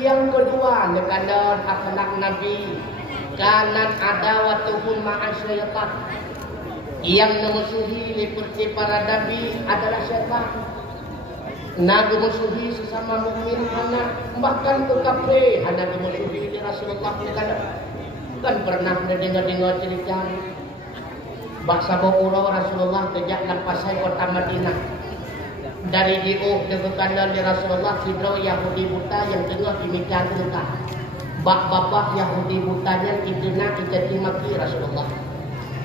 Yang kedua, nekadon akhlak Nabi. Kanat adawatuhum ma'asyaitan. Yang memusuhi seperti para nabi adalah syaitan. Nabi musuhi sesama mukmin hana bahkan ke kafir hana memusuhi Rasulullah nekadon. Kan pernah dengar cerita baksa bawa Rasulullah sejak lepasai kota Madinah. Dari diuh dengan di Rasulullah sidro Yahudi buta yang tengah dimikir luka. Bapak Yahudi butanya itu nak dijadi maki Rasulullah.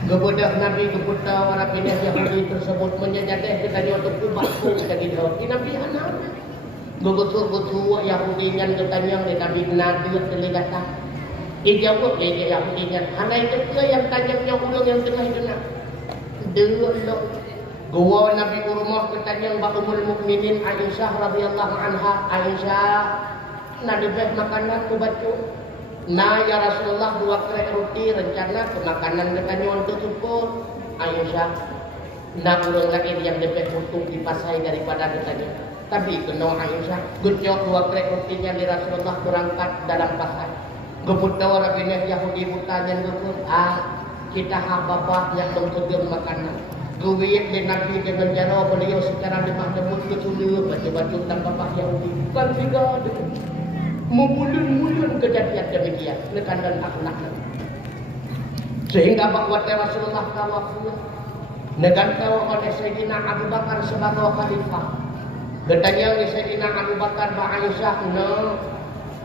Kemudian Nabi kebuta para pindah Yahudi tersebut menjadi kita untuk kubah jadi Nabi anak. Betul-betul Yahudi yang bertanya oleh Nabi Nabi terlihat. Ijawab dia Yahudi yang hanya itu yang tajamnya ulang yang tengah itu nak. Dulu gua Nabi rumah bertanya Mbak Ummul Mukminin Aisyah radhiyallahu anha. Aisyah Nabi beh makanan ku baca. Nah ya Rasulullah 2 kerek roti rencana ke makanan bertanya untuk syukur. Aisyah nak ulang lagi yang lebih butuh dipasai daripada bertanya. Tapi kena Aisyah gejok 2 kerek rotinya di Rasulullah berangkat dalam pasai. Gebuta orang binah Yahudi butanya gugur. Kita bapak yang mengkedem makanan. Guwit di Nabi dengan cara beliau secara lemah lembut kesulitan baca-baca tentang bapak Yahudi. Kan tiga membulun-bulun kejadian demikian. Nekan dan akhlak. Sehingga bahwa Rasulullah kawafir. Nekan tahu oleh Sayyidina Abu Bakar sebagai khalifah. Katanya oleh Sayyidina Abu Bakar Pak Aisyah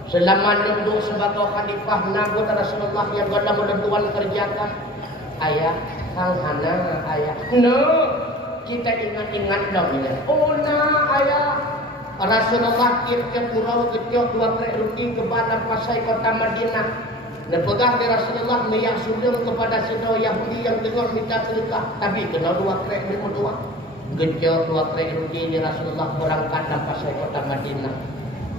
selama nunggu sebagai khalifah Nabi Rasulullah yang dalam menentukan kerjakan ayah sang hana ayah kita ingat-ingat dong ya. Ayah Rasulullah ke purau kecil 2 kerek roti kepada pasai kota Madinah. Nepegah di Rasulullah meyak sudeng kepada saudara Yahudi yang tengah minta sedekah. Tapi kena 2 kerek lima dua. Kecil 2 kerek roti di Rasulullah berangkat dan pasai kota Madinah.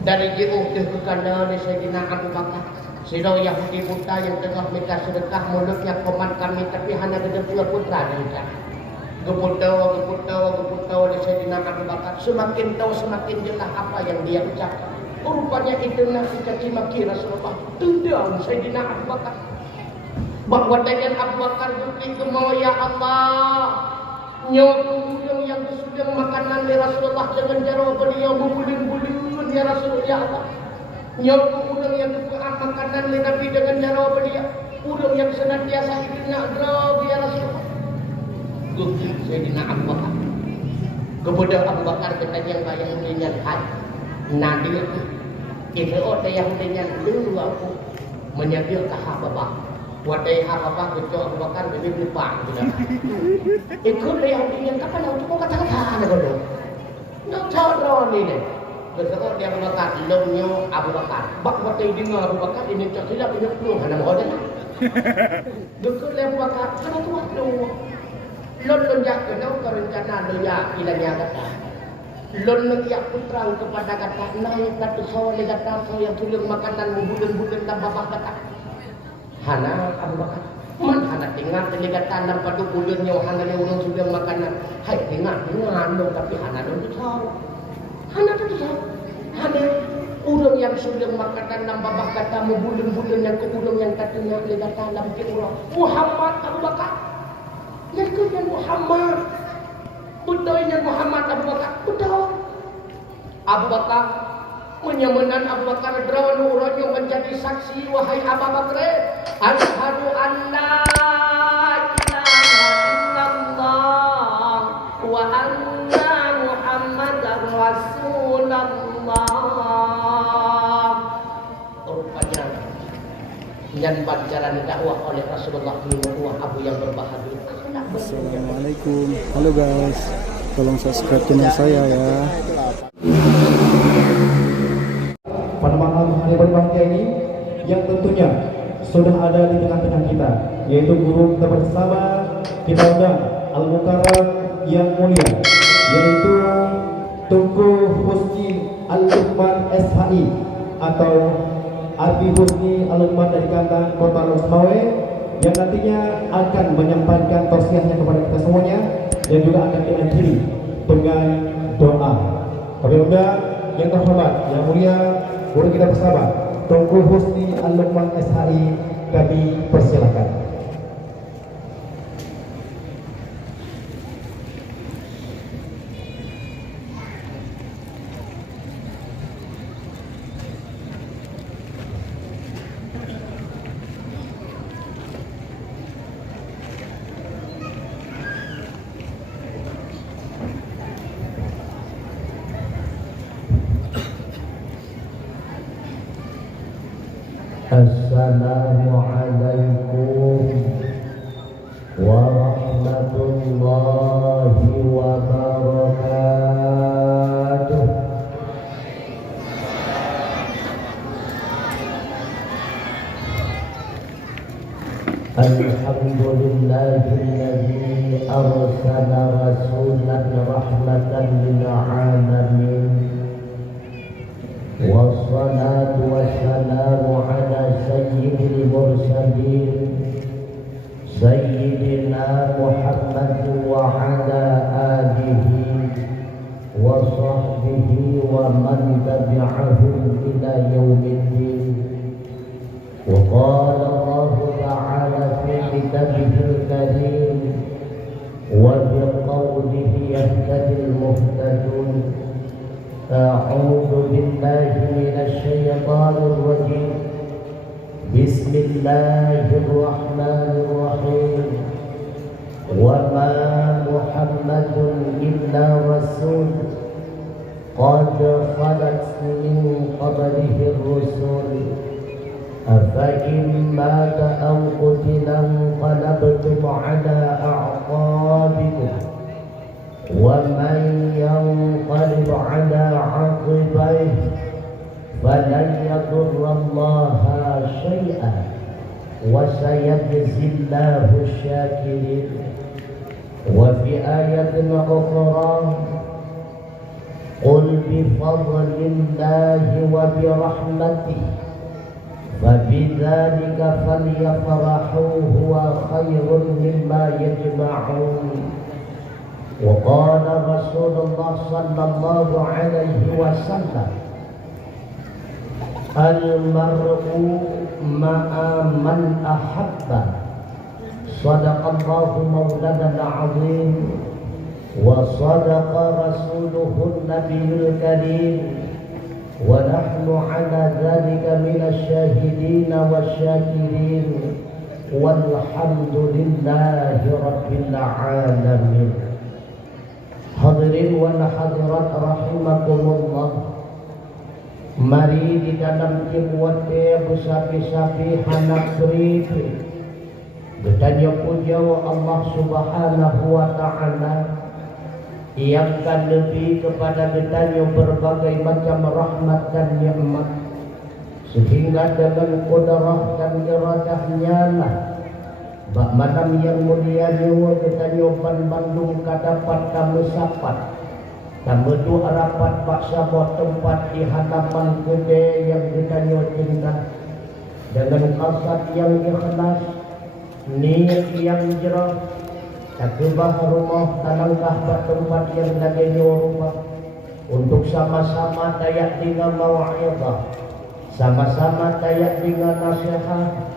Dari jauh ke kandang di Sayyidina Abu Bakar. Saudara Yahudi buta yang tengah minta sedekah mulutnya komat kami tapi hanya kedua putra dia. Geputau oleh Sayyidina Abu Bakar. Semakin tahu semakin jelas apa yang dia ucapkan. Rupanya itu nasi caci maki Rasulullah. Tendang Sayyidina Abu Bakar. Bahwa dengan Abu Bakar bukti kemau ya Allah. Nyokong yang kesudah makanan di Rasulullah dengan cara beliau membulun-bulun ya Rasulullah ya Allah. Nyokong yang kesudah makanan di Nabi dengan cara beliau. Urang yang senantiasa itu nak draw ya Rasulullah. Gusti Sayyidina Abu Bakar. Kemudian Abu Bakar bertanya yang bayang ulinya hai. Nadir itu yang ulinya dulu aku menyadir ke hababah. Wadai hababah kecok Abu Bakar lebih lupa. Ikut yang ulinya kapan aku mau kata-kata nak dulu. Nak cara ni deh. Besok dia Abu Bakar lomnya Abu Bakar. Bak wadai dengar Abu Bakar ini tak silap ini penuh hana mau dah. Dekut Abu Bakar kena tuah dulu. Lon jak kenau ke rencana doya ilanya kata. Lon mengiak putra kepada kata naik kata sawale kata saw yang tulung makanan membulun-bulun dan babah kata. Hana Abu Bakar. Man hana dengar kata dan padu bulunnya hana yang urang tulung makanan. Hai dengar dong tapi hana dong tahu. Hana tu tahu. Hana urang yang tulung makanan dan babah kata membulun-bulun yang ke urang yang katanya kata dalam urang. Muhammad Abu Bakar. Yakutnya Muhammad. Bedoinya Muhammad Abu Bakar. Betul. Abu Bakar menyamanan Abu Bakar drawan urang yang menjadi saksi wahai Abu Bakar. Asyhadu an la ilaha illallah wa anna Muhammadar Rasulullah. Rupanya yang berjalan dakwah oleh Rasulullah menuduh Abu yang berbahagia. Assalamualaikum. Halo guys, tolong subscribe channel saya ya. Pada malam hari berbahagia ini yang tentunya sudah ada di tengah-tengah kita, yaitu guru kita bersama, kita undang Al-Mukarram yang mulia, yaitu Tunku Husni Al-Lukman SHI atau Arfi Husni Al-Lukman dari kandang Kota Losmawe, yang nantinya akan menyampaikan tausiahnya kepada kita semuanya dan juga akan diakhiri dengan doa. Kami undang yang terhormat, yang mulia guru kita bersama Tunggu Husni Al-Lukman SHI, kami persilakan. Assalamualaikum warahmatullahi wabarakatuh. Alhamdulillahilladzi arsala rasulan rahmatan lil alamin. والصلاة والسلام على سيد المرسلين سيدنا محمد وعلى آله وصحبه ومن تبعهم إلى يوم الدين. وقال الله تعالى في كتابه الكريم وبقوله يهتدي المهتدون. أعوذ بالله من الشيطان الرجيم. بسم الله الرحمن الرحيم. وما محمد إلا رسول قد خلت من قبله الرسل أفإن مات أو قتل انقلبتم على أعقابكم ومن ينقلب على عقبيه فلن يضر الله شيئا وسيجزي الله الشاكرين. وفي آية أخرى قل بفضل الله وبرحمته فبذلك فليفرحوا هو خير مما يجمعون. وقال رسول الله صلى الله عليه وسلم المرء مع من أحب. صدق الله مولانا العظيم وصدق رسوله النبي الكريم ونحن على ذلك من الشاهدين والشاكرين والحمد لله رب العالمين. Hadirin wal hadirat rahimakumullah. Mari di dalam kibuatnya besapi-sapi hanak beribu bertanya puja Allah subhanahu wa ta'ala yang kan lebih kepada bertanya berbagai macam rahmat dan nikmat, sehingga dengan kudrah dan iradahnya lah bak malam yang mulia nyawa kita nyoban Bandung kadapat kamu sapat kamu dua rapat pak sabot tempat di hadapan gede yang kita cinta dengan kasat yang ikhlas, niat yang jerah, takbah rumah tanangkah bak tempat yang lagi nyoba untuk sama-sama tayak dengan mau'izah, sama-sama tayak dengan nasihat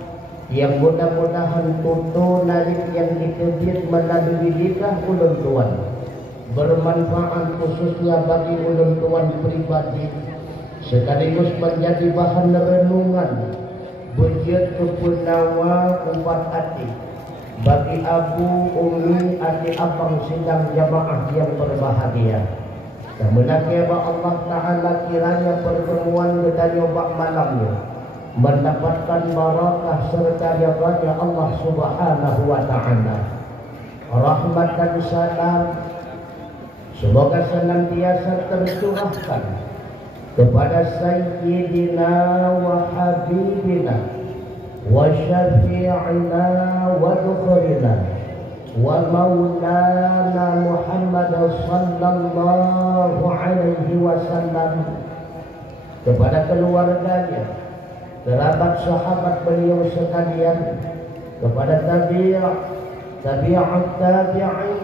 yang mudah-mudahan tutu narik yang dikebir melalui lidah ulun tuan bermanfaat khususnya bagi ulun tuan pribadi, sekaligus menjadi bahan renungan bujur kepunawa ubat hati bagi abu, umi, adik, abang sidang jamaah yang berbahagia. Sebenarnya Allah Ta'ala kiranya pertemuan kita nyoba malamnya mendapatkan barakah serta jabatnya Allah Subhanahu wa Ta'ala. Rahmat dan salam semoga senantiasa tercurahkan kepada Sayyidina wa Habibina wa Syafi'ina wa Nukhrina wa Maulana Muhammad sallallahu alaihi wasallam, kepada keluarganya, kerabat sahabat beliau sekalian, kepada tabi'ut tabi'in,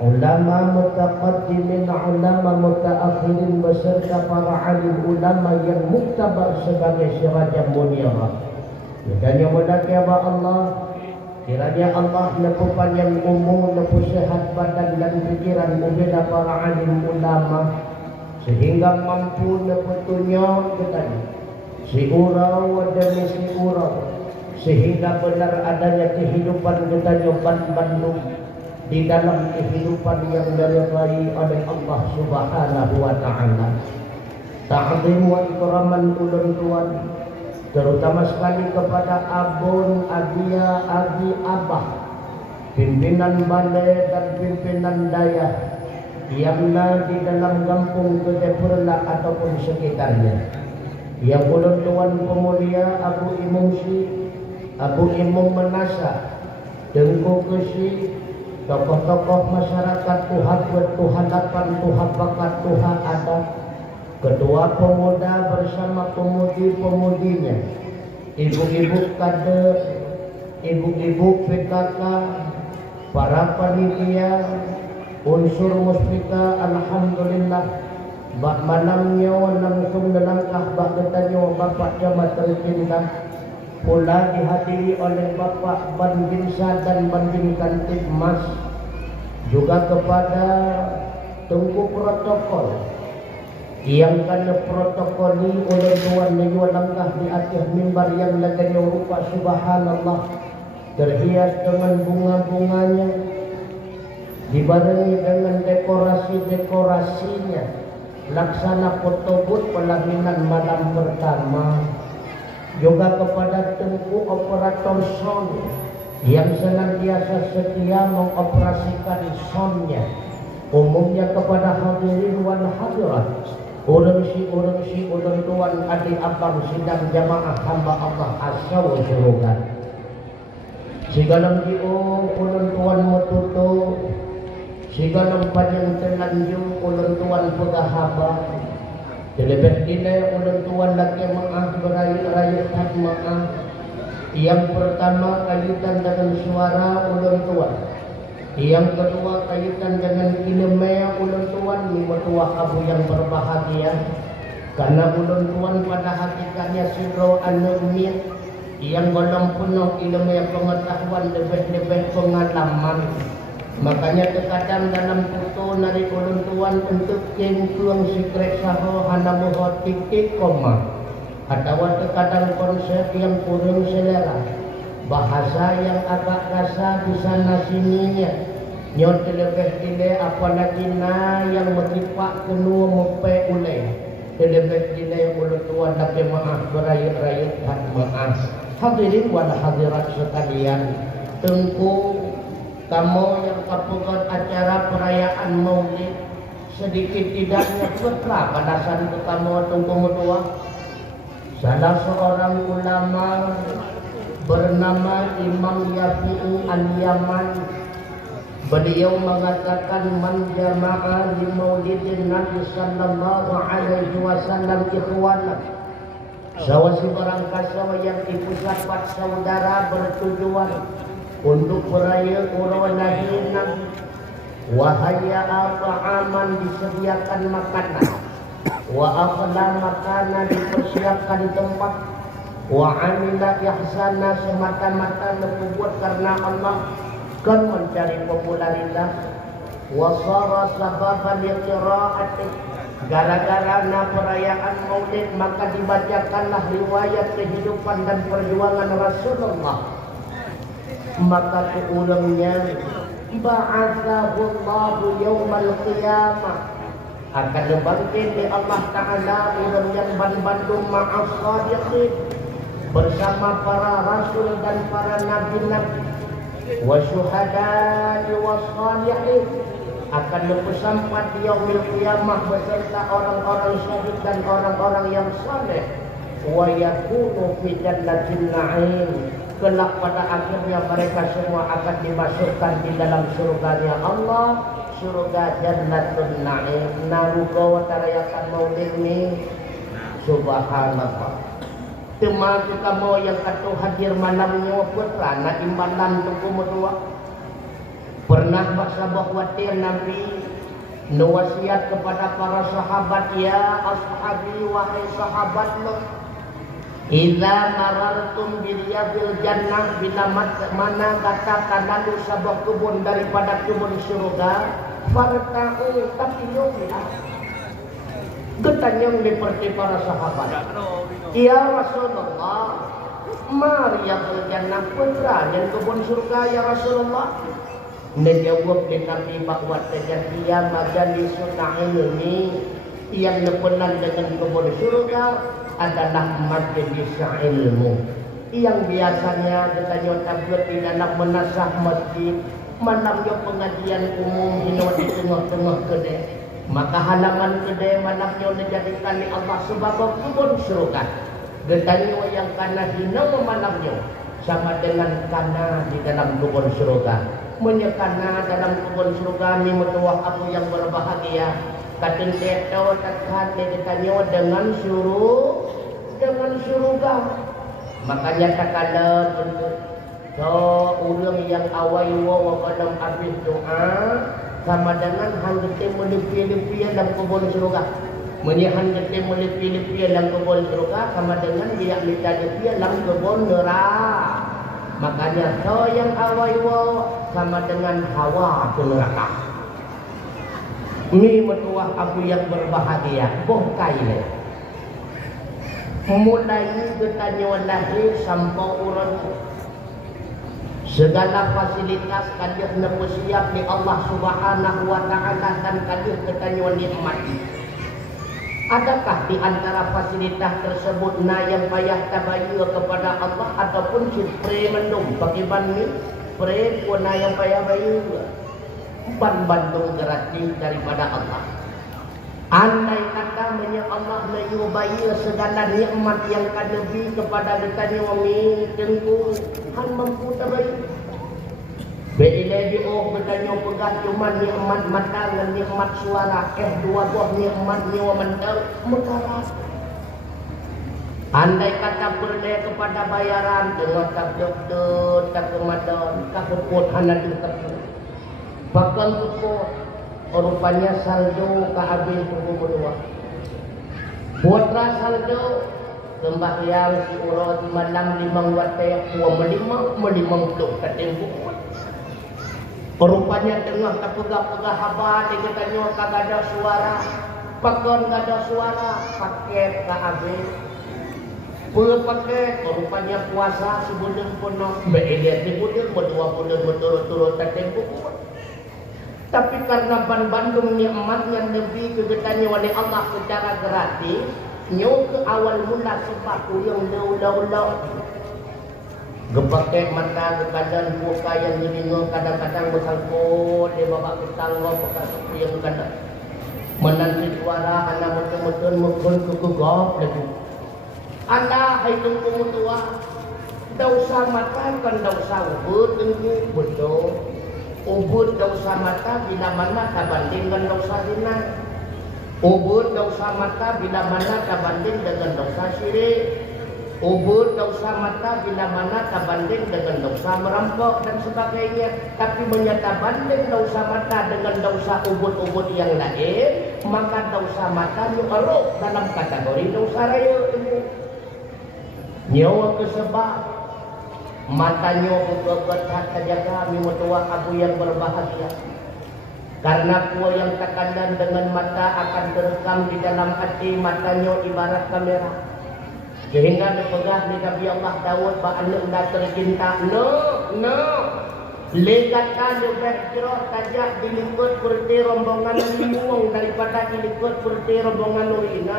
ulama mutaqaddimin, ulama mutaakhirin beserta para alim ulama yang muktabar sebagai sirajan munirah. Kiranya mudah-mudahan Allah, kiranya Allah lepu panjang umur, lepu sehat badan dan pikiran membela para alim ulama sehingga mampu lepu tunjuk katanya si urau demi si urau sehingga benar adanya kehidupan katanya Bandung di dalam kehidupan yang diridai oleh Allah Subhanahu wa taala. Ta'zim wa ikraman ulun tuan, terutama sekali kepada abun, adia, adi, abah, pimpinan balai dan pimpinan daya yang di dalam kampung Kedeperla ataupun sekitarnya. Yang ulun tuan pemulia Abu Imam Syih, Abu Imam Menasa, Tengku Kesi, tokoh-tokoh masyarakat Tuhan bertuhanapan, Tuhan bakat, Tuhan adat, ketua pemuda bersama pemudi-pemudinya, ibu-ibu kader, ibu-ibu PKK, para panitia, unsur muspika, alhamdulillah, bak malamnya langsung melangkah bak ketanya Bapak Camat tercinta, pula dihadiri oleh Bapak Ban Binsa dan Ban Bin Kantip Mas, juga kepada tunggu protokol yang karena protokol ini oleh tuan menyua langkah di atas mimbar yang laganya rupa subhanallah terhias dengan bunga-bunganya, dibarengi dengan dekorasi-dekorasinya, laksana foto booth pelaminan malam pertama. Juga kepada tengku operator sound yang senantiasa setia mengoperasikan soundnya, umumnya kepada hadirin wal hadirat, urang-si urang tuan adik abang sidang jamaah hamba Allah asyaw syurugan. Sigalang diung urang tuan mututu, sigalang panjang telanjung urang tuan pegahaba, terlebih dile ulun tuan lagi maaf berayat-rayat hak maaf. Yang pertama kaitan dengan suara ulun tuan, yang kedua kaitan dengan ilmu ulun tuan, lima tua abu yang berbahagia karena ulun tuan pada hakikatnya sidro an-numin yang golong penuh ilmu pengetahuan, lebih-lebih pengalaman. Makanya terkadang dalam foto nari ulun tuan untuk kengkuang secret saho hana moho titik koma, atau terkadang konsep yang kurang selera, bahasa yang agak rasa di sana sininya, nyot lebih dile apalagi na yang metipak kenua mope uleh, lebih dile ulun tuan tapi maaf berayat-rayat hak maaf. Hadirin wal hadirat sekalian, tengku kamu yang kapukat acara perayaan maulid sedikit tidaknya putra pada saat itu kamu tunggu mutua. Salah seorang ulama bernama Imam Yafi'i Al-Yaman, beliau mengatakan man jama'a di maulidin Nabi sallallahu alaihi wasallam ikhwana, sawasi barang kasawa yang dipusat saudara bertujuan untuk beraya urang lahirna, wahaya ta'aman disediakan makanan, wa aqla makanan dipersiapkan tempat, wa amila ihsana semata-mata berbuat karena Allah kan mencari popularitas, wa sara sababan liqira'ati, gara-gara na perayaan maulid maka dibacakanlah riwayat kehidupan dan perjuangan Rasulullah. Maka keulangnya ba'athahu Allahu yaumal qiyamah, akan dibangkit di Allah Ta'ala ulang yang Bandung ma'as sadiqin bersama para rasul dan para nabi-nabi, wa syuhada'i wa salihin, akan bersampat di yaumil qiyamah beserta orang-orang syahid dan orang-orang yang saleh, wa yakunu fi jannatin na'im, kelak pada akhirnya mereka semua akan dimasukkan di dalam surganya Allah, surga Jannatun Na'im. Naruga watarayakan maulid ni subhanallah. Temaju kamu yang katu hadir malamnya putra na imbalan tunggu mutua. Pernah bersabda khawatir Nabi nuwasiat kepada para sahabat, ya ashabi wahai sahabatmu, idza marartum bil yadil jannah, bila mana katakan lalu sebuah kebun daripada kebun surga, farta'u taqiluha. Ketanyang seperti para sahabat, ya Rasulullah, mariyadil jannah, putra dan kebun surga ya Rasulullah. Menjawab Nabi bahwa terjadinya majalisun ilmi yang lepenan dengan kebun surga adalah majelis ilmu yang biasanya kita tablet di dalam menasah masjid, malamnya pengajian umum di tengah-tengah kedai, maka halaman kedai malamnya dijadikan oleh Allah sebagai kebun surga. Getanya yang kana di nama malamnya sama dengan kana di dalam kebun surga. Menyekana dalam kebun surga ni metuah aku yang berbahagia. Katin teto takkan ditanya dengan surga. Makanya takala untuk orang yang awai wa dalam habis doa sama dengan hanggete melepi-lepi dalam kebun surga. Menyihan gete melepi-lepi dalam kebun surga sama dengan dia lepi dalam kebun neraka. Makanya so yang awaiwo sama dengan hawa ke neraka. Mi metuah aku yang berbahagia, bohkai le. Mulai bertanya lahir sampai urang segala fasilitas kalian siap di Allah Subhanahu wa taala dan kalian bertanya nikmat. Adakah di antara fasilitas tersebut yang payah tabayur kepada Allah ataupun pre mendung bagaimana ni pre puna yang payah bayur ban-bandung gratis daripada Allah. Andai kata Allah menyubayur segala nikmat yang kelebi kepada kita ni tengku han mampu tabayur. Bila dia bertanya pegang cuma nikmat mata dan nikmat suara, dua buah nikmat nyawa mental mekaras. Andai kata berdaya kepada bayaran, tengok tak doktor, tak kemadon, tak keput hana tetap. Bahkan keput, rupanya saldo kehabis berdua. Putra saldo, sembahyang si urut malam 5 watay, melimang tu katempo. Rupanya tengah terpegah-pegah haba, dia tanya kagak ada suara, pakon gak ada suara, paket tak habis. Pula paket, rupanya puasa sebelum penuh, berelia sebelum berdua bulan berturut-turut tertempuh. Tapi karena Bandung nikmat yang lebih kegetanya oleh Allah secara gratis, nyo ke awal mula sepatu yang lau-lau. Gepakai mata keadaan buka yang didengar kadang-kadang bersangkut dia bawa ke tangga bekas yang kadang menanti suara anak betul-betul mukul kegugap lagi. Anak hai tunggu mutua dausa mata kan dausa ubud tunggu betul ubud dausa mata bila mana kabanding dengan dausa zina. Ubud dausa mata bila mana kabanding dengan dausa syirik. Ubud dosa mata bila mana terbanding dengan dosa merampok dan sebagainya. Tapi menyata banding dosa mata dengan dosa ubud-ubud yang lain, maka dosa mata nyuruh dalam kategori dosa raya ini. Nyawa kesebab matanya bergerak saja kami mutua abu yang berbahagia. Karena kuah yang terkandang dengan mata akan terekam di dalam hati, matanya ibarat kamera. Sehingga dipegang di Nabi Allah Daud bahawa anda tercinta. No. Lekatkan lebih cerah tajak diliput seperti rombongan limung daripada diliput seperti rombongan urina.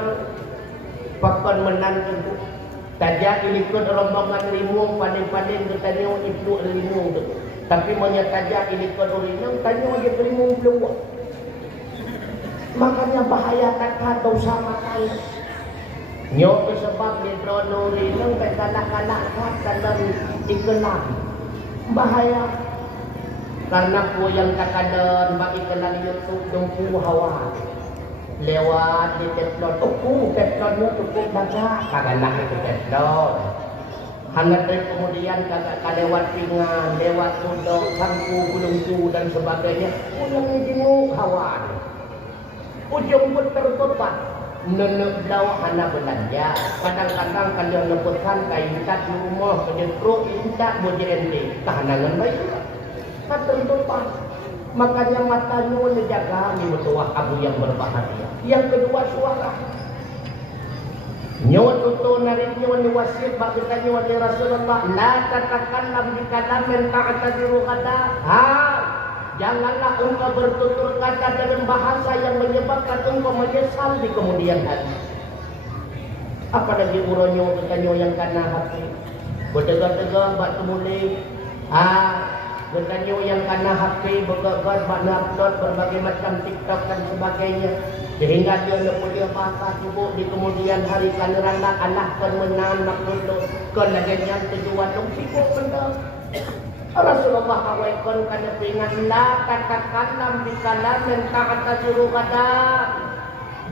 Papan menantu tajak diliput rombongan limung paling-paling bertanya itu limung tu. Tapi menyataja diliput urina tanya dia limung peluang. Makanya bahaya kata dosa makan. Nyo sebab di dronuri nang kalah-kalah dalam iklan bahaya karena ku yang kakadan bagi iklan YouTube dongku hawa lewat di teplon tuku teplonnya cukup baca kagalah itu teplon Hanya dari kemudian kagak lewat pingan, lewat sudok, sangku, gunung tu dan sebagainya. Pulang jenguk kawan. Ujung pun tertutup. Nenek daw hana belanja. Kadang-kadang kalian leputkan kain tak di rumah, kejetruk, intak, bojirende. Kehanangan baik juga. Kan tertutup. Makanya matanya dijaga di betuah abu yang berbahagia. Yang kedua suara. Nyawa tutu narik nyawa ni wasit bagikan nyawa ni Rasulullah la tatakallam bi kalamin ta'tadiru kata. Janganlah engkau bertutur kata dengan bahasa yang menyebabkan engkau menyesal di kemudian hari. Apalagi uronyo kekanyo yang kana hati. Berdegar-degar batu mulai. Kekanyo yang kana hati bergegar bana upload berbagai macam TikTok dan sebagainya. Sehingga dia boleh patah tubuh di kemudian hari kanerana Allah menang nak duduk kelaganya tujuan dong sibuk benda. Rasulullah awaikan kana pingan la katakanlam bi kalamin ta'tadiru kata.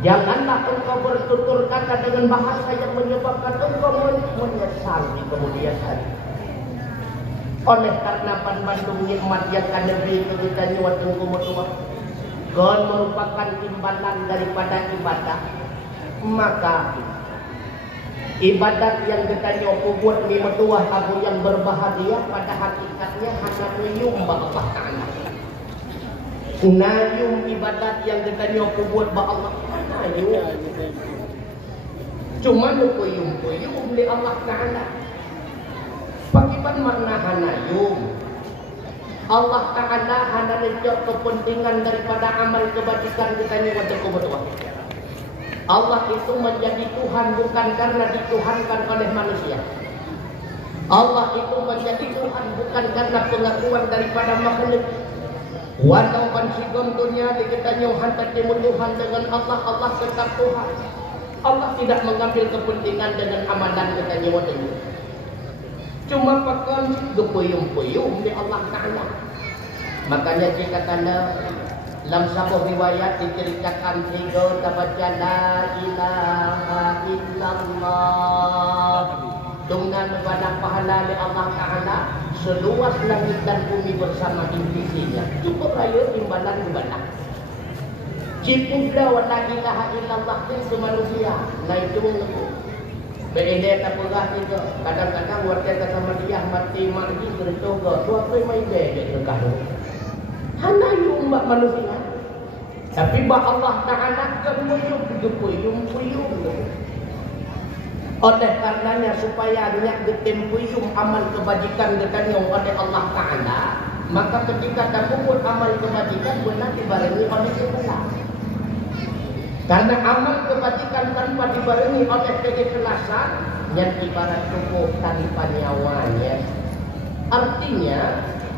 Janganlah engkau bertutur kata dengan bahasa yang menyebabkan engkau menyesal di kemudian hari. Oleh karena Bandung nikmat yang kana beri kita nyuat tunggu mutua. Gon merupakan timbalan daripada ibadah. Maka ibadat yang kita buat di metuah abu yang berbahagia pada hakikatnya hanya menyumbang Allah Ta'ala. Nayum ibadat yang kita buat ba Allah nayum. Cuma nukuyum-kuyum di Allah Ta'ala. Pakiban makna hanayum. Allah Ta'ala hanya lencok kepentingan daripada amal kebajikan kita ni wajah kubur. Allah itu menjadi Tuhan bukan karena dituhankan oleh manusia. Allah itu menjadi Tuhan bukan karena pengakuan daripada makhluk. Walau pansigon dunia kita hantar Tuhan dengan Allah, Allah tetap Tuhan. Allah tidak mengambil kepentingan dengan amalan kita wajah. Cuma pakai gepuyung-puyung di Allah Ta'ala. Makanya jika tanda dalam sebuah riwayat diceritakan tiga tabaca la ilaha illallah dengan banyak pahala di Allah Ta'ala seluas langit dan bumi bersama invisinya. Cukup raya timbalan ibadah. Cipula wa la ilaha illallah itu manusia. Nah itu Bele tak pernah juga. Kadang-kadang warga kata dia mati mati bertoga. Suatu mai bele dekat. Hana umat manusia. Tapi bah Allah Ta'ala kemuyung. Oleh karenanya supaya banyak getempuyung amal kebajikan getanyong oleh Allah Ta'ala, maka ketika terkumpul amal kebajikan benar dibarengi oleh ikhlas. Karena amal kebajikan tanpa dibarengi oleh keikhlasan yang ibarat tubuh tanpa nyawanya. Artinya,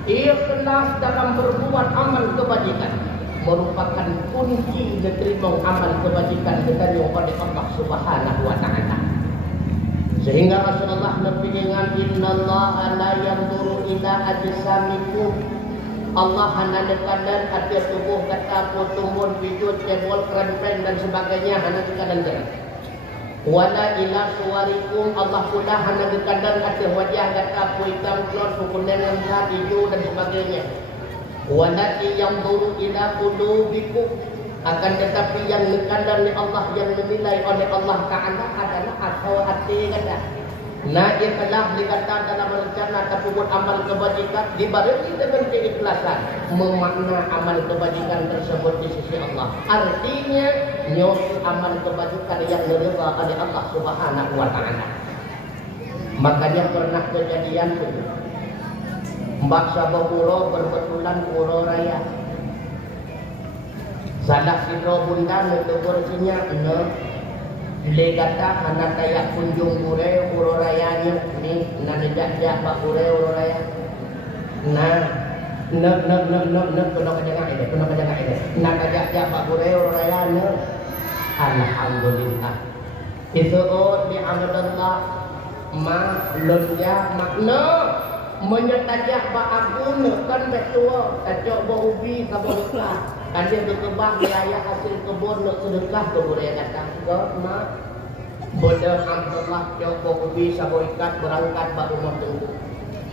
ikhlas dalam berbuat amal kebajikan merupakan kunci diterima amal kebajikan ditanya oleh Allah Subhanahu wa Ta'ala. Sehingga Rasulullah berfirman, "Innallaha la yanzuru ila ajsamikum." Allah hanya kadang hati tubuh kata tumbuh wujud cebol keren dan sebagainya hanya kadang gerak. Wala ila suwarikum, Allah pula hanya kadang hati wajah kata hitam klon kukunen hijau dan sebagainya. Wala yanzuru ila qulubikum, akan tetapi yang kadang Allah yang menilai oleh Allah Ta'ala adalah hati kata. Nah, telah dikata dalam rencana terkumpul amal kebajikan dibarengi dengan keikhlasan memakna amal kebajikan tersebut di sisi Allah. Artinya nyos amal kebajikan yang diridha oleh Allah Subhanahu wa Ta'ala. Makanya pernah kejadian itu. Mbak Sabah Puro berbetulan Puro Raya. Salah sidro bunda netegur sinya legata anak kayak kunjung pure Puro Rayanya ni nanejak Pak Pure Puro Raya. Nah, kuno kajang ini. Nak kajak Pak Pure Puro Rayanya. Alhamdulillah. Itu di amadallah ma lonja makna menyetajak ba agun kan betua tajak ba ubi ka berkah kan dia berkebang raya hasil kebun nak sedekah ke budaya kata god ma Bodoh Abdullah Joko Ubi Saboikat berangkat bak rumah tunggu.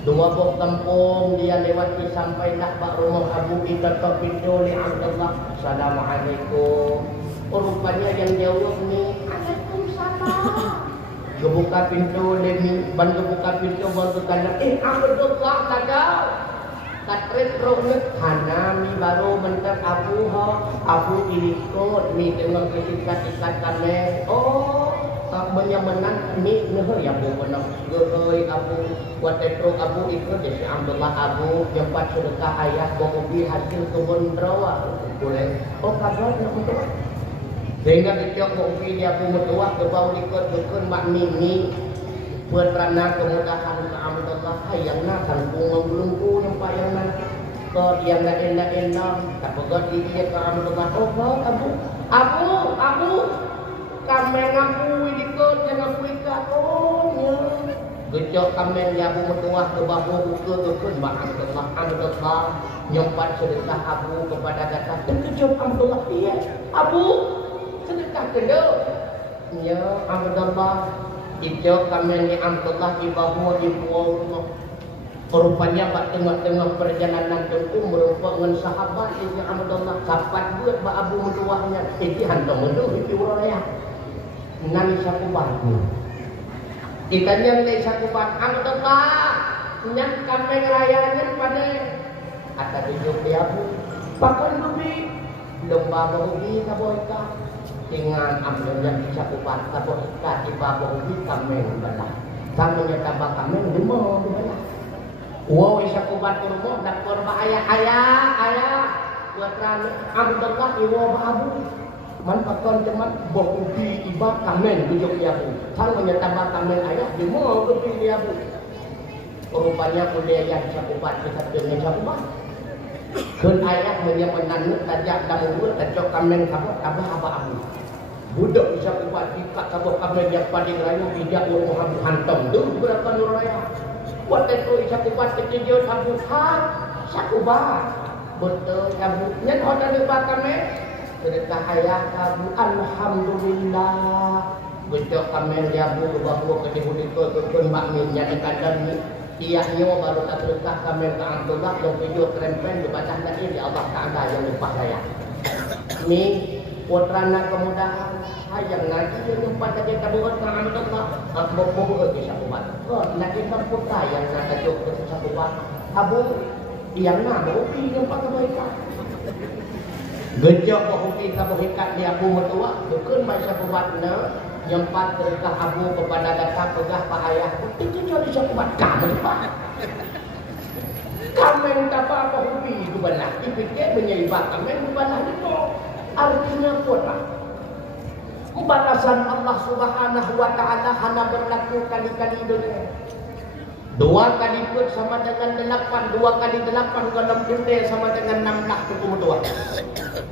Dua bok kampung dia lewati sampai nak bak rumah Abu diketok pintu li Abdullah. Assalamualaikum. Oh, rupanya yang jawab ni Waalaikumsalam. Kebuka pintu ni, bantu buka pintu bantu kandang. Abdullah kadang. Katret rohnya hanami baru bentar Abu ikut ni tengok ikat kami. Oh, tak menyamenan ni ngeh ya Bu benar. Gehoi Abu buat tetro Abu ikut si Abdullah Abu jempat sedekah ayah bobi hasil kebun rawa. Boleh. Oh, kagak nak betul. Sehingga ketika bobi dia Abu mertua ke bau ikut dukun mak mini buat rana kemudahan ke Abdullah hayang nak tanggung menggulungku nampak yang nanti kau dia nak enak tak pegat dia ke Abdullah. Oh Abu kami ngakui dikut jangan ngakui katanya gejok kami dia Abu mertua ke bahu buka dukun mak Abdullah nyempat sedekah Abu kepada kata terkejut Abdullah dia Abu sedekah kedua ya Abdullah itu kami ni Abdullah di bawah di rumah. Rupanya pak tengah-tengah perjalanan itu merupakan sahabat ini Abdullah. Sahabat buat pak Abu mertuanya. Ini hantar mendu itu orang ya. Nani sakubat. Kita yang sakubat Abdullah. Nyan kami rayanya pada ada hidup dia Abu. Pakai lebih lomba bobi kaboika. Dengan ambil yang bisa kupat kabur ikat di bawah ubi kameng belah. Kamengnya tambah kameng lima belah. Wow bisa kupat kurma dak korba ayah. Buat rame Abdullah iwo babu. Man pakon teman bok ubi iba kameng tujuk dia bu. Kamengnya tambah kameng ayah lima ubi dia bu. Rupanya kuliah yang bisa kupat kita dengan bisa kupat. Kun ayah menyemenan tajak dalam mulut tajak kameng kabut tambah apa-apa. Budak bisa kuat kita kabut kameng yang paling raya tidak orang hantam tu berapa nur raya. Buat itu bisa kuat kejadian Abu Har sakubat. Betul Abu nyen hoda debat kameng. Sedekah ayah Abu alhamdulillah. Budak kameng dia Abu bawa ke dibudi ke makmin yang kandang ni. Ianya baru tak sedekah kameng ke Abdullah yang video krempen dibaca lagi di Allah Taala yang lupa saya. Ni putrana kemudahan hayang lagi yang lupa saja tabuhan ke Abdullah. Aku mau ke sakubat. Oh, lagi putra yang nak tajuk ke sakubat. Abu yang nak hobi yang pakai kebaikan. Gejok hobi kebaikan dia Abu mertua bukan macam sakubatnya. Nyempat berkah Abu kepada data pegah pak ayah itu jadi sahabat kamu pak kamen dapat apa hobi itu benar dipikir menyeibat kamen benar itu artinya apa balasan Allah Subhanahu wa taala hanya berlaku kali-kali dunia 2 kali pun sama dengan 8 2 kali 8 dalam dunia sama dengan 16 itu dua.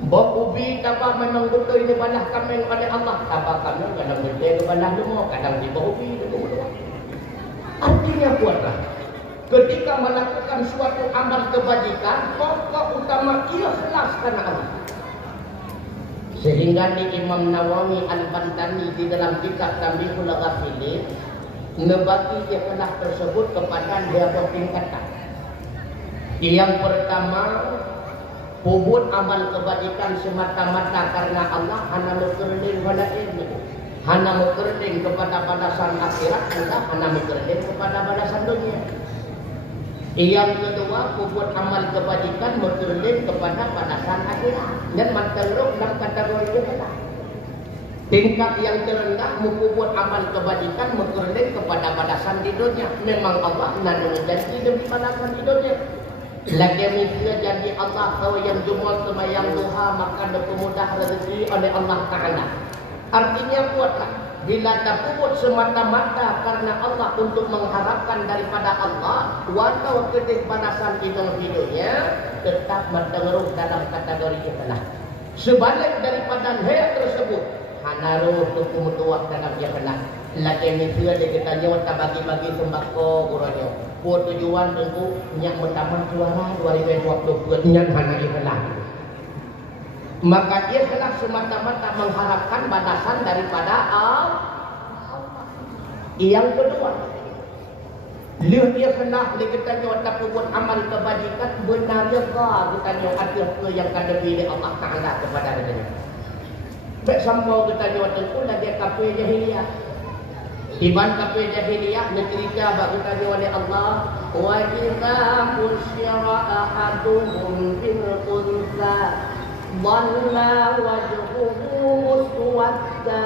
Bok ubi dapat memang betul ini balah kami oleh Allah. Dapat kami kadang dunia balah demo, kadang di bok ubi itu dua. Artinya kuatlah. Ketika melakukan suatu amal kebajikan, pokok utama ikhlas karena Allah. Sehingga di Imam Nawawi Al-Bantani di dalam kitab Tambihul Ghafilin ngebagi ikhlas tersebut kepada beberapa tingkatan. Yang pertama, hubud amal kebajikan semata-mata karena Allah hana mukerding pada ini, hana mukerding kepada balasan akhirat, tidak hana mukerding kepada balasan dunia. Yang kedua, hubud amal kebajikan mukerding kepada balasan akhirat dan manteluk dalam kategori kedua. Tingkat yang terendah membuat amal kebajikan mengkerdek kepada balasan di dunia. Memang Allah nanti janji demi balasan di dunia. Lagi misalnya janji Allah kalau yang jumlah semayang duha maka dipermudah rezeki oleh Allah Taala. Artinya kuatlah bila tak puput semata-mata karena Allah untuk mengharapkan daripada Allah walau kedek balasan di dalam hidupnya tetap mendengaruk dalam kategori itulah. Sebalik daripada hal tersebut hanaruh tuku mutuak dalam dia kena lagi misalnya dia kita nyawa tak bagi-bagi sembako kurangnya buat tujuan tentu nyak mendapat suara 2022 nyak hana ikhlas maka ikhlas semata-mata mengharapkan balasan daripada Allah Yang kedua, dia hendak kita tak buat amal kebajikan benarnya kita ada ke yang kada pilih Allah Taala kepada dia. Baik sambau kita tentu lagi kafir jahiliyah. Iman kafir jahiliyah cerita bagi kita oleh Allah wa idza busyira ahaduhum bil unsa dhalla wajhuhu muswadda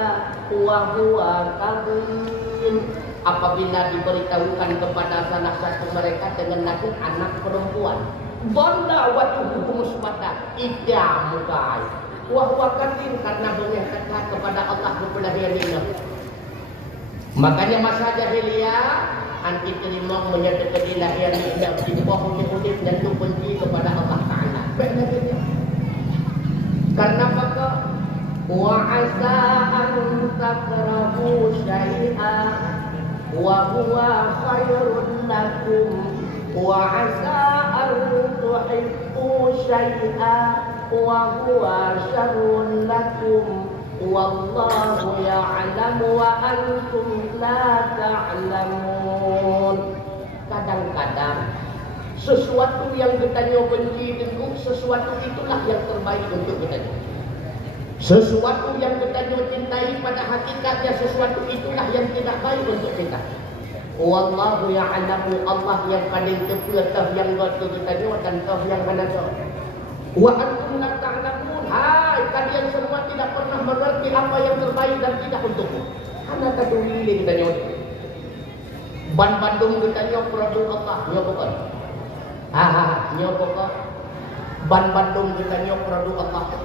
wa huwa kadhim. Apabila diberitahukan kepada salah satu mereka dengan lahir anak perempuan, dhalla wajhuhu muswadda, idam muka wa huwa kadhim, karena bernyata kepada Allah kepada dirinya. Makanya masa jahiliyah anti terima menyatakan lahir tidak dibawa hukum dan itu benci kepada Allah Taala. Benar. Karena apa? Wa asa an takrahu syai'an wa huwa khairun lakum wa asa an tuhibbu syai'an wa huwa syarrun lakum wallahu ya'lamu wa antum la ta'lamun. Kadang-kadang sesuatu yang kita benci dengan sesuatu itulah yang terbaik untuk kita. Sesuatu yang kita cintai pada hakikatnya sesuatu itulah yang tidak baik untuk kita. Wallahu ya'lamu, Allah yang paling tahu yang betul kita dan tahu yang mana tahu. Wa antum la ta'lamun. Hai, kalian semua tidak pernah mengerti apa yang terbaik dan tidak untukmu. Karena tadu milih kita nyot. Ban Bandung kita nyot produk Allah, nyot bukan. Nyot bukan. Ban Bandung kita nyot produk Allah.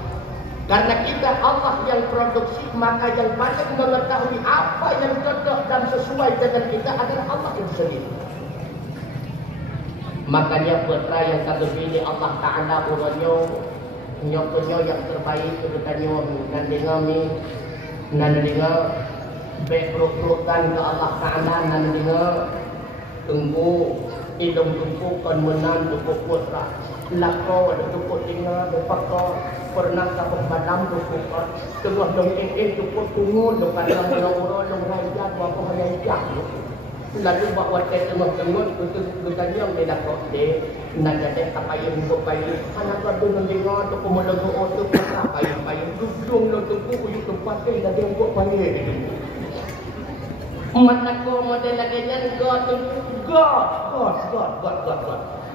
Karena kita Allah yang produksi, maka yang paling mengetahui apa yang cocok dan sesuai dengan kita adalah Allah itu sendiri. Makanya putra yang kata pilih Allah Ta'ala uranyo nyoknya yang terbaik kedepannya dan dengan berperutan ke Allah Ta'ala dan dengan tunggu hidung tunggu kan menang tunggu putra lako ada tunggu tinggal berpakau pernah kapok badam tunggu tengah dong tunggu tunggu dong kadang orang-orang dong raja apa hanya ijak lalu bawa tengok bertanya yang tidak kok deh nak jadi kapayun untuk payun anak tu mendengar tu pemelogo tu kapayun dudung lo tu kuyu tempat ke dah dia buat payun umat aku model lagi nya God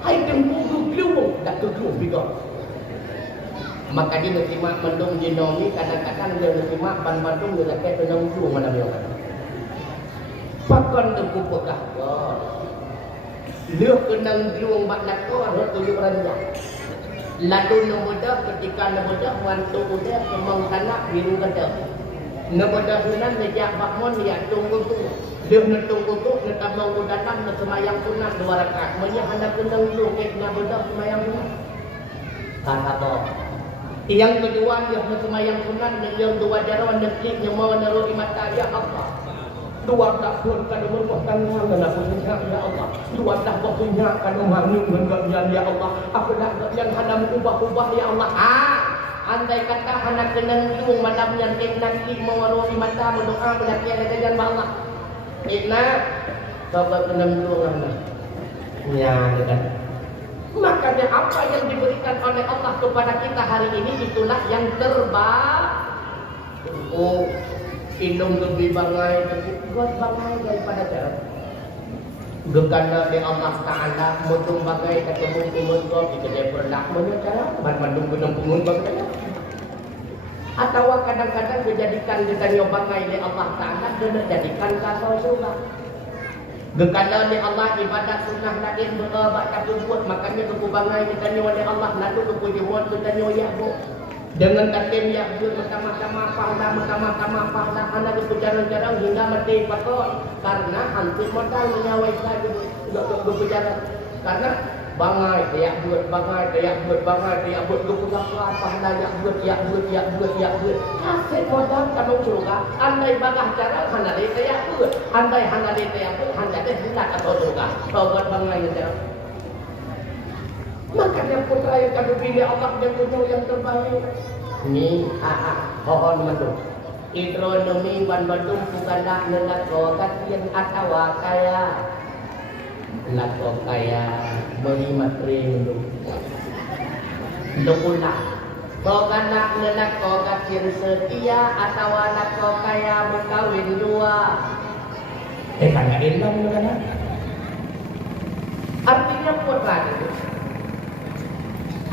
hai tunggu glung dak glung bigo maka dia terima mendung jinomi kadang-kadang dia terima ban-bandung dia kayak tenang glung mana dia pakan tepu pekah dia kenang diung bak nakor tu ranjang lalu nemudah ketika nemudah wantu udah kemang tanak biru kada nemudah hunan mejak bakmon dia tunggu dia tunggu dia tamang udanan dia semayang sunat 2 rakaat menya hendak kenang diung kena bedah semayang sunat kata yang kedua dia semayang sunat yang 2 jarawan detik yang mau naruh di mata ya Allah 2 tahun kada merupakan dengan aku ya Allah 2 tahun punya kada mangin dengan ya Allah aku dah yang hadam ubah-ubah ya Allah andai kata anak kenang diung madam yang nanti mewaroi mata berdoa pada tiada dengan Allah inna coba kenang diung ya dekat makanya apa yang diberikan oleh Allah kepada kita hari ini itulah yang terbaik. Indung lebih bangai buat bangai daripada cara gekanda di Allah Ta'ala mutung bangai ketemu pungun kau itu dia pernah menyecara bandung gunung pungun bangai atau kadang-kadang dijadikan gekanda bangai di Allah Ta'ala dan dijadikan kasau surga gekanda di Allah ibadat sunnah lain baca buat makanya kepu bangai gekanda oleh Allah lalu kepu dibuat gekanda ya bu dengan takim yang bersama-sama pahala anak itu jarang-jarang hingga mati pakon karena hampir modal menyawai saja berbicara karena bangai dia buat kepulang pahala ya buat kasih modal kamu surga andai bagah cara handale dia buat andai handale dia buat handale hendak atau surga buat bangai dia makanya putra yang kami pilih Allah yang punya yang terbaik ini pohon madu Hidronomi ban badung bukan nak nelako katian atawa kaya lako kaya merimatri Dokulah Kogan nak nelako katian setia atawa lako kaya berkawin dua. Kagak enak kan? Artinya putra itu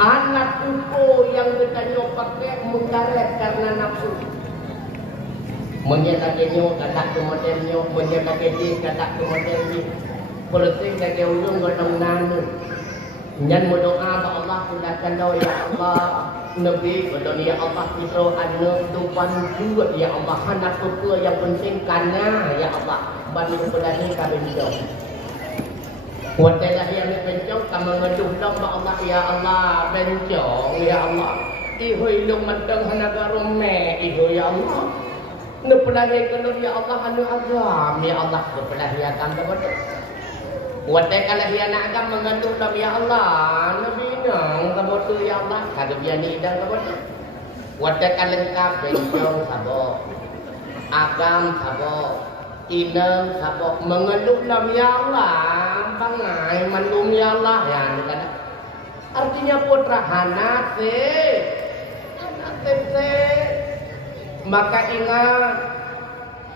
anak upo yang kita pakai mengkaret karena nafsu. Menyenangkannya kata kemudiannya, menyenangkannya kata kemudiannya. Politik kaya ujung godong nanu. Nyan berdoa ke Allah sudah kandau ya Allah. Nabi godong ya Allah kita anak tupan juga ya Allah. Anak upo yang penting karena ya Allah. Banding pedani kawin jauh. Wadalah yang bencong kamu ngedudong ba Allah ya Allah bencong ya Allah. Ihoy lung matang hanaga rume iho ya Allah. Nepelahi kelur ya Allah anu agam ya Allah nepelahi agam dapat. Wadalah yang agam mengedudong ya Allah nabi nang dapat ya Allah kagak biani dan dapat. Wadalah lengkap bencong sabo. Agam sabo. Inang sabo mengedudong ya Allah. Pangai manum ya Allah ya kan. Artinya putra hanate maka ingat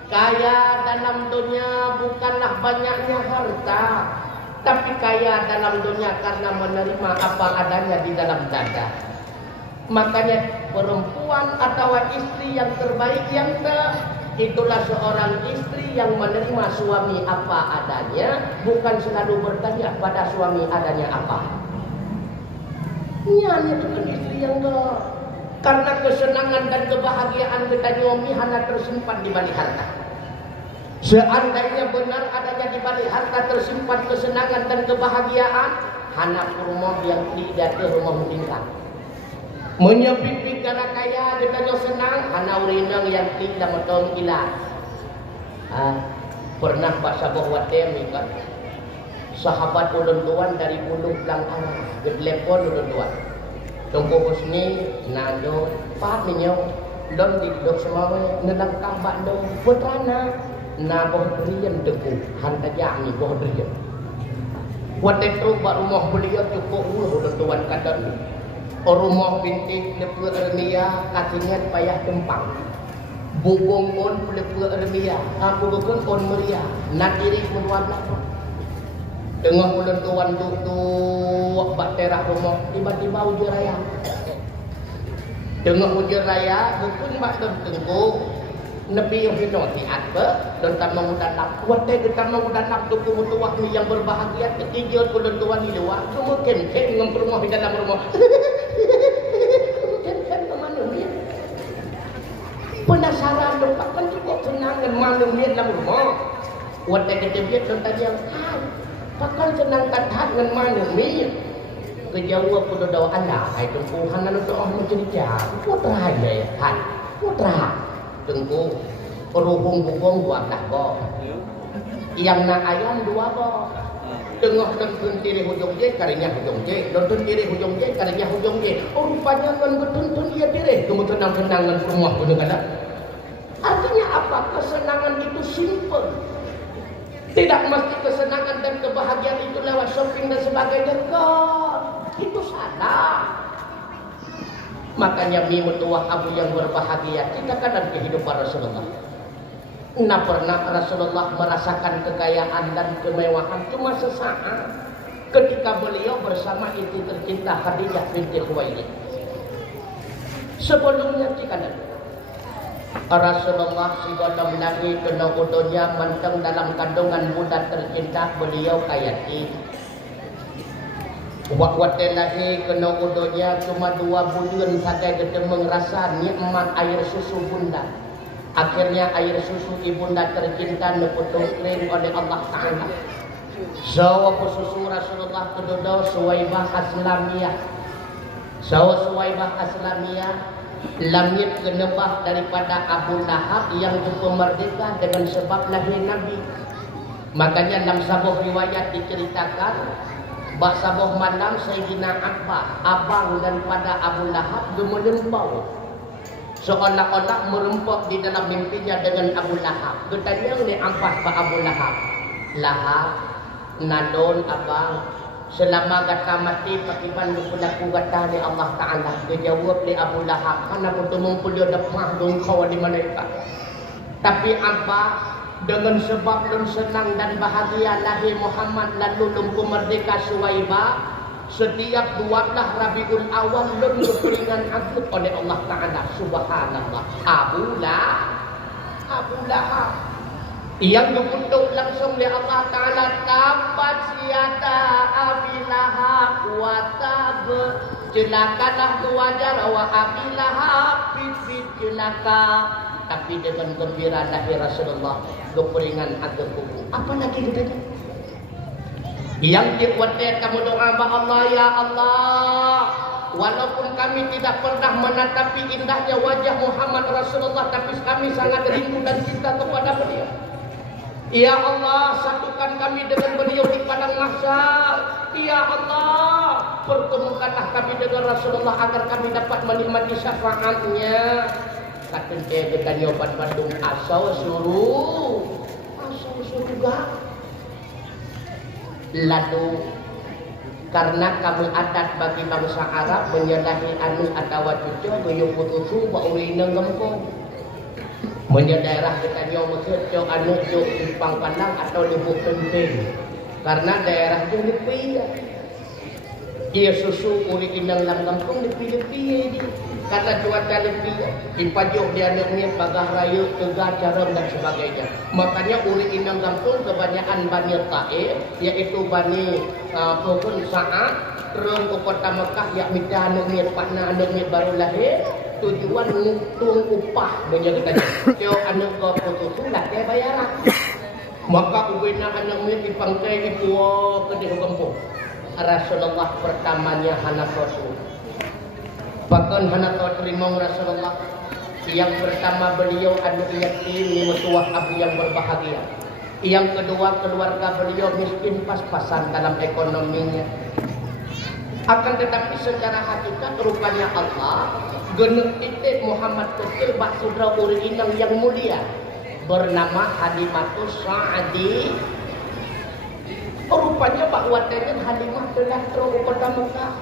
kaya dalam dunia bukanlah banyaknya harta, tapi kaya dalam dunia karena menerima apa adanya di dalam dada. Makanya perempuan atau istri yang terbaik yang itulah seorang istri yang menerima suami apa adanya, bukan selalu bertanya pada suami adanya apa. Ini bukan istri yang karena kesenangan dan kebahagiaan kita nyomi hanya tersimpan di balik harta. Seandainya benar adanya di balik harta tersimpan kesenangan dan kebahagiaan, hanya rumah yang tidak ke rumah meningkat. Menyepipi karena kaya ditanya senang hana urinang yang tidak metong ilah. Pernah bahasa bahwa temi kan sahabat ulun tuan dari ulu belang anak gedlepon ulun tuan tunggu husni nado pak minyo don didok semawe nedang kambak do putrana na bohdrian debu hanta jami bohdrian wate tru ba rumah beliau cukup ulun tuan kadang rumah bintik lepu ermia katinya payah tempang bubung on lepu ermia aku bukan on meria nak diri menwarna tengah bulan tuan duduk bak terah rumah tiba-tiba ujar raya tengah ujar raya bukan bak tengku Nabi yang hino tiat ke dan tamang udanap watai ke tamang udanap tu kumutuak ni yang berbahagia ketiga bulan tuan di luar cuma ken-ken dengan rumah di dalam rumah penasaran lupa kan cukup senang dan malam ni dalam rumah watai ketebit dan tanya pakai senang tatat dengan malam ni kejauh aku doa Allah hai tempuhan lalu doa mencerita putra ya hai putra tengku ruhung-ruhung dua tak kok yang nak ayam dua kok tengah dan kiri hujung je karinya hujung je dan kiri hujung je karinya hujung je rupanya kan betul dia kiri kamu tenang-tenangan rumah pun ada artinya apa kesenangan itu simple. Tidak mesti kesenangan dan kebahagiaan itu lewat shopping dan sebagainya. Itu salah. Makanya mutuah abu yang berbahagia ceritakan dalam kehidupan Rasulullah. Nah pernah Rasulullah merasakan kekayaan dan kemewahan cuma sesaat ketika beliau bersama istri tercinta Khadijah binti Khuwailid. Sebelumnya ceritakan Rasulullah sigolong lagi kena udonya menteng dalam kandungan budak tercinta beliau kayati. Waktu lagi kena udonya cuma 2 bulan saja kita merasa nikmat air susu bunda. Akhirnya air susu ibunda tercinta diputuskan oleh Allah Ta'ala. Sawa susu Rasulullah kedua Suwaibah Aslamiyah. Sawa Suwaibah Aslamiyah langit genebah daripada Abu Lahab yang cukup merdeka dengan sebab lahir Nabi. Makanya dalam sebuah riwayat diceritakan bak sebuah malam Sayyidina Abbas abang daripada Abu Lahab gemulembau seolah-olah merempok di dalam mimpinya dengan Abu Lahab. Ketanya ni ampas Pak Abu Lahab. Lahab, nadon abang, selama kata mati pakiban berlaku kata ni Allah Ta'ala. Dia jawab ni Abu Lahab, mana bertemu dia dapat dongkau di malaikat. Tapi apa dengan sebab dan senang dan bahagia lahir Muhammad lalu lumpuh merdeka Suwaibah. Setiap 12 Rabiul Awal lun keperingan aku oleh Allah Ta'ala. Subhanallah. Abu Lahab yang dikutuk langsung oleh Allah Ta'ala. Tabat siata Abi Lahab wa tab. Celakalah wajar wa Abi Lahab fit celaka. Tapi dengan gembira lahir Rasulullah keperingan aku. Apa lagi katanya? Yang dibuatnya kamu doa kepada Allah, ya Allah, walaupun kami tidak pernah menatapi indahnya wajah Muhammad Rasulullah, tapi kami sangat rindu dan cinta kepada beliau. Ya Allah, satukan kami dengan beliau di padang mahsyar. Ya Allah, pertemukanlah kami dengan Rasulullah agar kami dapat menikmati syafaatnya. Kata dia dengan jawaban Bandung, asal suruh juga. Lalu karena kamu adat bagi bangsa Arab menyalahi anu atau cucu goyo putusu ba uli nengempong menyedaerah kita nyo mekejo anu jo simpang pandang atau lubuk penting karena daerah itu dipi dia susu uli inang lam kampung dipi di karena cuaca lebih dipajuk dia nengnya bagah rayu tegah carom dan sebagainya. Makanya uli inang kampung kebanyakan Bani Taif yaitu Bani Pukun Sa'ad terus ke kota Mekah yang minta nengnya partner nengnya baru lahir tujuan ngitung upah menyertanya teo anu kau putus lah dia bayaran maka ubina anaknya dipangkai di pulau ke di kampung. Rasulullah pertamanya anak Rasul bahkan anak terima Rasulullah yang pertama beliau anak yatim ni mertua abu yang berbahagia, yang kedua keluarga beliau miskin pas-pasan dalam ekonominya. Akan tetapi secara hakikat rupanya Allah genep titik Muhammad kecil bak sudra uri inang yang mulia bernama Halimatus Sa'adi. Rupanya bak watenya Halimah telah terus kota Mekah.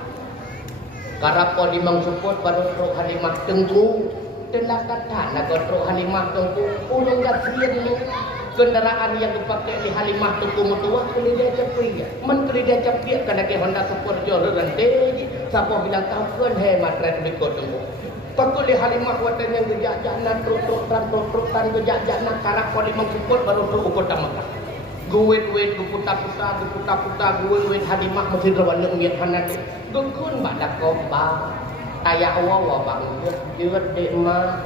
Karapo limang support baru terus Halimah tengku telah kata nak terus Halimah tengku ulung gasian ni kendaraan yang dipakai di Halimah tengku mutua kelida cepi menkelida cepi kana ke Honda Super Jor rente siapa bilang tahu kan hemat red berikut tengku pakul di Halimah watenya gejak-jakna truk tan gejak-jakna karapo limang support baru terus kota Mekah. Guwit-guwit puta-puta guwit-guwit Halimah mesti rawan ngiat hanan gukun badak komba tayak wawa bang jeut dek mah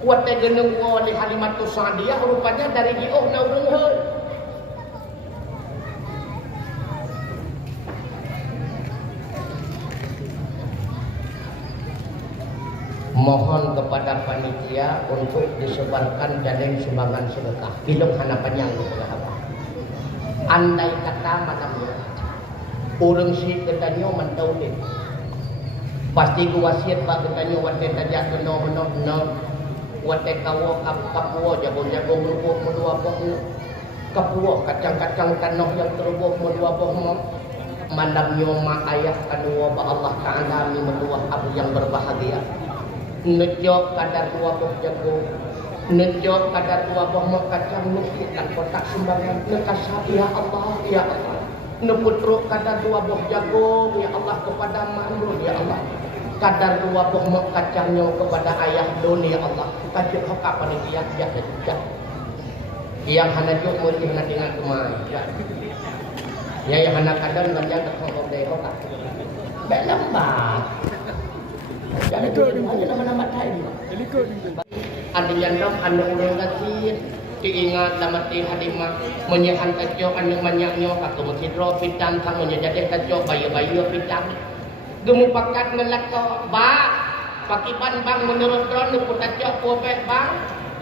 kuat teh geneng wa di Halimatus Sa'diyah rupanya dari diok na urang heul mohon kepada panitia untuk disebarkan jadeng sumbangan sedekah bilung hanapannya apa andai kata malamnya orang si ketanyo mantau deh pasti ku wasiat pak ketanyo wate tajak kena benar wate kawo kapuo jago-jago merubuk medua boh kapuo kacang-kacang tanah yang terubuk medua boh malamnya mak ayah kadua ba Allah Ta'ala mi medua abu yang berbahagia ngejok kadar dua boh jago nejok kadar dua boh kacang nukit dan kotak sumbangan nekasah ya Allah neputruk kadar dua boh jagung ya Allah kepada mandul ya Allah kadar dua boh kacangnya kepada ayah doni ya Allah kajuk hokap panitia ya yang hanajuk mesti hana dengan kemai ya yang hana kadang banyak hokap deh hokap belembah jadi itu hanya nama-nama tadi ada yang dong anda ulang kasih diingat dalam ti Halimah menyehan kacau anda banyaknya kata mesti ro pitang sang menjadi kacau bayu-bayu pitang gemupakat ngelako ba pakiban bang menurut ron pun kacau pobek bang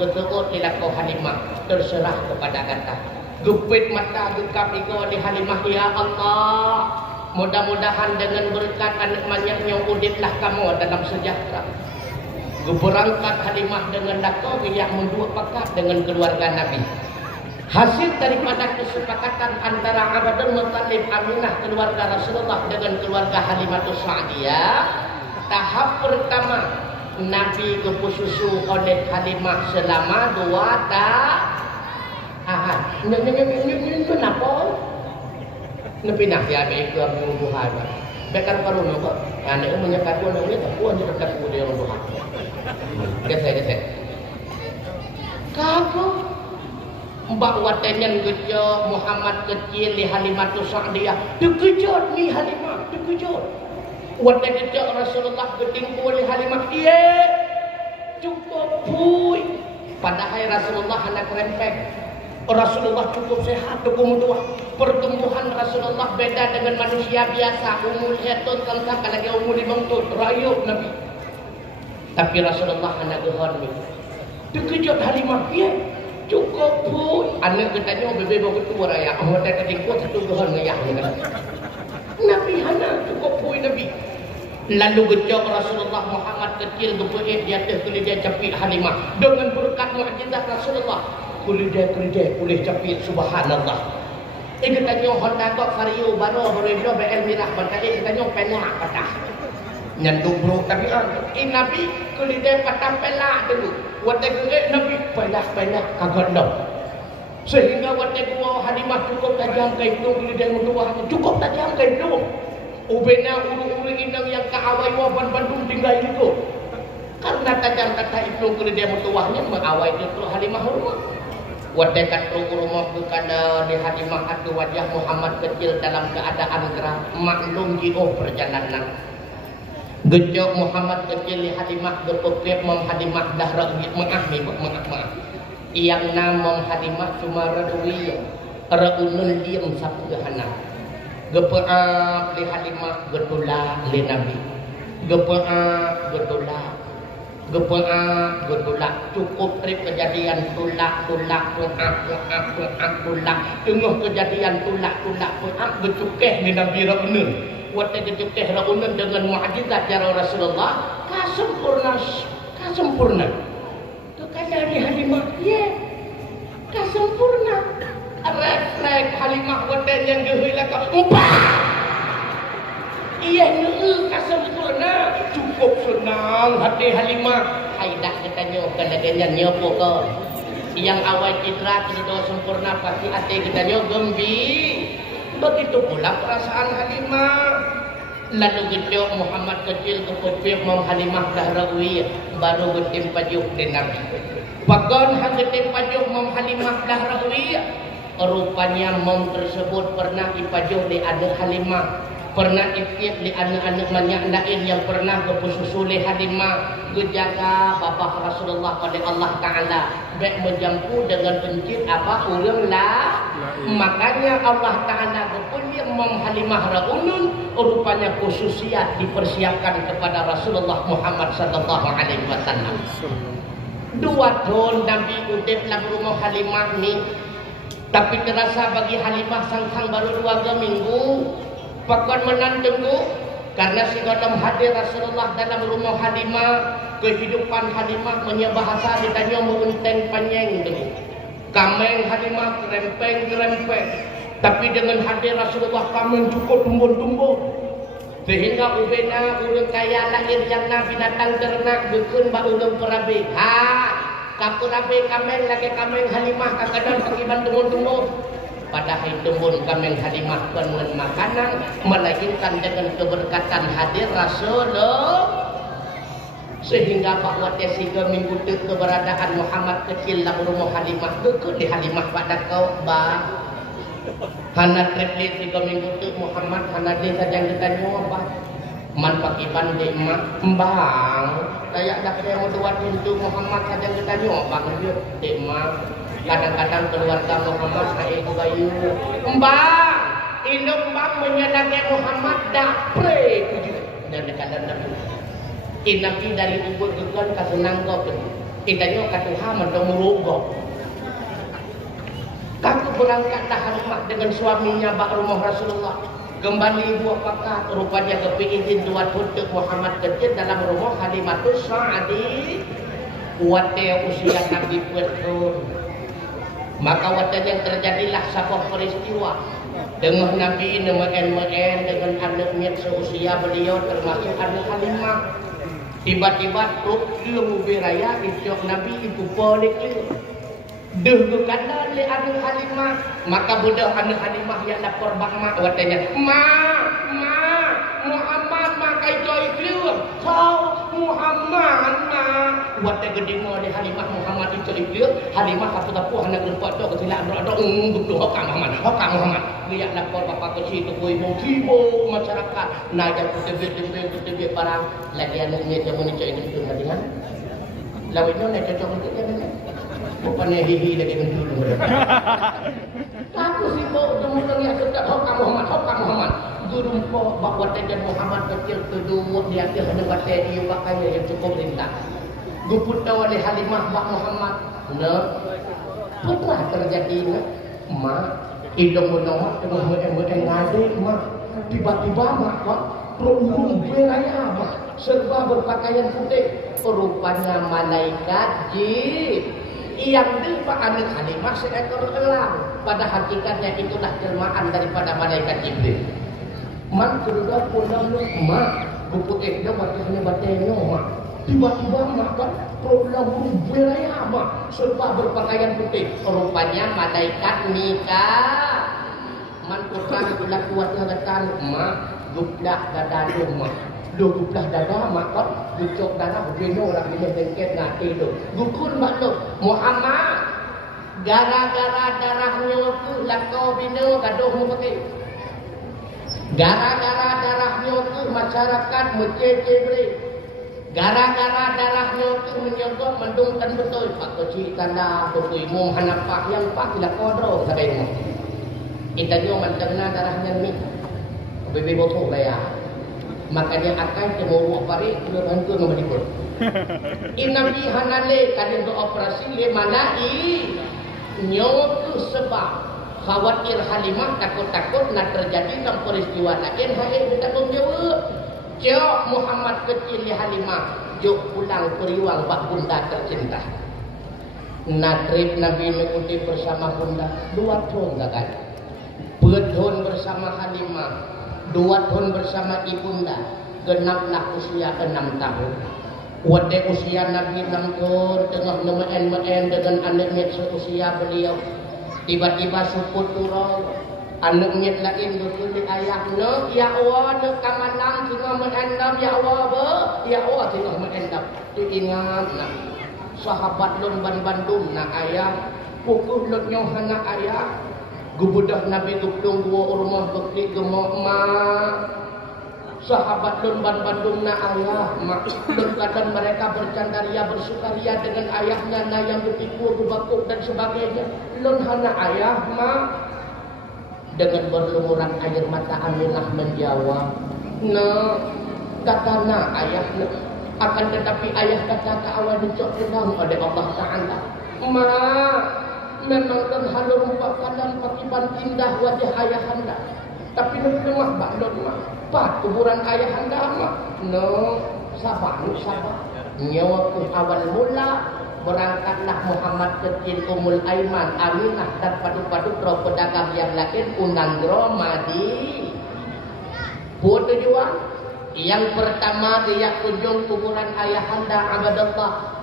geseut dilako Halimah terserah kepada kata gupit mata gekap iko di Halimah ya Allah mudah-mudahan dengan berkat anak banyaknya udiplah kamu dalam sejahtera Berangkat Halimah dengan Dato' yang mendua pakat dengan keluarga Nabi. Hasil daripada kesepakatan antara Abdul Muttalib Aminah keluarga Rasulullah dengan keluarga Halimatus Sa'diyah, tahap pertama Nabi kepususu oleh Halimah selama 2 tahun. Kenapa? Napinah ya baik ke Tuhan. Bekar paruno kok. Anak menyekat pun dia tak puan dia dekat dia orang Tuhan. Gesek. Kamu Mbak watenyan gejo Muhammad kecil di Halimatus Sa'diyah. Terkejut ni Halimah, terkejut. Waten gejo Rasulullah geding ku oleh Halimah. Iya. Cukup puy. Padahal Rasulullah anak rempeng. Rasulullah cukup sehat, cukup tua. Pertumbuhan Rasulullah beda dengan manusia biasa. Umur hetun tentang lagi umur 5 tahun. Rayuk Nabi. Tapi Rasulullah anak gehon ni. Terkejut Halimah. Iya. Cukup pun anak katanya bebe bawa ketua raya hotel ketingku satu gehon ngayah ni kan. Nabi hana cukup pun Nabi. Lalu gejok Rasulullah Muhammad kecil berperit di atas kulidah capit Halimah dengan berkat mukjizat Rasulullah. Kulidah boleh capit subhanallah. Katanya Honda kok vario baru beredo BL mirah berkali katanya penak patah. Nyandung bro tapi Nabi kulidah patah pelak dulu. Wadah kulit Nabi pelah kagak dong. Sehingga wadah gua Halimah cukup tajam ke hidung kulidah mentuahnya cukup tajam ke hidung. Ubena ulu-ulu indang yang keawai waban Bandung tinggal itu. Karena tajam kata hidung kulidah mentuahnya mengawai itu Halimah rumah. Wadah kat rumah kada di Halimah adu wajah Muhammad kecil dalam keadaan geram maklum jauh perjalanan. Gejok Muhammad kecil di Halimah gepepep Mam Halimah dah rakyat maaf. Yang nama Halimah cuma radui raunun diem satu gehana. Gepeap di Halimah getula li Nabi. Gepeap getula cukup trip kejadian tulak tengah kejadian tulak becukeh ni Nabi raunun. Waktu kecukeh raunun dengan mukjizat cara Rasulullah kasempurna. Tu kata ni Halimah, ye, kasempurna. Refleks Halimah waktu yang gehilah ka iya nu kasempurna. Cukup senang hati Halimah. Haidah katanya kadang-kadang nyopo ko. Yang awal citra kita sempurna pasti hati kita gembira. Begitu pula perasaan Halimah. Lalu gejok Muhammad kecil kepepep Mam Halimah dah rawi baru getim pajuk di Nabi. Pagon getim pajuk Mam Halimah dah rawi. Rupanya Mam tersebut pernah ipajuk di anak Halimah. Pernah ikut di anak-anak banyak lain yang pernah berpususuli Halimah. Gejaga Bapak Rasulullah oleh Allah Ta'ala. Baik menjampu dengan pencit apa ulang lah. Makanya Allah Ta'ala berpunya Mam Halimah raunun. Rupanya khususiat dipersiapkan kepada Rasulullah Muhammad sallallahu alaihi wasallam. 2 tahun Nabi udip dalam rumah Halimah ni. Tapi terasa bagi Halimah sang baru 2 minggu. Pakon menantunggu karena si godam hadir Rasulullah dalam rumah Halimah. Kehidupan Halimah menyebahasa ditanya mengunteng panjang dulu. Kameng Halimah kerempeng. Tapi dengan hadir Rasulullah kameng cukup tumbuh. Sehingga ubena ulun kaya lahir jannah binatang ternak gekun ba ulun perabe. Kapurabe kameng lagi kameng Halimah kakadang pakiban tumbuh. Padahal tumbun kameng Halimah dengan makanan melainkan dengan keberkatan hadir Rasulullah. Sehingga bahwa tesiga minggu keberadaan Muhammad kecil dalam rumah Halimah gekun di Halimah pada kau ba hana triplet 3 minggu tu Muhammad hana dia saja ditanya apa man pakiban de mak mbang kayak dak dia mau buat pintu Muhammad saja ditanya apa dia de mak kadang-kadang keluarga Muhammad saya bayu mbang induk mbang menyenangkan Muhammad dak pre dan kadang-kadang Nabi dari ubur gekon kasenang kau itanya katuha mendomurugo. Kamu berangkat dah Halimah dengan suaminya bak rumah Rasulullah. Kembali buat pakat, rupanya kepiizin tuan untuk Muhammad kecil dalam rumah Halimatus Sa'adi. Wate usia Nabi Puetur. Maka wate yang terjadilah sebuah peristiwa. Dengan Nabi nemen dengan anaknya seusia beliau termasuk anak Halimah. Tiba-tiba truk lumbi raya isyok Nabi itu polik itu. Duh kata le anak Halimah, maka budak anak Halimah yang lapor bang mak watanya, Muhammad makai joy keluar. Muhammad wate gede ngode Halimah Muhammad itu keluar. Halimah tapu anak lepas tu kesilak ada betul hokam Muhammad. Dia lapor bapak kecil tu ibu masyarakat. Najak kutebik barang lagi anaknya jamu ni cak itu hadiran. Lawitnya nak cocok untuk dia ni. Bukannya hihi lagi bentuk tu. Aku sih mau demulung yang sedap hokam Muhammad. Guru po bawa dan Muhammad kecil tu dua dia ke hendak baca dia pakaian yang cukup rintak. Guput oleh Halimah Bak Muhammad. Nah, pernah terjadi mak idong menawak dengan ngade mak tiba-tiba mak perurung beraya mak serba berpakaian putih. Rupanya malaikat jin yang dimpa anak Halimah seekor elang. Pada hakikatnya itulah jelmaan daripada malaikat Jibril. Man kedua pulang mak buku dia batenya mak. Tiba-tiba mak kan pulang beraya mak serba berpakaian putih. Rupanya malaikat Mika. Man kurang bila kuatnya katan mak guplah dada mak. Dua guplah dada mak kan gucok darah beno lah bila dengket ngati tu. Gukun mak tu Muhammad gara-gara darahnya tu lakau beno gaduh mu pakai. Gara-gara darahnya tu masyarakat mencece. Gara-gara darahnya tu menyogok mendungkan betul. Pak kecil tanda buku imum hanapah yang pak tidak kodro sakai rumah. Kita juga mendengar darahnya ni. Bebe botol lah ya. Maka dia akan cemuruk pari dia bantu nombor pun. Inabi hanale kadang operasi le malai nyotu sebab khawatir Halimah takut-takut nak terjadi dalam peristiwa lain hai bertanggung jawab. Cok Muhammad kecil ya Halimah jok pulang periwang bak bunda tercinta. Nadrib Nabi mengikuti bersama bunda 2 tahun gagal. Bertahun bersama Halimah 2 tahun bersama ibunda, genaplah usia 6 tahun. Wade usia Nabi 6 tahun, tengah memen dengan anaknya seusia beliau. Tiba-tiba suku turun, anaknya lain berkuli ayahnya, ya Allah, nak kamalang tengah mengendam, ya Allah tengah mengendam. Tu ingat nak, sahabat lon Bandung nak ayah, pukul lon nyohana ayah. Gubudah Nabi guplung dua rumah bekli gemok mak. Sahabat lun Bandung na ayah mak. Lun kadang mereka bercandaria bersukaria dengan ayahnya na yang bertipu gubakuk dan sebagainya. Lun hana ayah mak. Dengan berlumuran air mata Aminah menjawab, nah kata na ayah na. Akan tetapi ayah kata ke awal dicok tenang oleh Allah Ta'ala. Mak, memang dan halu merupakan pakiban indah wajah ayahanda. Tapi nak lemah bak lemah. Pat kuburan ayahanda mak. No, sabar. Nyawa ku awal mula berangkatlah Muhammad kecil Ummul Aiman, Aminah dan padu-padu pro pedagang yang lain undang Madi. Buat tujuan yang pertama dia kunjung kuburan ayahanda Abdullah.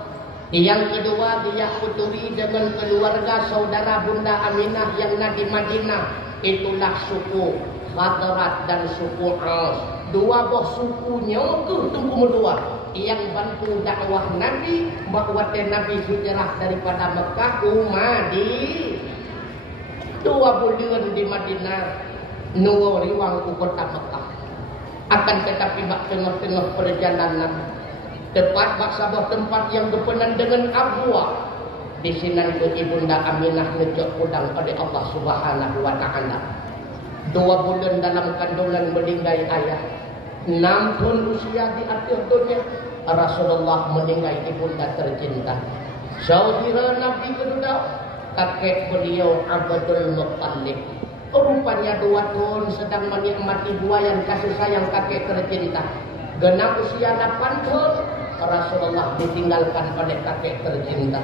Yang kedua dia kuturi dengan keluarga saudara bunda Aminah yang ada di Madinah. Itulah suku Khadrat dan suku Aus. 2 buah sukunya itu tunggu dua yang bantu dakwah Nabi bahawa Nabi hijrah daripada Mekah Umadi. 2 bulan di Madinah nunggu riwang ke kota Mekah. Akan tetapi bak tengah-tengah perjalanan tepat bak sebuah tempat yang berkenan dengan Abwa. Di sini ibunda Aminah ngejok pulang oleh Allah Subhanahu wa Ta'ala. 2 bulan dalam kandungan meninggal ayah. 6 tahun usia di akhir dunia Rasulullah meninggal ibunda tercinta. Saudara Nabi kedua kakek beliau Abdul Muttalib. Rupanya 2 tahun sedang menikmati buayan kasih sayang kakek tercinta. Genap usia 8 tahun, Rasulullah ditinggalkan oleh kakek tercinta.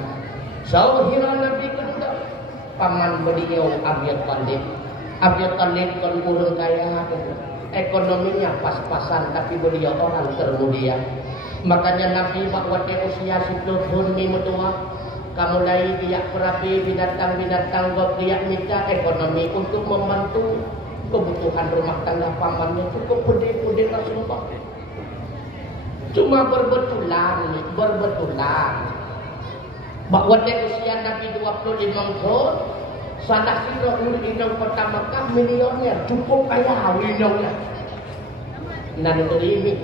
Sauhira Nabi kedua, paman beliau Abi Thalib. Abi Thalib kan urang kaya, ekonominya pas-pasan, tapi beliau orang termulia. Makanya Nabi bahwa usia 10 tahun ni medua, kamu mulai dia perapi binatang-binatang dia minta ekonomi untuk membantu kebutuhan rumah tangga pamannya cukup gede-gede Rasulullah. Cuma berbetulan bahwa usia Nabi 25 tahun salah satu orang kota Makkah milioner cukup kaya milioner. Nan terimi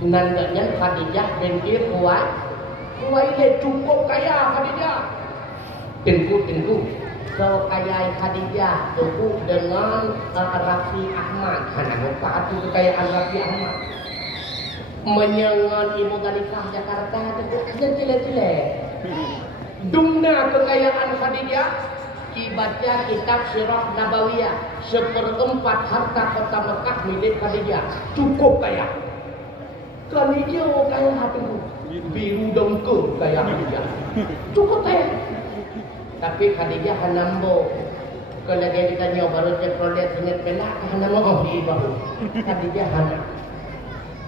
nan ganyan Khadijah binti Khuwailid cukup kaya Khadijah. Tengku so kaya Khadijah cukup dengan Raffi Ahmad. Karena muka itu kekayaan Raffi Ahmad. Menyengat Ibu Khalifah Jakarta itu cile-cile. Dumna kekayaan Khadijah dibaca kitab Sirah Nabawiyah 1/4 harta kota Mekah milik Khadijah. Cukup kaya. Khadijah kaya hati biru dongkur kaya Khadijah. Cukup kaya. Tapi Khadijah hanambo. Kalau lagi ditanya baru cek prolet sengit pelak hanambo baru. Khadijah hanam.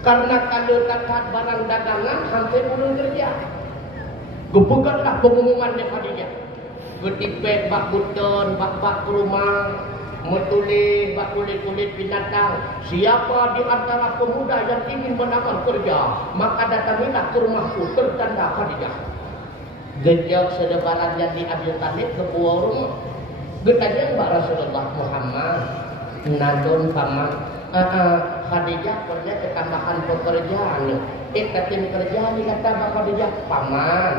Karena kalau takat barang dagangan hampir belum kerja. Gepegatlah pengumuman dari Khadijah. Getipet bak buton, bak rumah, metulih, bak kulit-kulit binatang. Siapa di antara pemuda yang ingin mendapat kerja, maka datangilah ke rumahku tertanda Khadijah. Gejok sedebaran yang di Abi Thalib ke buah rumah. Getanya Mbak Rasulullah Muhammad nadon paman Khadijah pernah ketambahan pekerjaan. Tim kerjaan dikata Mbak Khadijah paman.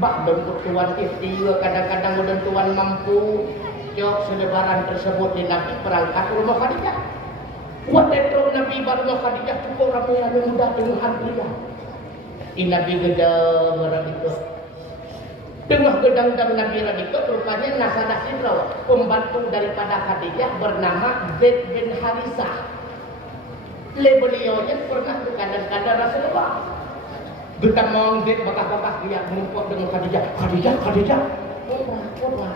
Mbak bentuk tuan istiwa kadang-kadang udah tuan mampu. Jok sedebaran tersebut di Nabi perangkat rumah Khadijah. Waktu itu Nabi baru Khadijah cukup ramai yang muda dengan Khadijah. Nabi gedang orang itu. Tengah gedang-gedang Nabi Radikot rupanya Nasadah Sidraw, pembantu daripada Khadijah bernama Zaid bin Harisah. Beliaunya pernah ke kadang-kadang Rasulullah. Kita mau Zaid bakah-bakah dia menumpuk dengan Khadijah. Apa?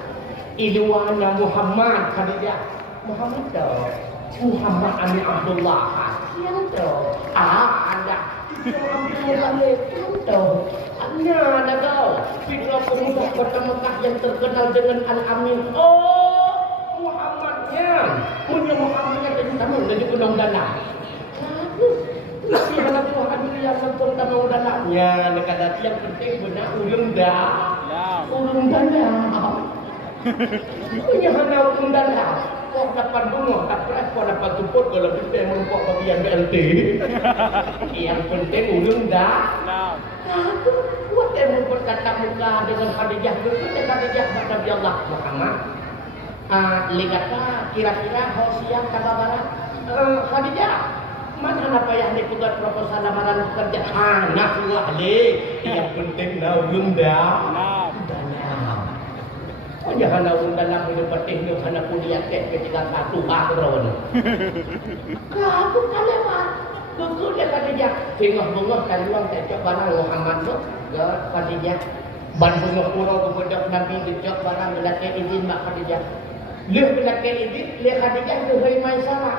Iluana Muhammad Khadijah. Muhammad dong. Muhammad Amin Abdullah. Yang dong. Ada. Hanya ada kau Fitnah pemuda kota Mekah yang terkenal dengan Al-Amin. Oh Muhammadnya punya Muhammadnya dari tamu dari gunung dana. Tapi anak Tuhan yang mentor tamu dananya negara yang penting benar ulung dana. Punya hana ulung dana. Kok dapat bunga, kok dapat jemput kalau kita menumpuk bagian BLT. Yang penting ulung dah. Buat yang menumpuk tatap muka dengan Khadijah dulu, Khadijah Nabi Allah Muhammad. Ligata kira-kira Hosiah kabaran Khadijah. Mana apa yang diputar proposal lamaran kerja? Anak ahli. Yang penting dah ulung dah. Oh jangan lawan dalam hidup teknik karena kuliah ketika 1 tahun. Kamu kalewat. Betul dia Khadijah. Tengah-tengah kaluang cecok barang Muhammad tu. Khadijah. Ban bunga pura kepada Nabi cecok barang belakang izin Mbak Khadijah. Leh belakang izin, leh Khadijah tu hai Maisarah.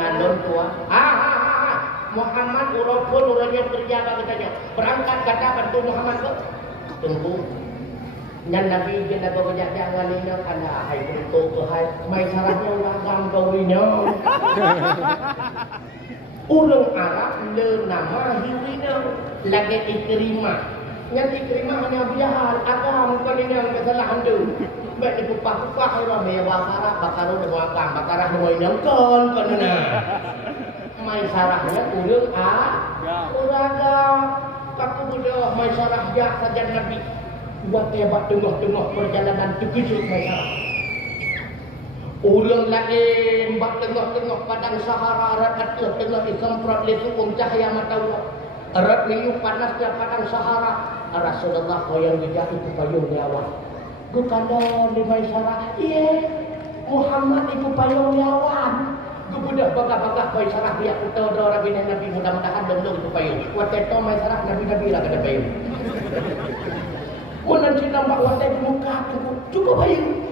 Nadon tua. Muhammad urapun urangnya kerja bagi saja. Berangkat kata bantu Muhammad tu. Tentu dan Nabi kita bekerja jangan ini karena hai untuk ke hai mai sarahnya orang gawinya orang Arab le nama hiwina lagi Ikrimah yang Ikrimah hanya biar agam kalian kesalahan tu baik di pupah-pupah orang ya bakar dengan agam bakar dengan yang kan mai sarahnya orang agam aku mudah masyarakat saja Nabi buat hebat tengah-tengah perjalanan terkejut masyarakat. Ulang lain buat tengah-tengah padang Sahara rakat tengah disemprot lesukum cahaya mata Allah. Erat minggu panasnya padang Sahara. Rasulullah yang dijatuh ke payung nyawa. Gue kada di Maisarah. Iya, Muhammad itu payung lawan. Gue budak bagak-bagak Maisarah dia putar orang bina Nabi mudah-mudahan dong itu payung. Waktu itu Maisarah Nabi lah kada payung. Kau nanti nampak waktu itu muka cukup payung.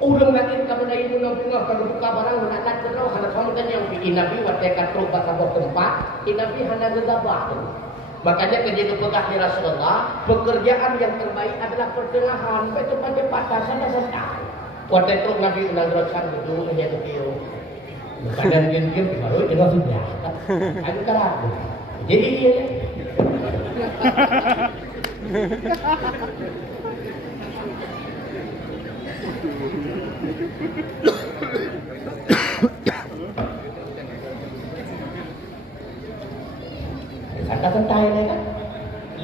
Orang lagi kamu dari bunga-bunga kalau buka barang nak terus hendak kamu tanya yang bikin Nabi waktu katro bakal tempat. Nabi hendak gegabah. Makanya ketika pegah di Rasulullah, pekerjaan yang terbaik adalah pertengahan. Itu pada batasan selesai. Waktu itu Nabi menandakan itu hanya itu. Kadang game baru itu sudah. Aku kerap. Jadi dia. Kata santai ni kan.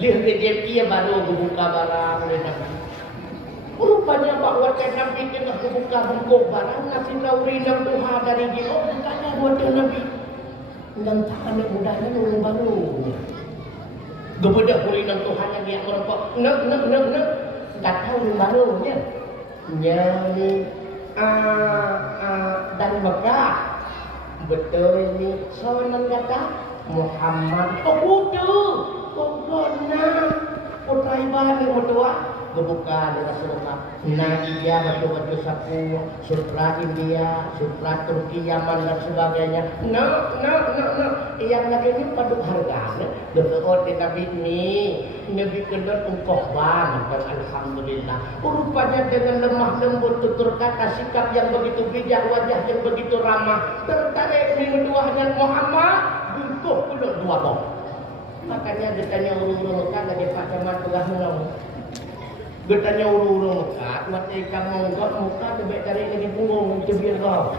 Lihat dia baru buka barang oleh Nabi. Rupanya bahawa Nabi tengah buka bungkuk barang nasi lauri dan Tuhan dari dia. Oh, bukannya buat Nabi. Dan tak anak mudanya orang baru. Gebedak boleh dan Tuhan yang dia merempok. Nak. Tak tahu orang baru ya. Nyanyi dan Mekah. Betul ini. Seorang kata Muhammad. Oh betul. Pokoknya putra ibadah yang berdoa. Kebuka di Rasulullah. Nadia betul-betul sapu. Sutra India, Sutra Turki, Yaman dan sebagainya. No. Yang lagi ini paduk harga. Betul di Nabi ini. Nabi kedua korban. Dan Alhamdulillah. Rupanya dengan lemah lembut tutur kata sikap yang begitu bijak, wajah yang begitu ramah. Tertarik mengeduahnya Muhammad. Untuk kedua dua bom. Makanya ditanya urung-urung kan lagi Pak Camat pegah menolong. Ditanya urung-urung Mekah, waktu kamu muka lebih dari lagi punggung cebir kau.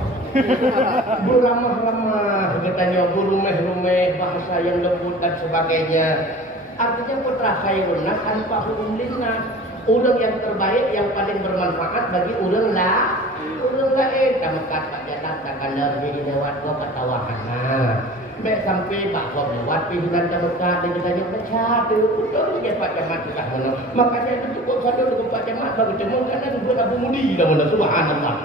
Beramah-ramah, ditanya berumeh-rumeh, bahasa yang lembut dan sebagainya. Artinya putra khairunnas tanpa hukum linnas. Orang yang terbaik, yang paling bermanfaat bagi orang lain. Kamu kata jalan takkan lebih lewat gua ketawahan. Baik sampai bahawa lewat pilihan terbuka dan ditanya baca dulu betul dia Pak Camat juga mana. Makanya itu cukup satu dengan Pak Camat bagi temu kan buat Abu Mudi dah mana subhanallah.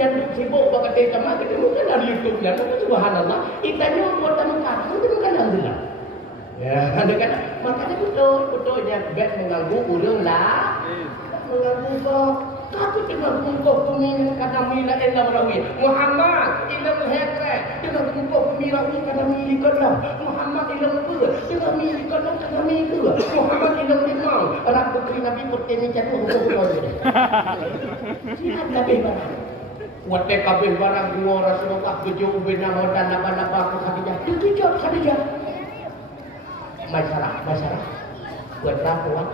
Yang sibuk bagi Pak Camat ketemu kan dari YouTube yang subhanallah. Itanya buat temu kan itu kan alhamdulillah. Ya, ada kan makanya betul dia baik mengganggu orang lah. Mengganggu kok. Tapi tengah untuk pemimpin kata mila elam rawi Muhammad ilam hekre tengah untuk pemimpin kata miliklah Muhammad ilam pula tengah miliklah kata miliklah Muhammad ilam limang anak putri Nabi putri jatuh hukum kau ini sihat kabeh barang waktu kabeh barang dua Rasulullah bejauh benama dan napa-napa aku Khadijah dikijab Khadijah masyarakat buat rapuan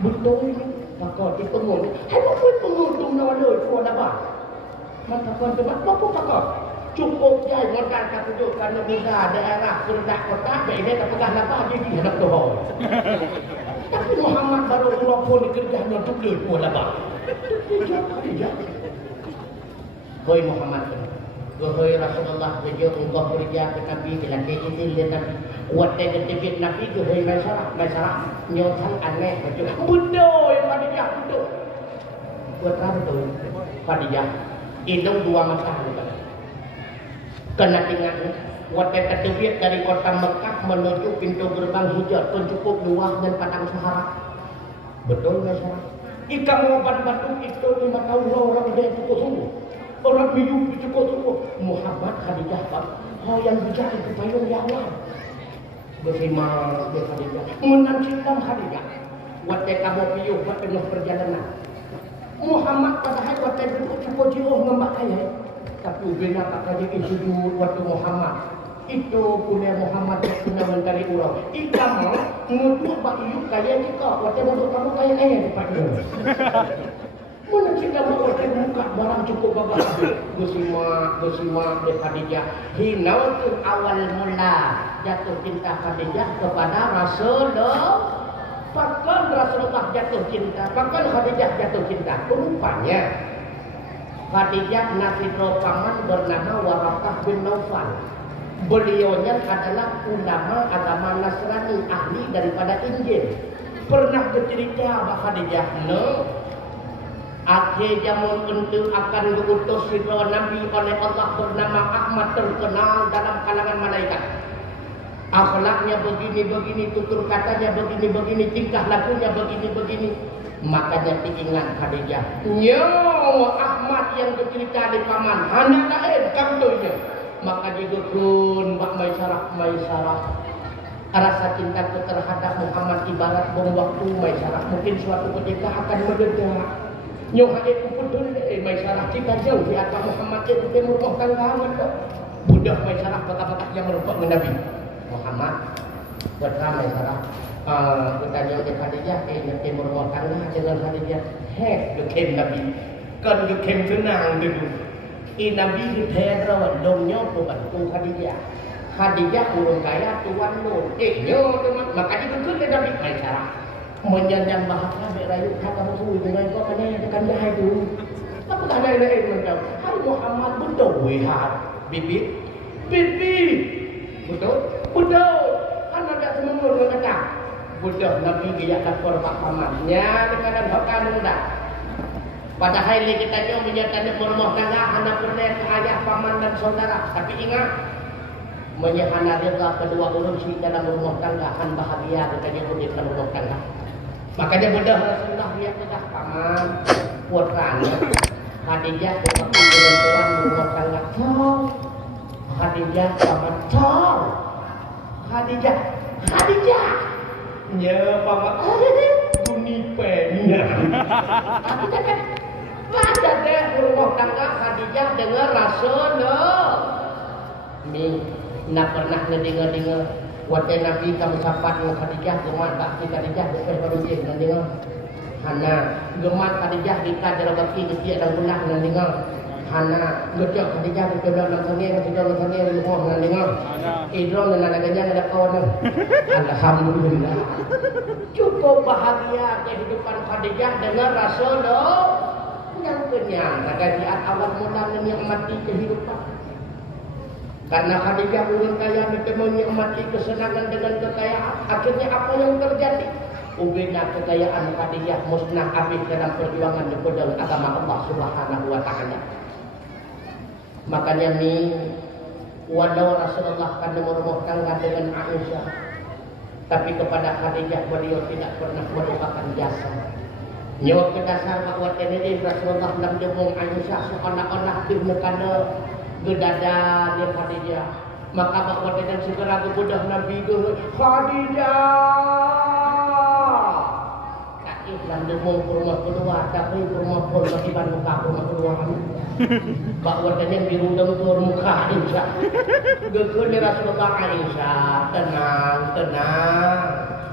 betul ini maka di pengun, apa pun penguntung nawaloi kuat apa? Maka pun tempat apa pakar? Cukup jai mereka tak duduk kerana muda daerah berdak kota, ini tak pegang apa dia di hendak dohor. Tapi Muhammad baru keluar pun kerjanya duduk kuat apa? Dia. Hoi Muhammad, hoi Rasulullah, dia engkau kerja ke Nabi, bila dia izin dia Nabi. Waktu ketibit Nabi itu hoi Maisarah, nyotan aneh betul. Betul yang Khadijah betul. Buat betul Khadijah. Hidung dua mata bukan. Kena tinggal. Waktu ketibit dari kota Mekah menuju pintu gerbang Hijr pun cukup luas dan padang Sahara. Betul Maisarah. Ikan obat batu itu 5 tahun orang dia cukup sungguh. Orang biru cukup sungguh. Muhammad Khadijah oh yang bijak itu payung ya Allah. Berkhidmat di Khadijah menantikan Khadijah waktu kamu piuh buat penuh perjalanan Muhammad padahal waktu itu cukup jauh memakai tapi bila pakai sujud waktu Muhammad itu punya Muhammad yang kena mencari uang ikamu nuduh bayu kaya kita waktu nuduh kamu kaya dipakai mana kita bawa buka barang cukup babak bersimak di Khadijah hinau tu awal mula jatuh cinta Khadijah kepada Rasulullah bahkan Rasulullah jatuh cinta bahkan Khadijah jatuh cinta rupanya Khadijah nasibro paman bernama Warakah bin Naufal beliaunya adalah ulama agama Nasrani ahli daripada Injil pernah bercerita Khadijah Akhir zaman untuk akan diutus seorang Nabi oleh Allah bernama Ahmad, terkenal dalam kalangan malaikat. Akhlaknya begini-begini, tutur katanya begini-begini, tingkah lakunya begini-begini. Makanya diingat Khadijah. Nyawa Ahmad yang bercerita di paman, anak lain kandonya. Maka digukun Mbak Maisarah. Rasa cintaku terhadap Muhammad ibarat bom waktu Maisarah. Mungkin suatu ketika akan meledak. Nyoha itu betul Maisarah kita jauh di atas Muhammad itu timur tangga amat. Budak Maisarah kata-kata yang merupakan Nabi Muhammad. Buat Maisarah. Kita jauh di Khadijah, timur tangga dengan Khadijah. Dukem Nabi. Kan dukem tenang dulu. Nabi ditera dongnya pembantu Khadijah. Khadijah urung kaya tuan nun. Nyo teman. Makanya betul Nabi Maisarah. Menyanjang bahagia berayu kata Rasul dengan kau kena tekan dah itu. Apa kena lain macam? Hai Muhammad betul wihat bibit. Betul. Kan ada semua kata. Betul Nabi dia tak korban pamannya dengan bahkan mudah. Pada hari kita jauh menyatakan rumah tangga anak berdaya ayah paman dan saudara. Tapi ingat menyahana rela kedua urusi dalam rumah tangga akan bahagia katanya hidup dalam rumah tangga. Makanya mudah Rasulullah dia sudah paman putranya Khadijah seperti perempuan rumah tangga. Khadijah paman Khadijah ya paman bunipenya. Khadijah kan ada deh rumah tangga Khadijah dengar Rasulullah. Ni nak pernah ngedengar wajah Nabi kamu sapat dengan Khadijah gemat bakti Khadijah bukan manusia dengan dengar Hana gemat Khadijah kita dalam bakti kecil dan guna dengan dengar Hana ngejok Khadijah kita dalam sangnya di rumah dengan dengar Idron dan anaknya ada kawan. Alhamdulillah cukup bahagia kehidupan Khadijah dengan Rasulullah yang kenyang ada di awal mula menikmati kehidupan. Karena Khadijah ulun kaya mereka menikmati kesenangan dengan kekayaan. Akhirnya apa yang terjadi? Ubednya kekayaan Khadijah musnah habis dalam perjuangan di pedang agama Allah Subhanahu wa taala. Makanya ni walau Rasulullah kan rumah tangga dengan Aisyah, tapi kepada Khadijah beliau tidak pernah melupakan jasa. Nyawa ke dasar bahwa ini Rasulullah dalam demung Aisyah seolah-olah dimukana gedada dia Khadijah. Maka bahawa dia segera kebudah Nabi itu Khadijah tak dalam demung rumah kedua tapi rumah pun masih muka rumah kedua bahawa dia birudang ke muka Aisyah gekun Rasulullah Aisyah tenang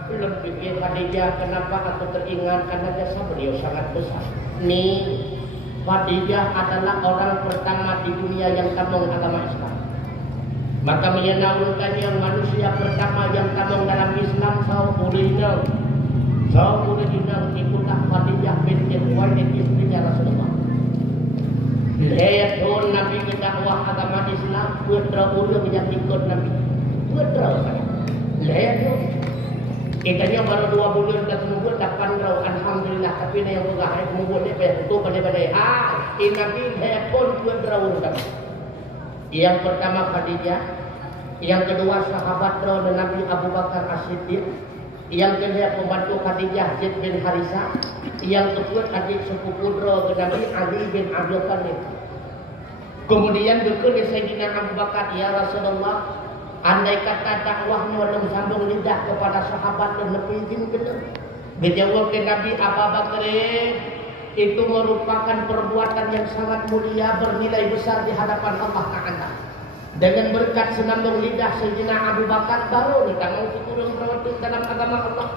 belum pikir Khadijah kenapa aku teringat karena jasa beliau sangat besar. Ni Khadijah adalah orang pertama di dunia yang tamung agama Islam. Maka menyenangkan manusia pertama yang tamung dalam Islam original itulah Khadijah binti Khuwailid istrinya Rasulullah. Lihatun Nabi berdakwah agama Islam putra ulung yang ikut Nabi. Putra saya. Lihatun. Kitanya baru 2 bulan dah sembuh dapat rau alhamdulillah tapi yang bukan hari sembuh ni betul pada-pada Nabi saya pun rau kami. Yang pertama Khadijah, yang kedua sahabat rau Nabi Abu Bakar As-Siddiq, yang kedua pembantu Khadijah Zaid bin Harisah, yang keempat adik sepupu rau Nabi Ali bin Abi Thalib. Kemudian berikut Sayyidina Abu Bakar, ya Rasulullah, andai kata dakwahnya belum sambung lidah kepada sahabat dan lebih izin betul. Dijawab ke Nabi Abu Bakar, itu merupakan perbuatan yang sangat mulia bernilai besar di hadapan Allah Ta'ala. Dengan berkat senambung lidah Sayyidina Abu Bakar baru kita mau dikurung berawat dalam agama Allah.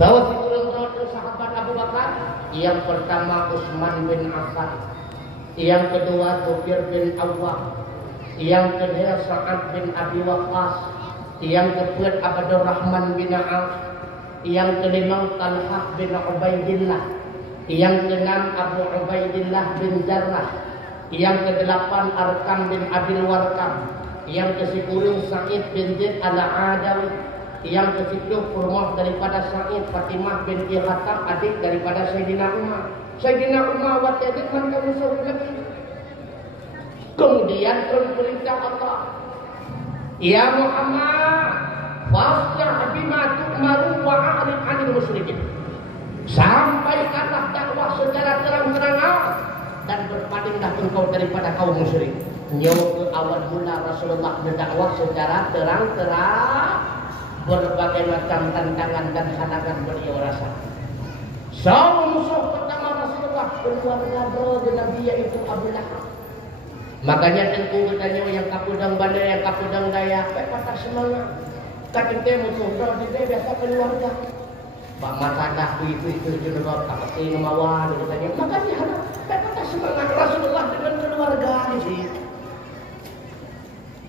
Sahabat dikurung berawat sahabat Abu Bakar. Yang pertama Utsman bin Affan, yang kedua Zubair bin Awwam, yang kedua Sa'ad bin Abi Waqqas, yang keempat Abdurrahman bin Auf, yang kelima Talhah bin Ubaidillah, yang keenam Abu Ubaidillah bin Jarrah, yang kedelapan Arkam bin Abil Warkam, yang kesepuluh Sa'id bin Zaid al-Adawi, yang ke-10 rumah daripada Sa'id Fatimah binti Khattab adik daripada Sayyidina Umar. Sayyidina Umar watadid man kamu suruh lagi. Kemudian perintah Allah, ya Muhammad, fasdah bima tu'maru wa a'rid 'anil musyrikin. Sampaikanlah dakwah secara terang-terangan dan berpalinglah engkau daripada kaum musyrik. Nyawa awal mula Rasulullah berdakwah secara terang-terang, berbagai macam tantangan dan halangan beliau rasa. Musuh pertama Rasulullah keluarga Nabi yaitu Abu Lahab. Makanya tentu katanya yang kapudang bandar, yang kapudang daya, patah semangat. Katanya musuh dia biasa keluarga. Pak masalah itu juga tak pasti mawar katanya. Makanya patah semangat Rasulullah dengan keluarga di sini.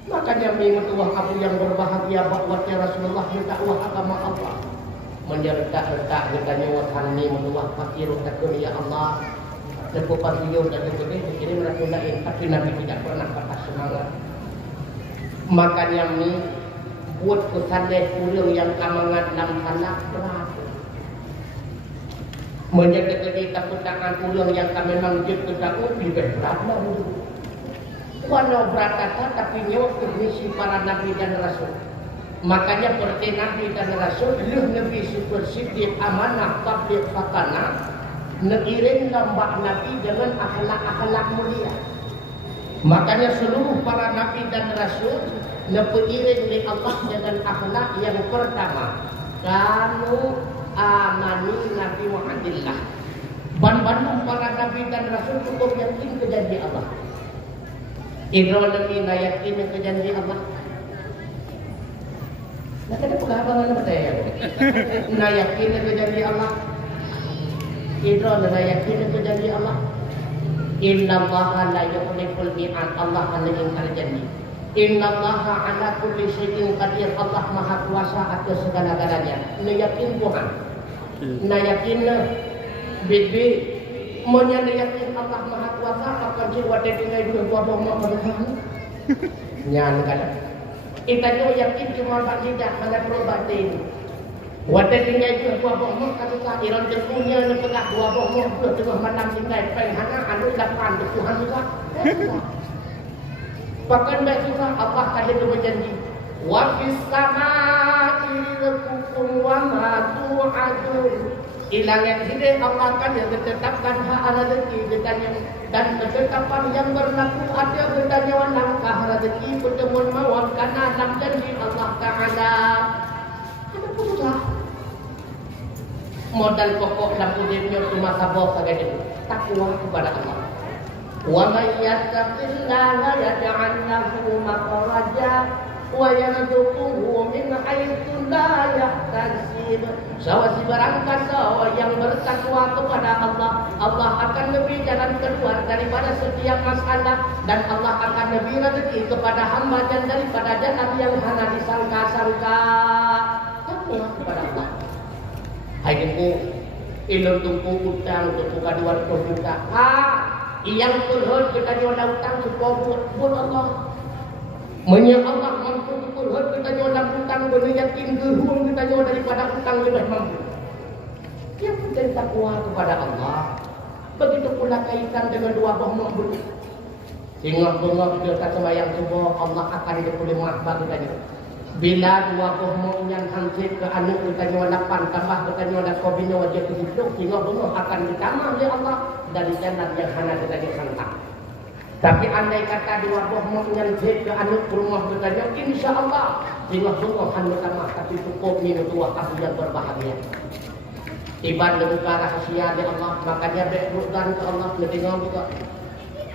Makanya minggu tua kamu yang berbahagia bahwanya Rasulullah berdakwah agama Allah. Menyerta-serta katanya wahani menduah fakirun takun ya Allah. Cukup beliau dan sebagainya dikirim Rasulullah tapi Nabi tidak pernah patah semangat. Makanya ni buat kesadai pulang yang kamangat dalam salah berat. Menjaga kita putangan pulang yang kami memang kita lebih berat lah. Walau berat kata tapi nyawa misi para Nabi dan Rasul. Makanya seperti Nabi dan Rasul lebih super siddiq amanah tabligh fatana. Mengiring lambak Nabi dengan akhlak-akhlak mulia. Makanya seluruh para Nabi dan Rasul mengiring oleh Allah dengan akhlak yang pertama. Kanu amani Nabi Muhammadillah. Ban-ban para Nabi dan Rasul cukup yakin ke janji Allah. Idrolami yakin ke janji Allah. Nah, kena pengalaman apa saya? Nah yakin ke janji Allah. Itu adalah yakin itu janji Allah. Innallaha la yukhliful mi'ad. Allah akan ingkar janji. Innallaha ala kulli syai'in qadir. Allah Maha Kuasa atas segala-galanya. Ini yakin Tuhan. Nah yakin bibi monya yakin Allah Maha Kuasa akan jiwa dengan dua buah makan. Nyan kada. Kita juga yakin cuma tak tidak pada probatin. Wadah tinggal itu dua bohong kata tak iran terpunya nak pegang dua bohong tu tengah malam tinggal penghana anu lapan Tuhan juga. Bahkan baik susah Allah kali itu berjanji. Wa fis samaa'i rizqukum wa ma tu'adun. Ilangnya hidayah Allah akan ditetapkan hak rezeki bertanya dan ketetapan yang berlaku ada bertanya langkah rezeki pertemuan mawar karena dalam janji Allah Taala. Ada susah. Modal pokok dalam hidupnya cuma sabar saja itu takwa kepada Allah. Wa may yattaqillaha yaj'al lahu makhraja wa yarzuquhu min haitsu la yahtasib. Si barang kata yang bertakwa kepada Allah, Allah akan lebih jalan keluar daripada setiap masalah dan Allah akan lebih rezeki kepada hamba dan daripada jalan yang hana disangka-sangka. Takwa kepada Allah. Hai itu ilmu tumpu utang untuk buka 200 juta. Yang perhut kita jual utang supaya buat Allah. Menyang Allah mampu perhut kita jual utang beryakin gerung kita jual daripada utang lebih mampu. Yang penting takwa kepada Allah. Begitu pula kaitan dengan dua bohong bulu. Sehingga bengok dia tak sembahyang subuh Allah akan dipulih maaf bagi kita. Bila dua bohong yang hancur ke anak kita nyawa 8 tambah kita nyawa kobinya wajah kehidup sehingga bengok akan ditamah oleh Allah dari jalan yang hana kita disangka. Tapi andai kata dua bohong yang hancur ke anak rumah kita nyawa insya Allah sehingga bengok akan ditamah tapi cukup minum dua aku yang berbahagia. Tiba membuka rahasia dari Allah makanya berdoa ke Allah mendengar juga.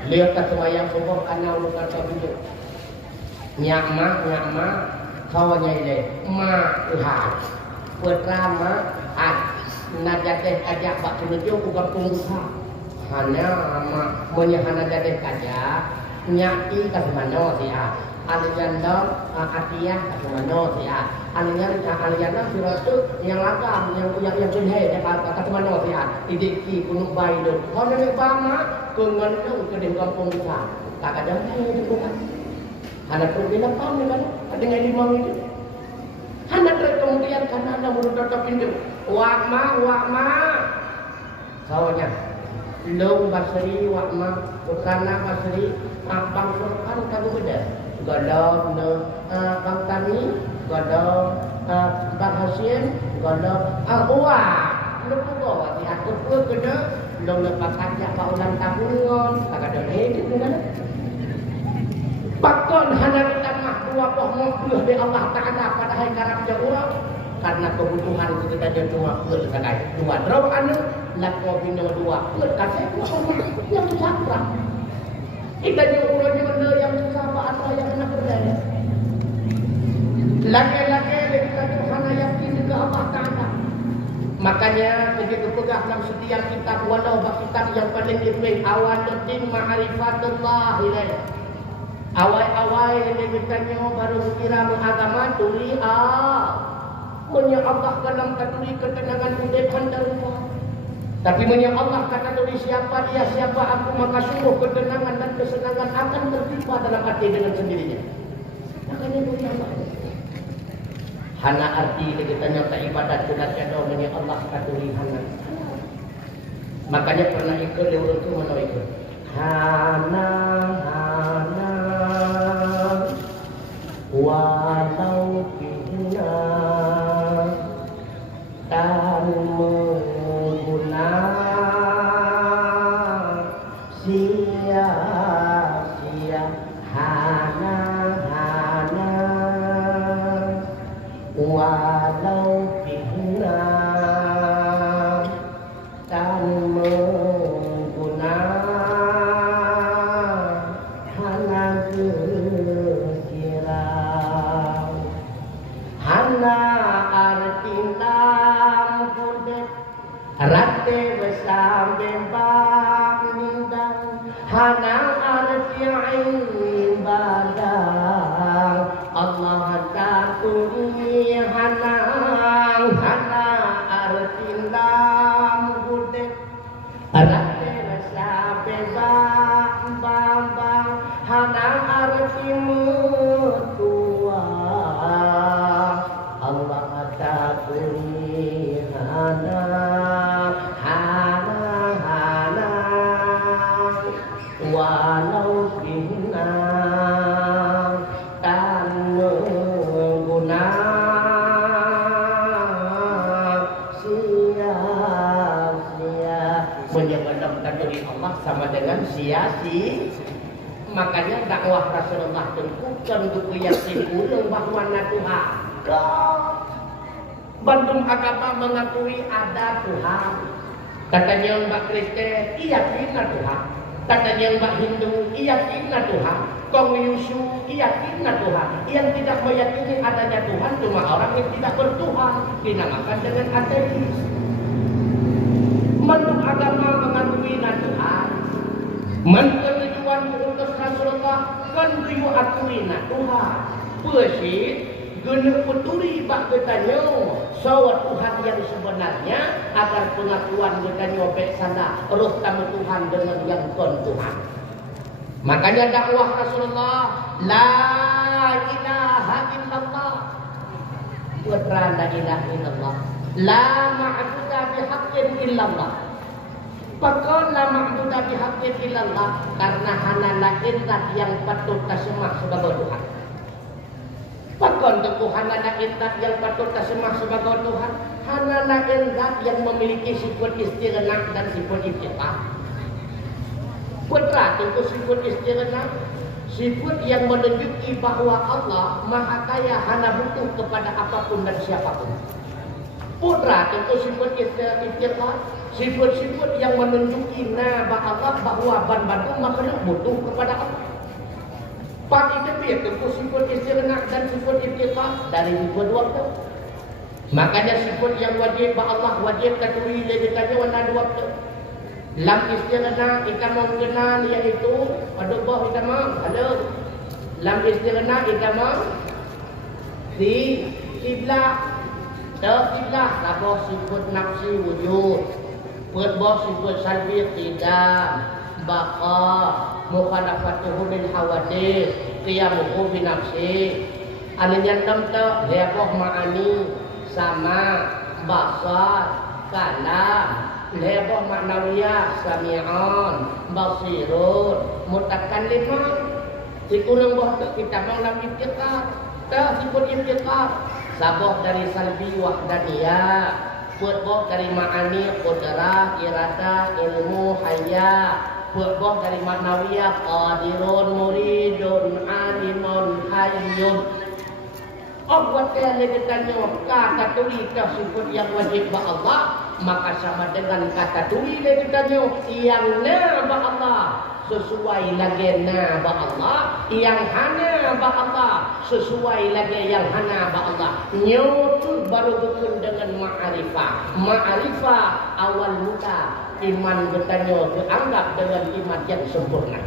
Lihat sembahyang subuh karena luka kehidup. Nyama kawannya ini ma'uhat pertama najateh kajak bak penuju bukan pengusaha hanya menyahana jateh kajak nyaki kasmano siya alianda atiyah kasmano siya alianda siratu yang agam yang pinhe kasmano siya idiki punuk baidun kalau nak bama kengan ke kampung kita tak ada yang dibuat. Anak berbeda paham kan? Ada yang limang itu. Anak kemudian karena ada mulut tetap pintu. Wakma. Kawannya. Long Basri wa ma Putrana Basri Bang Surkan kamu beda Godong Bang Tani Godong Bang Hasim Godong Wah lu pugo di aku pun kena long lepas kajak ka ulang tahun tak ada edit kan pakon hana kita mah dua poh mobil di Allah Taala pada hari karab jauh karena kebutuhan kita jadi dua puluh sekali dua draw anu laku bina dua puluh kasih yang susah kita nyuruh benda yang susah apa atau yang nak berdaya laki-laki kita Tuhan yakin ke Allah Taala. Makanya begitu pegah dalam setiap kitab walau kitab yang paling penting awaluddin ma'rifatullah ilaih. Awal-awal yang ditanya baru kira agama tuli punya Allah dalam katuli ketenangan udepan darullah. Tapi punya Allah kata tuli siapa dia siapa aku maka sungguh ketenangan dan kesenangan akan tertimpa dalam hati dengan sendirinya. Makanya punya Allah. Hana arti kita nyata ibadat sunat jadau menyia Allah katuli hana. Makanya pernah ikut lewat itu mana ikut. Hana walau kita tak mengguna sia-sia hana walau kita tak mengguna hana kira hana arti lampudet rate besambe bang nindang hana arti ibadah Allah takuni hana arti lampudet rate besambe bang hana arti mutua Allah takuni hana walau kita tak mengguna sia-sia menyebabkan diri Allah sama dengan sia-sia. Makanya dakwah Rasulullah tentukan untuk keyakinan ulang bahwa Tuhan Bandung agama mengakui ada Tuhan. Katanya Mbak Kristen, yakin Tuhan. Katanya Mbak Hindu, yakin Tuhan. Konghucu, yakin Tuhan. Yang tidak meyakini adanya Tuhan cuma orang yang tidak bertuhan, dinamakan dengan ateis. Bandung agama mengakui Tuhan. Mentujuan mengutus Rasulullah kan kuyu akui Tuhan. Pesit guna puturi bak bertanya sawat Tuhan yang sebenarnya agar pengakuan bertanya baik sana roh tamu Tuhan dengan yang kon Tuhan. Makanya dakwah Rasulullah la ilaha illallah putra la ilaha illallah la ma'budu bihaqqin illallah. Pakon la ma'budu bihaqqin illallah karena hana la ilah yang patut tasemak sebagai Tuhan. Pakon Tuhan ada intat yang patut tasemak sebagai Tuhan. Hana intat yang memiliki sifat istighnah dan sifat iftitah. Putra tentu sifat istighnah, sifat yang menunjuki bahwa Allah Maha Kaya hana butuh kepada apapun dan siapapun. Putra tentu sifat iftitah, sifat-sifat yang menunjuki Allah bahwa ban-ban makhluk butuh kepada Allah. Pak itu dia tentu sifat istighnah dan sifat iftitah dari dua waktu. Makanya sifat yang wajib Allah wajib katui dia ditanya wana dua waktu. Lam istighnah kita mengenal yaitu pada bawah kita mau ada. Lam istighnah kita mau di kiblat. Kiblat apa sifat nafsi wujud. Bawah sifat salbi tidak. Baqa mukhalafatuhu bil hawadith qiyamuhu bi nafsi alanya tamta liaqah ma'ani sama basar kalam Leboh maknawiyah, sami'un, basirun, mutakalliman. Dikurung boh kita mau lam intiqad. Tak disebut intiqad. Saboh dari salbi wahdaniyah. Boh dari ma'ani qudrah, iradah, ilmu, hayya. Boh dari maknawiyah, qadirun, muridun, alimun, hayyun. Buat kalian ditanya kata tuli tersebut yang wajib ba Allah, maka sama dengan kata tuli ditanya yang na ba Allah sesuai lagi na ba Allah, yang hana ba Allah sesuai lagi yang hana ba Allah. Nyotu baru bukan dengan ma'rifah. Ma'rifah awal mula iman bertanya dianggap dengan iman yang sempurna.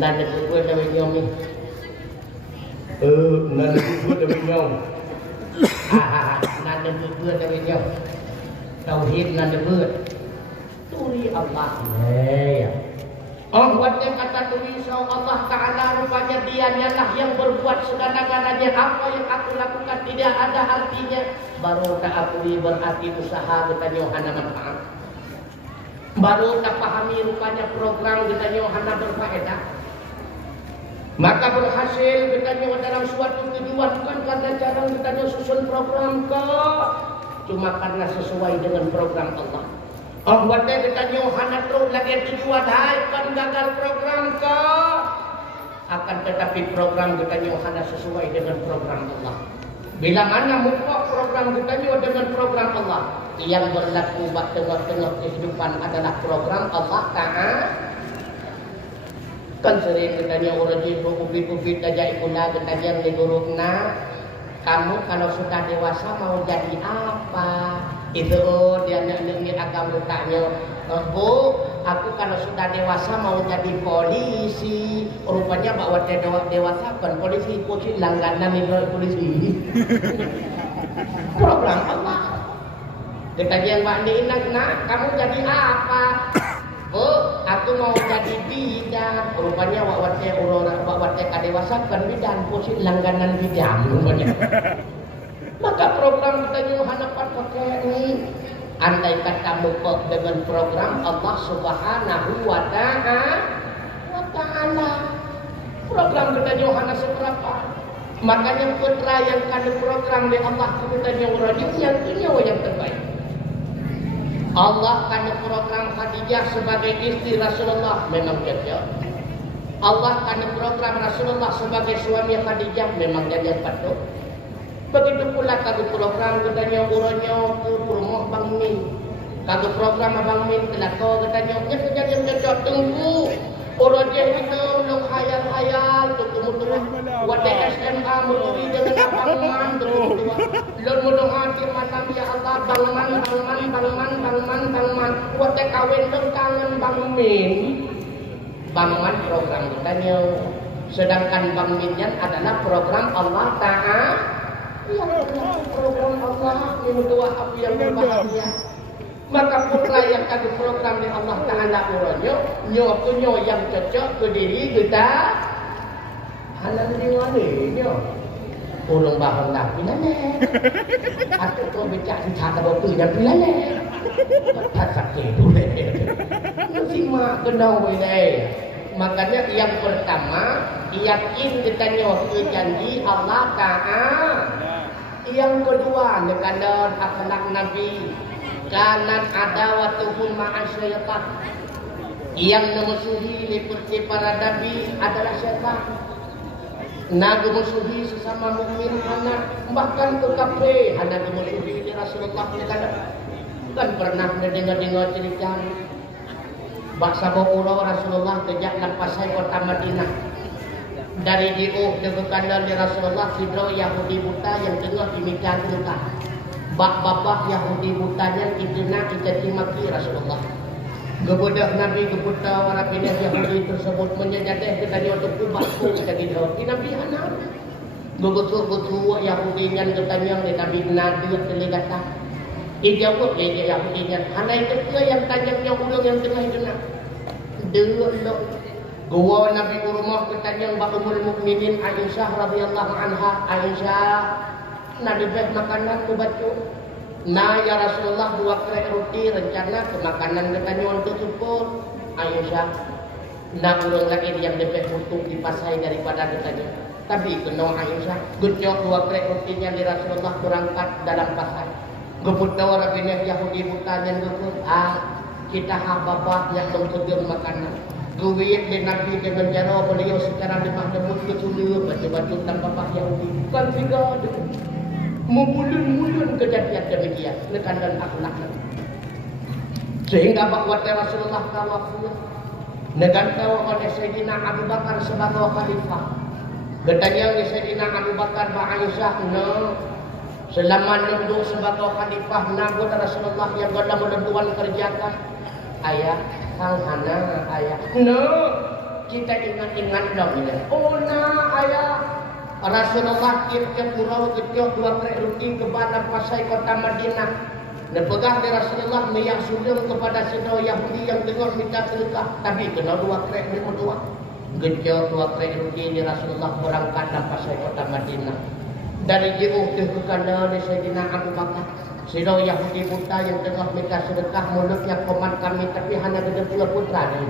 Dan itu gue dari nyomi. Nada berdua dari nhau. Nada berdua dari nhau. Tauhid nada berdua. Turi Allah. Buatnya kata turi insya Allah Ta'ala rupanya dianya lah yang berbuat segala-galanya. Apa yang aku lakukan tidak ada artinya. Baru tak akui berarti usaha kita nyohana manfaat. Baru tak pahami rupanya program kita nyohana berfaedah. Maka berhasil bertanya dalam suatu tujuan bukan karena cara bertanya susun program ke, cuma karena sesuai dengan program Allah. Buatnya bertanya hana terus lagi tujuan hai kan gagal program ke, akan tetapi program bertanya hana sesuai dengan program Allah. Bila mana mutlak program bertanya dengan program Allah, yang berlaku pada tengah-tengah kehidupan adalah program Allah Ta'ala. Kan sering katanya orang jiru ubit-ubit aja ikuna katanya di gurukna, kamu kalau sudah dewasa mau jadi apa? Itu dia nengin agam bertanya, Bu, aku kalau sudah dewasa mau jadi polisi. Rupanya bawa dewasa kan polisi langganan itu polisi. Program Allah. Katanya Mbak Nina, nak kamu jadi apa? Oh, aku mau jadi bidan. Rupanya wawatnya kadewasa kan bidan, posisi langganan bidan rupanya. Maka program kita Yohana pakai ini. Andai kata mupok dengan program Allah Subhanahu wa Ta'ala. Program kita Yohana seberapa? Makanya putra yang kandung program di Allah kita Yohana yang punya yang terbaik. Allah kan program Khadijah sebagai istri Rasulullah memang dia. Allah kan program Rasulullah sebagai suami Khadijah memang dia patut. Begitu pula kadu program katanya uronyo ke rumah Bang Min. Kadu program Abang Min kelako katanya kejadian cocok tunggu. Orangnya itu belum hayal-hayal tu kemudian wadah SMA muduri dengan Abang Man tu. Lon mudah hati malam ya Allah Bang Man. Wadah kawin dong kangen Bang Min. Bang Man program katanya. Sedangkan Bang Minyan adalah program Allah Ta'ala. Program Allah ini dua api yang berbahagia. Maka putra yang kadu program di Allah Ta'ala uronyo nyo yang cocok ke diri kita halal diwani urung bahang lah pilane atau kau becak si cakap waktu dan pilane tak sakit dulu simak kenal ini. Makanya yang pertama yakin kita ke janji Allah Ta'ala. Yang kedua nekandon akhlak Nabi kanat adawatuhum ma'asyaitan. Yang memusuhi seperti para nabi adalah syaitan. Nabi musuhi sesama mukmin hana bahkan ke kafir hana memusuhi Rasulullah kan pernah mendengar cerita bahasa Bukuro Rasulullah sejak lepasai kota Madinah dari diuh dengan kandang di Rasulullah sidro Yahudi buta yang tengah dimikian buta. Bak-bapak Yahudi butanya idina ijati maki Rasulullah. Gebudak Nabi gebudak para pindah Yahudi tersebut menjajah kita untuk kubahku kita dijawab. Nabi anak. Gebutuk-gebutuk Yahudi yang ketanya di Nabi Nabi teligata. Ijawab dia Yahudi yang anak itu yang tajamnya ulung yang tengah idina. Dulu gua Nabi rumah ketanya Mbak Ummul Mukminin Aisyah radhiyallahu anha. Aisyah Nabi beh makanan ku baca Nah ya Rasulullah 2 kerek roti rencana ke makanan katanya untuk support Aisyah. Nah urang lagi yang lebih untung dipasai daripada katanya. Tapi kena Aisyah gejok 2 kerek rotinya di Rasulullah berangkat dalam pasai. Geputau raginya Yahudi butanya geput. Kita bapak yang mengkedeng makanan. Duit di Nabi dengan cara beliau secara lemah lembut kesulitan baju-baju tanpa bapak Yahudi. Kan tiga membulun-bulun kejadian demikian nekan dan akhlak sehingga bahwa Rasulullah tawaful negan tawa oleh Sayyidina Abu Bakar sebagai khalifah katanya Sayyidina Abu Bakar ba Aisyah selama nunggu sebagai khalifah nabi Rasulullah yang dalam menentuan kerjakan ayah sang hana ayah kita ingat-ingat dong ya ayah Rasulullah ke pulau kecil 2 kerek roti kepada pasai kota Madinah. Nepegang di Rasulullah meyak sudeng kepada saudara Yahudi yang dengar minta sedekah. Tapi kena 2 kerek lima dua. Kecil 2 kerek roti di Rasulullah berangkat dan pasai kota Madinah. Dari jauh ke kanan di Sayyidina Abu Bakar. Saudara Yahudi buta yang dengar minta sedekah mulutnya komat kami tapi hanya ada 2 putra dan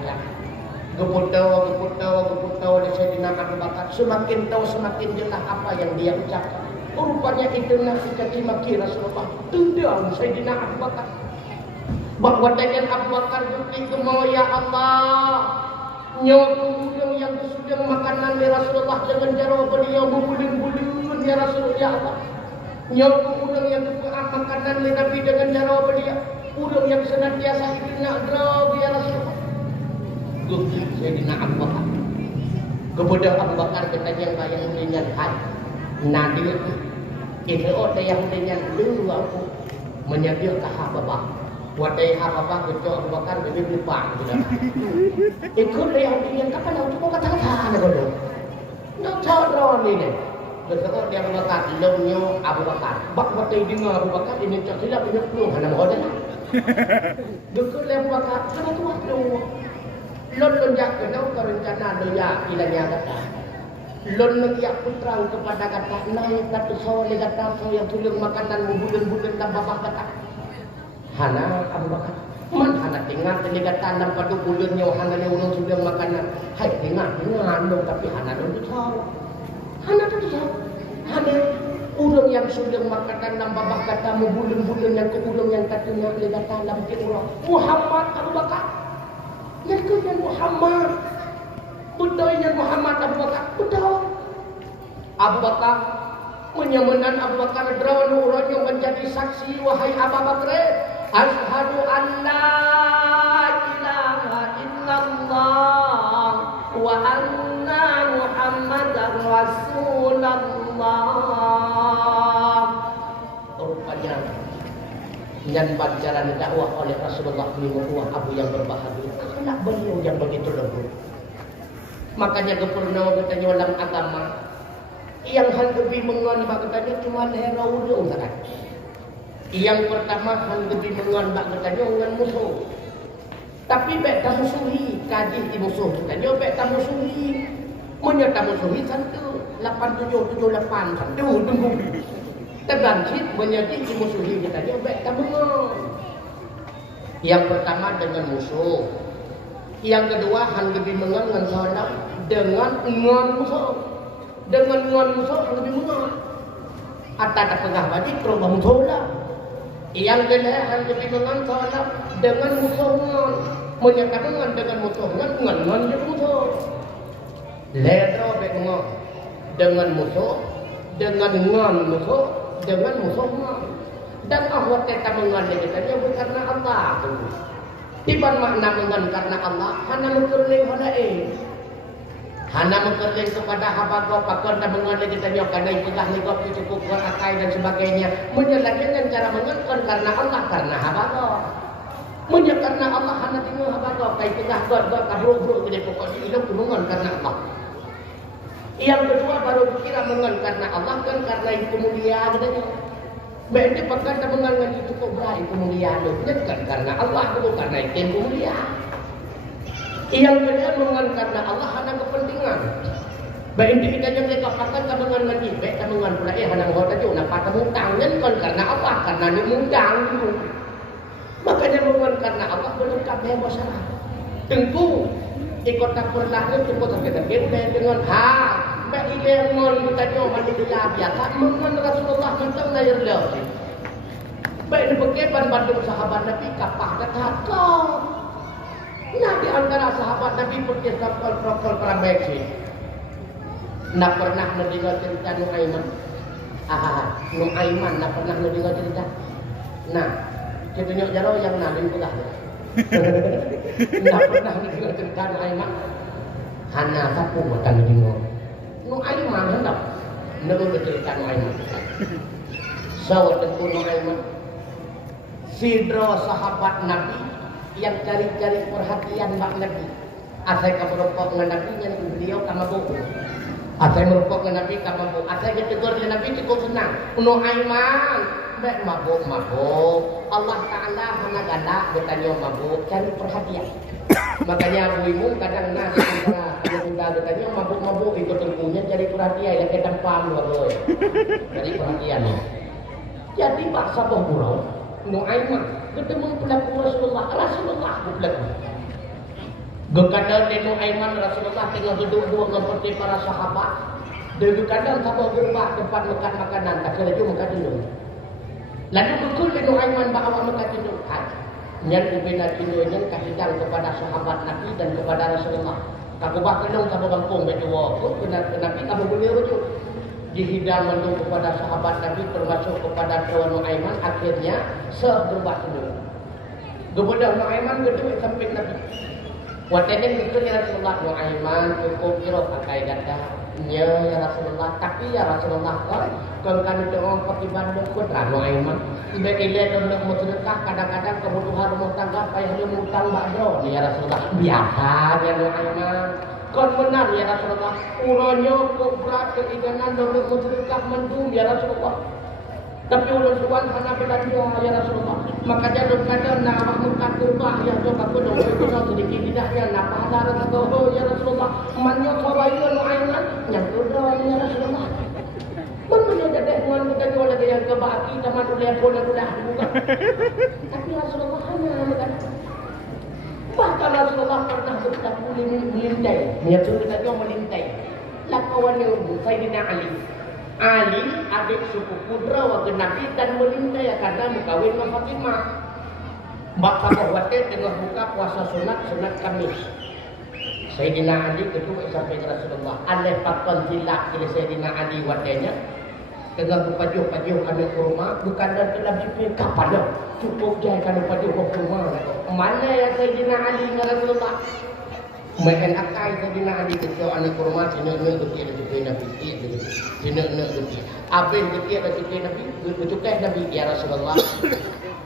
Geputau di Sayyidina Abu Bakar. Semakin tahu semakin jelas apa yang dia ucapkan. Rupanya itu nasi caci maki Rasulullah. Tendang Sayyidina Abu Bakar. Bahwa dengan Abu Bakar bukti kemau ya Allah. Nyokong yang kesudah makanan di Rasulullah dengan cara beliau membulun-bulun ya Rasulullah ya Allah. Nyokong yang kesudah makanan di Nabi dengan cara beliau. Udang yang senantiasa ingin nak draw ya Rasulullah. Gusti Sayyidina Abu Bakar kepada Abu Bakar katanya yang bayang dengan hati nadir itu yang dengan dulu aku menyadir ke hababah wadai hababah kepada Abu Bakar lebih lupa ikut yang dengan kapan aku kau kata-kata dulu nak cara ni betul dia Abu Bakar lomnya Abu Bakar bak wadai dengar Abu Bakar ini tak silap ini peluh hana mahodan betul Abu Bakar hana tuah dulu Lon jak kenau ke rencana doya ilanya kata. Lon yak putra kepada kata naik kata soleh kata so yang tulung makanan bulan-bulan dan bapak kata. Hana Abu Bakar. Man hana tengah teli kata dalam padu bulannya hana le ulun sudah makanan. Hai tengah dong tapi hana dong tahu. Hana tu tahu. Hana urang yang sudah makanan dalam bapak kata bulan-bulan yang ke urang yang katanya le kata dalam kira Muhammad Abu Bakar. Yakutnya Muhammad Bedoinya Muhammad Abu Bakar Betul Abu Bakar Menyamanan Abu Bakar Drawan urangnya menjadi saksi Wahai Abu Bakar Ashhadu an la ilaha illallah Wa anna Muhammadar Rasulullah Rupanya yang berjalan dakwah oleh Rasulullah Muhammad Abu yang berbahagia akhlak beliau yang begitu lembut. Makanya gepurno katanya dalam agama yang hal lebih mengon katanya cuma hera udung sakan. Yang pertama hal lebih mengon katanya dengan musuh. Tapi bek tak musuhi kaji di musuh katanya bek tak musuhi menyata musuhi santu 8778 santu tunggu. Terganjit menjadi dimusuhi katanya baik tak benar. Yang pertama dengan musuh. Yang kedua hang lebih mengan dengan saudara dengan musuh. Dengan musuh hang lebih mengan. Atas tengah badi terubah musuh lah. Yang kedua hang lebih mengan saudara dengan musuh mengan. Menyatakan dengan musuh mengan dengan musuh. Ledro baik mengan dengan musuh dengan musuh dengan musuhnya dan ahwat kita mengandai katanya karena Allah tiban makna mengan karena Allah hana mengkerling hana mengkerling kepada hamba kau pakon dan mengandai katanya karena ibadah ligop cukup berakai dan sebagainya menjelaskan dengan cara mengan karena Allah karena hamba kau menjelaskan karena Allah hana tinggal hamba kau kai tengah god kabur gede pokok hidup mengan karena Allah. Yang kedua baru dikira mengan karena Allah kan karena itu mulia katanya. Bende berkata mengan itu kok baik mulia kan karena Allah bukan karena itu mulia. Yang kedua mengan karena Allah hanya kepentingan. Baik ini kita yang dikatakan kabangan lagi, baik kabangan pula hanang hotel tu nak patah mutang kan karena apa? Karena ni mutang dulu. Makanya bukan karena Allah belum kabeh masalah. Tentu ikut tak pernah itu kita kita dengan baik ilengon kita nyo manusia biasa mengen Rasulullah tentang layar laut. Baik ni bekeban bandung sahabat Nabi kapah kata kau. Nah di antara sahabat Nabi pergi prokol perang Meksi. Nak pernah mendengar cerita Nuaiman. Nuaiman nak pernah mendengar cerita. Nah, kita tengok jaro yang nabi pula. Nak pernah mendengar cerita Nuaiman. Hana sapu makan dengar. Nuaiman hendak mendengar cerita Nuaiman. Sawat dengan Nuaiman. Sidro sahabat Nabi yang cari-cari perhatian Mbak Nabi. Asal kamu rokok dengan Nabi yang beliau kamu buku. Asal merokok dengan Nabi kamu buku. Asal dia tegur dengan Nabi cukup senang. Nuaiman, baik mabuk. Allah Taala hanya galak bertanya mabuk cari perhatian. Makanya ibu kadang nasi dia sudah bertanya mabuk ikut tentunya cari perhatian yang kita paham loh. Cari perhatian. Jadi Pak Sabah Purau Nuaiman ketemu pelaku Rasulullah pelaku. Gekadang di Nuaiman Rasulullah tengah duduk seperti para sahabat. Dia kadang sabah gerbak tempat makan makanan tak kira juga makan dulu. Lalu betul di Nuaiman bawa makan dulu. Yang dibina dulunya kahidang kepada sahabat Nabi dan kepada Rasulullah. Kamu bah kelong kamu kampung berdua. Benar Nabi kamu boleh rujuk. Dihidang mendung kepada sahabat Nabi termasuk kepada Tuan Nuaiman akhirnya segerbak dulu. Kepada Nuaiman kedua sampai Nabi. Waktunya itu ya Rasulullah Nuaiman cukup kira pakai kata ya Rasulullah tapi ya Rasulullah kalau kami doang pakai bandung kuat Nuaiman. Ibarat dia dalam musyrikah kadang-kadang kebutuhan rumah tangga payah dia mengutang bakdo ya Rasulullah biasa ya Nuaiman. Kon benar ya Rasulullah. Uranya berat keinginan dalam musyrikah mendung ya Rasulullah. Tapi ulun suan hana belanja ya Rasulullah. Makanya kadang nak awak muka kurba ya coba aku dong itu sedikit tidaknya nak pahala Rasulullah ya Rasulullah. Manyo kawayan Nuaiman yang kurang ya Rasulullah. Mana ada dengan kita jual lagi yang kebaki teman udah pun udah buka. Tapi Rasulullah hanya berkata bahkan Rasulullah pernah berkata melintai. Niat kita jual melintai. Lakawan yang Sayyidina Ali adik suku pudra wakil Nabi dan melintai karena mengkawin dengan Fatimah. Mbak Fatimah tengah buka puasa sunat Kamis. Sayyidina Ali kedua sampai ke Rasulullah. Alih papan silap kira Sayyidina Ali wadanya. Tengah berpajuh-pajuh ada kurma. Bukan dalam jipin kapan dah. Cukup je kalau pajuh kurma. Mana yang Sayyidina Ali dengan Rasulullah? Main akai Sayyidina Ali kecil anak kurma. Sina-sina kecil ada jipin Nabi. Sina-sina kecil. Habis kecil ada jipin Nabi. Kecukai Nabi. Ya Rasulullah.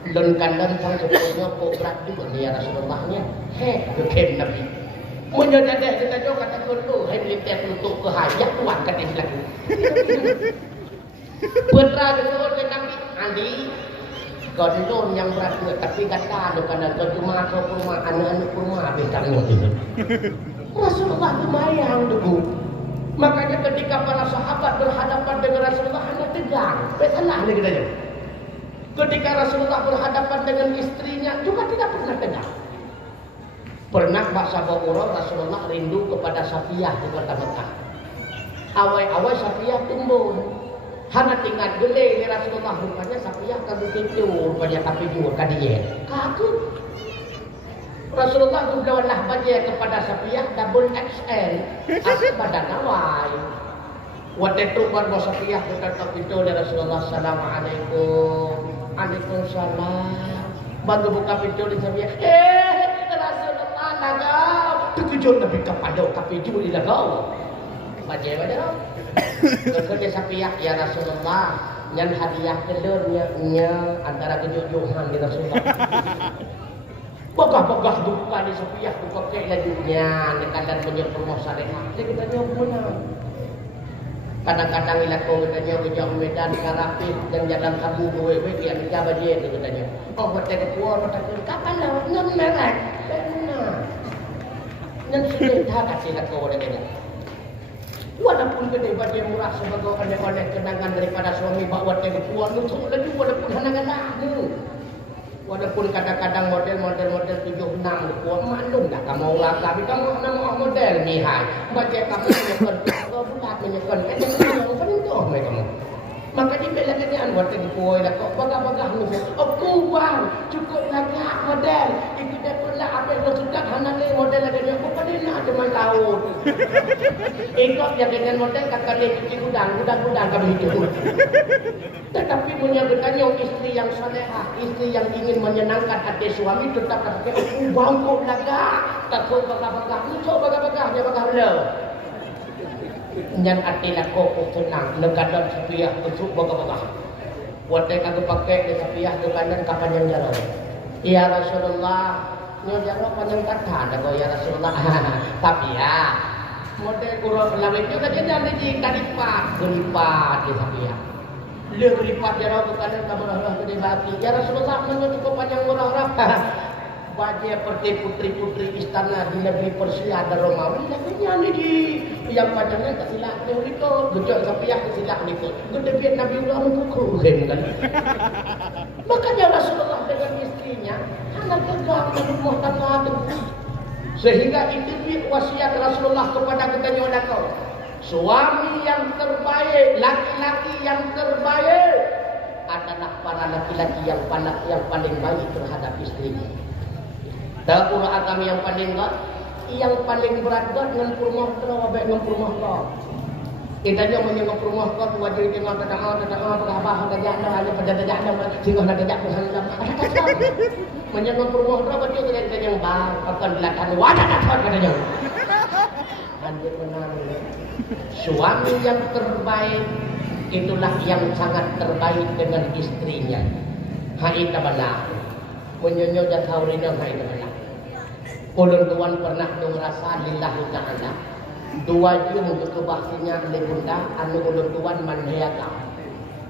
Lon kandang sang sepuluhnya kok berat juga ya Rasulullahnya. Kecil Nabi. Menyadari kita juga kata kuntu, hai militer untuk kehayat tuan kata lagi. Putra kedua Nabi Ali, gondong yang berat tapi kata ada kadang cuma ke rumah anak-anak rumah habis tanggung itu. Rasulullah lumayan dulu. Makanya ketika para sahabat berhadapan dengan Rasulullah hanya tegang. Salah ni kita. Ketika Rasulullah berhadapan dengan istrinya juga tidak pernah tegang. Pernah Mbak Sabawuro Rasulullah rindu kepada Safiyah di kota Mekah. Awal-awal Safiyah tumbuh. Hanya tinggal gele ya Rasulullah rupanya Safiyah kagum itu rupanya tapi juga kadiye. Kagum. Rasulullah berdawalah baca kepada Safiyah double XL asal badan awal. Waktu itu baru Safiyah berkata itu ya Rasulullah Assalamualaikum. Waalaikumsalam. Baru buka pintu di Safiyah. Rasulullah lagau. Terkejut Nabi kepada tapi itu boleh lagau. Baca. Kerja Safiyah ya Rasulullah. Yang hadiah kelurnya antara kejujuran di Rasulullah. Pegah-pegah buka di Safiyah buka kek lajunya. Kadang menyebut rumah syariah. Jadi kita jawab benar. Kadang-kadang ilaku katanya kejauh Medan Karapit dan jalan Abu Buwewe dia menjabat dia itu katanya. Oh buat dia keluar kata kapan lah enam merah. Benar. Dan sudah dah kasih ilaku katanya. Walaupun gede baju murah sebagai oleh-oleh kenangan daripada suami bawa tengok puan untuk lagi walaupun hanangan walaupun kadang-kadang model 76 puan maklum dah kamu ulang tapi kamu nama model ni hai baca kamu menyekon kau bulat menyekon kan yang penentu kamu maka di belakangnya buat tengok puan lah kok bagah-bagah ni oh kubang cukup lagak model itu dia pula apa yang sudah hanangan model lagi ni aku pada nak cuma tahu ikut yang dengan model kakak dia cuci gudang kami hidup. Tetapi menyebutkannya istri yang salehah, istri yang ingin menyenangkan hati suami tetap pakai bangkok laga, takut bagah-bagah, muncul bagah-bagahnya bagah lo. Yang hati laku tenang, legadan sapiah besuk bagah-bagah. Wadah kagak pakai di sapiah legadan kapan yang jauh. Ya Rasulullah, ni jauh panjang kata, dah ya Rasulullah. Tapi ya. Model kurang lama itu kan dia dari gelipat di sapiah. Dia gelipat dia ragu kadang kamu Allah ke bagi. Ya Rasulullah menuju cukup panjang murah. Baju seperti putri-putri istana di negeri Persia dan Romawi. Lagunya ni di yang panjangnya kesilak teori ko, gejok sapiah kesilak ni ko. Gede biar Nabi Allah mengkukurin kan. Makanya Rasulullah dengan istrinya anak tegang di rumah tangga tu. Sehingga itu wasiat Rasulullah kepada kita nyonya kau. Suami yang terbaik, laki-laki yang terbaik adalah para laki-laki yang paling baik terhadap istrinya. Tahu agama yang paling berat dengan rumah kau, abek dengan rumah kau. Kita jangan menyebut rumah kau wajib dengan tetangga berabah ada pada tetangga sehingga nak ajak berhalang. Menyebut rumah kau wajib dengan yang bang akan belakang wadah datang katanya. Anjir menang. Suami yang terbaik itulah yang sangat terbaik dengan istrinya. Hai tabala. Menyonyo jatau rina hai tabala. Ulun tuan pernah merasa lillahi ta'ala. Dua jum untuk bahasanya oleh bunda anu ulun tuan manheaka.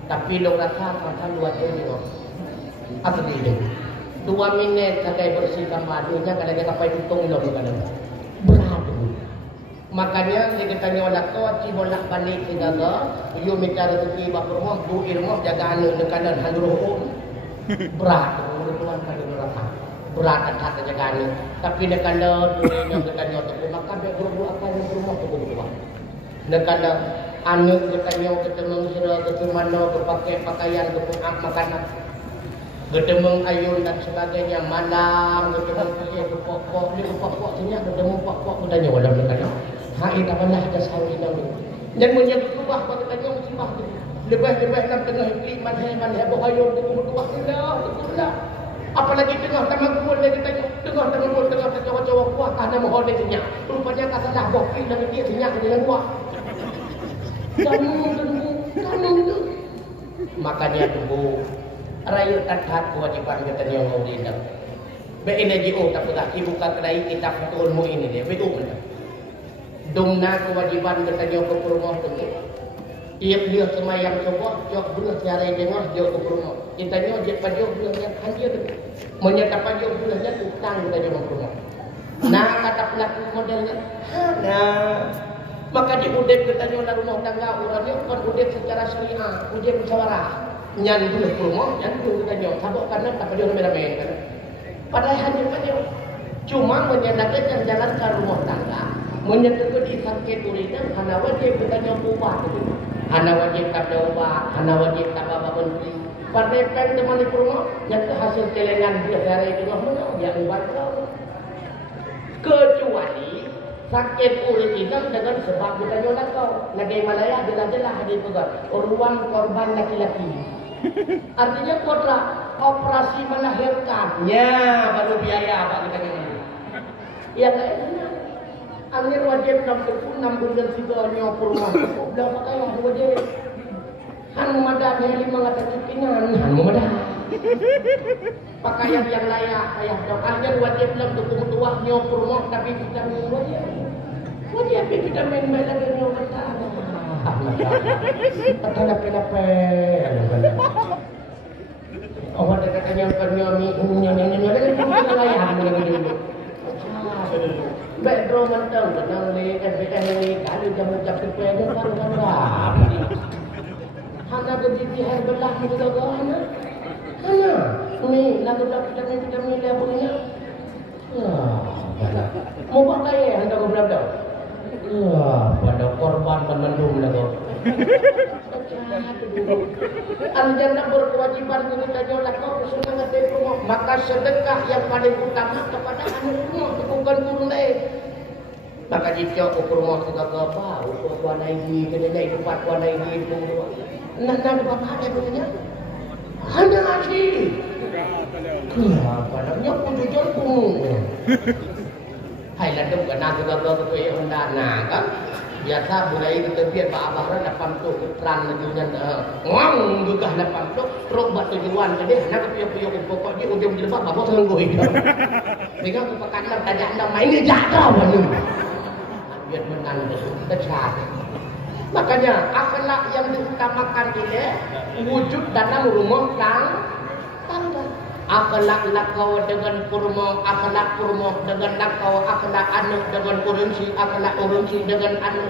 Tapi lo rasa kata dua jum. Apa dia? 2 minit kadai bersihkan madunya kadang kita pakai hitung lo kadang. Beradu. Makanya dia tanya oleh kau ci bolak balik ke jaga, you minta rezeki bab rumah, du ilmu jaga anu kadang handruh. Berat ulun tuan kadang rasa. Berat kata jaga anu. Tapi dia kalau yang katanya tu maka dia guru akan rumah tu guru. Dia kalau anu katanya ketemu sira ketemu mana berpakai pakaian berpuak makanan. Ketemu ayun dan sebagainya malam ketemu pakai pokok ni pokok sini ketemu pokok katanya wadah katanya. Hai tak pernah ada sawi dah. Dan menyebut rumah katanya musibah tu. Lebih-lebih dalam tengah ikliman heboh ayun tu bertuah sudah. Apalagi tengah taman kumpul dia kita tengah cowok-cowok kuah karena mohon dia senyap. Rupanya kata dah bokil dan dia senyap dengan kuah. Kamu tu. Makanya tunggu raya takat kewajiban kita yang mau diindah. BNGO tak pernah dibuka kedai kitab Fathul Muin ini dia. BU mana? Domna kewajiban kita yang ke rumah tu. Tiap dia semayang semua, jok belah cara dengar jok ke rumah. Kita nyo je pajok belah yang hanya tu. Menyata pajok belahnya utang kita jok ke rumah. Nah kata pelaku modelnya, nah maka di udep kita nyo dalam rumah tangga orangnya bukan udep secara syariah, udep musyawarah. Nyan belah ke rumah, nyan tu kita nyo sabuk karena tak pajok ramai-ramai kan. Padahal hanya pajok. Cuma menyatakan jalan ke rumah tangga. Menyatakan di sakit uridan, hana wajib kita nyo ubah tu. Hana wajib tak ubah, hana wajib tak apa menteri. Pada kan teman di rumah, yang hasil celengan dia dari itu mana yang ubah kau. Kecuali sakit uridan dengan sebab kita nyolah kau. Negeri Malaya jelas-jelas hadir pegang. Ruang korban laki-laki. Artinya kontrak operasi melahirkan. Ya, baru biaya apa kita nyolah. Yang lainnya. Amir wajib 6 bulan siga nyo rumah. Belah pakai yang wajib. Han memadah yang 5 kata kepingan. Han memadah. Pakaian yang layak ayah dong. Amir wajib 6 dukung tuah nyo rumah tapi kita wajib. Wajib kita main-main lagi nyo kata. Kata lape-lape. Oh ada katanya kan nyo layak. Background mentang tenang le FBN ni kali jamu cap sepeda kan kan. Hana begitu har belah ni juga hana. Hana. Ni lagu kita ni dia punya. Mau pakai anda kau berapa? Pada korban menendung lagu. Anda nak berkewajiban kita jolah kau senang rumah. Maka sedekah yang paling utama kepada anak rumah bukan kurunai. Maka jika ukur rumah kita apa? Ukur kuana ini, kedai tempat kuana ini itu. Nak apa ada punya? Hanya asyik. Padahal pun jujur pun. Hai lah dong kena juga tu yang undana kan. Biasa mulai kita biar abah dapat tu terang dunia ngong juga dapat tu terus buat tujuan jadi nak piok-piok pokok dia ujung jilbab bapak sanggup itu. Dengan kepekaan tanya anda main jaga mana. Biar menang tercah. Makanya akhlak yang diutamakan ini wujud dalam rumah tangga. Akhlak lakau dengan kurma, akhlak kurma dengan lakau, akhlak anak dengan urunsi, akhlak urunsi dengan anak.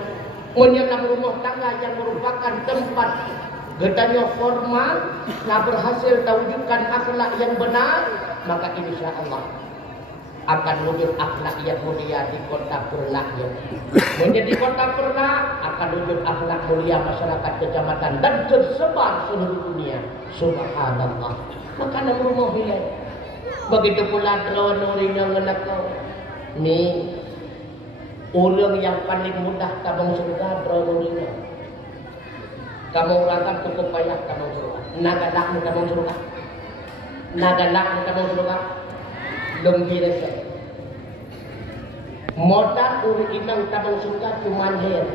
Menyenang rumah tangga yang merupakan tempat gedanya formal, telah berhasil terwujudkan akhlak yang benar, maka insya Allah akan wujud akhlak yang mulia di kota Perlak. Menjadi kota Perlak akan wujud akhlak mulia masyarakat kecamatan dan tersebar seluruh dunia. Subhanallah. Maka nama rumah hilang. Begitu pula draw nurina ngelakau. Ni orang yang paling mudah tabung surga draw nurina. Kamu orang cukup payah tabung surga. Nagalak mu tabung surga. Nagalak mu tabung surga. Lumpi rasa. Modal urut inang tabung surga cuma ler.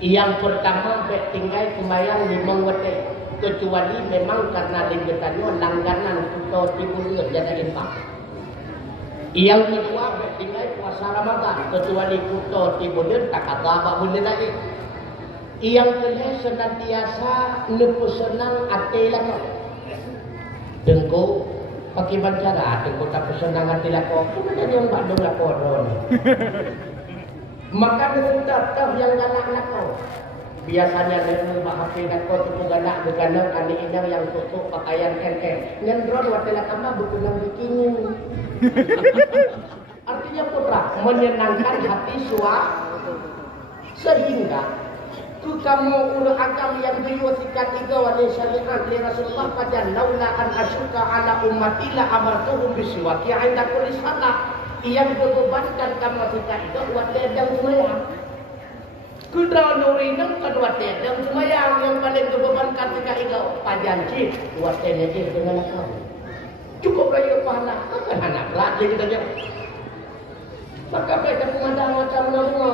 Yang pertama tinggal kumbayang 5 wate. Kecuali memang karena lingetannya langganan kuto tibulir jadi infak. Yang kedua tinggal puasa Ramadan kecuali kuto tibulir tak apa boleh lagi. Yang ketiga senantiasa lupa senang hati lako. Dengku pakai bicara dengku tak senang hati lako. Kemudian yang badung lako ron. Maka tetap yang galak lako. Biasanya dengan bahasa kata itu galak bergana kali inang yang tutup pakaian NN. Ngendron watela kama berkunang bikini. Artinya putra menyenangkan hati sehingga ku kamu ulu agam yang diwasikan tiga wali syariat li Rasulullah pada laula an asyuka ala ummati la amartuhum bisiwaki inda kulli salat yang bebankan kamu sika itu buat ledang semayang. Kudra nurinang kedua tedang semayang yang paling bebankan sika itu pajanci buat tedang dengan kau. Cukup lagi pahala akan anak berat lagi kita jawab. Maka mereka pemandang macam nama.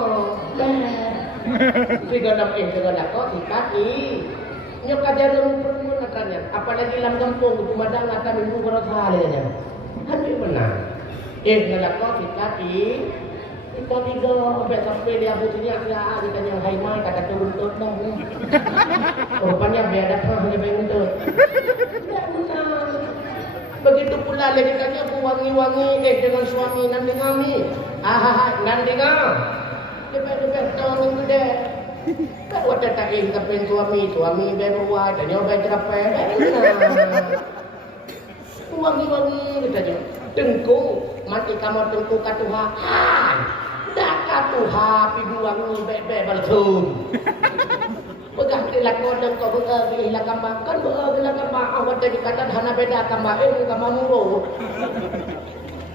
Jika dalam segala kau dikati, nyok kajaran perempuan katanya. Apalagi dalam kampung pemandang akan minggu berasa lagi. Hanya benar. Segala kau dikati, kita tiga sampai dia butuhnya ya kita yang haimai kata tuntut dah. Rupanya beda hanya bentuk. Tidak benar. Begitu pula lagi tanya wangi-wangi dengan suami nanti kami. Nanti kau. Depan tahun gede. Tak wadah tak ingin suami berbuat dan nyoba jerapah. Wangi-wangi katanya. Tengku mati kamu tengku katuhan. Dak katuha pibu wangi bek-bek balsum. Pegah di lakon dan kau di lakam kan di lakam awak dari kata hana beda kama kama muru.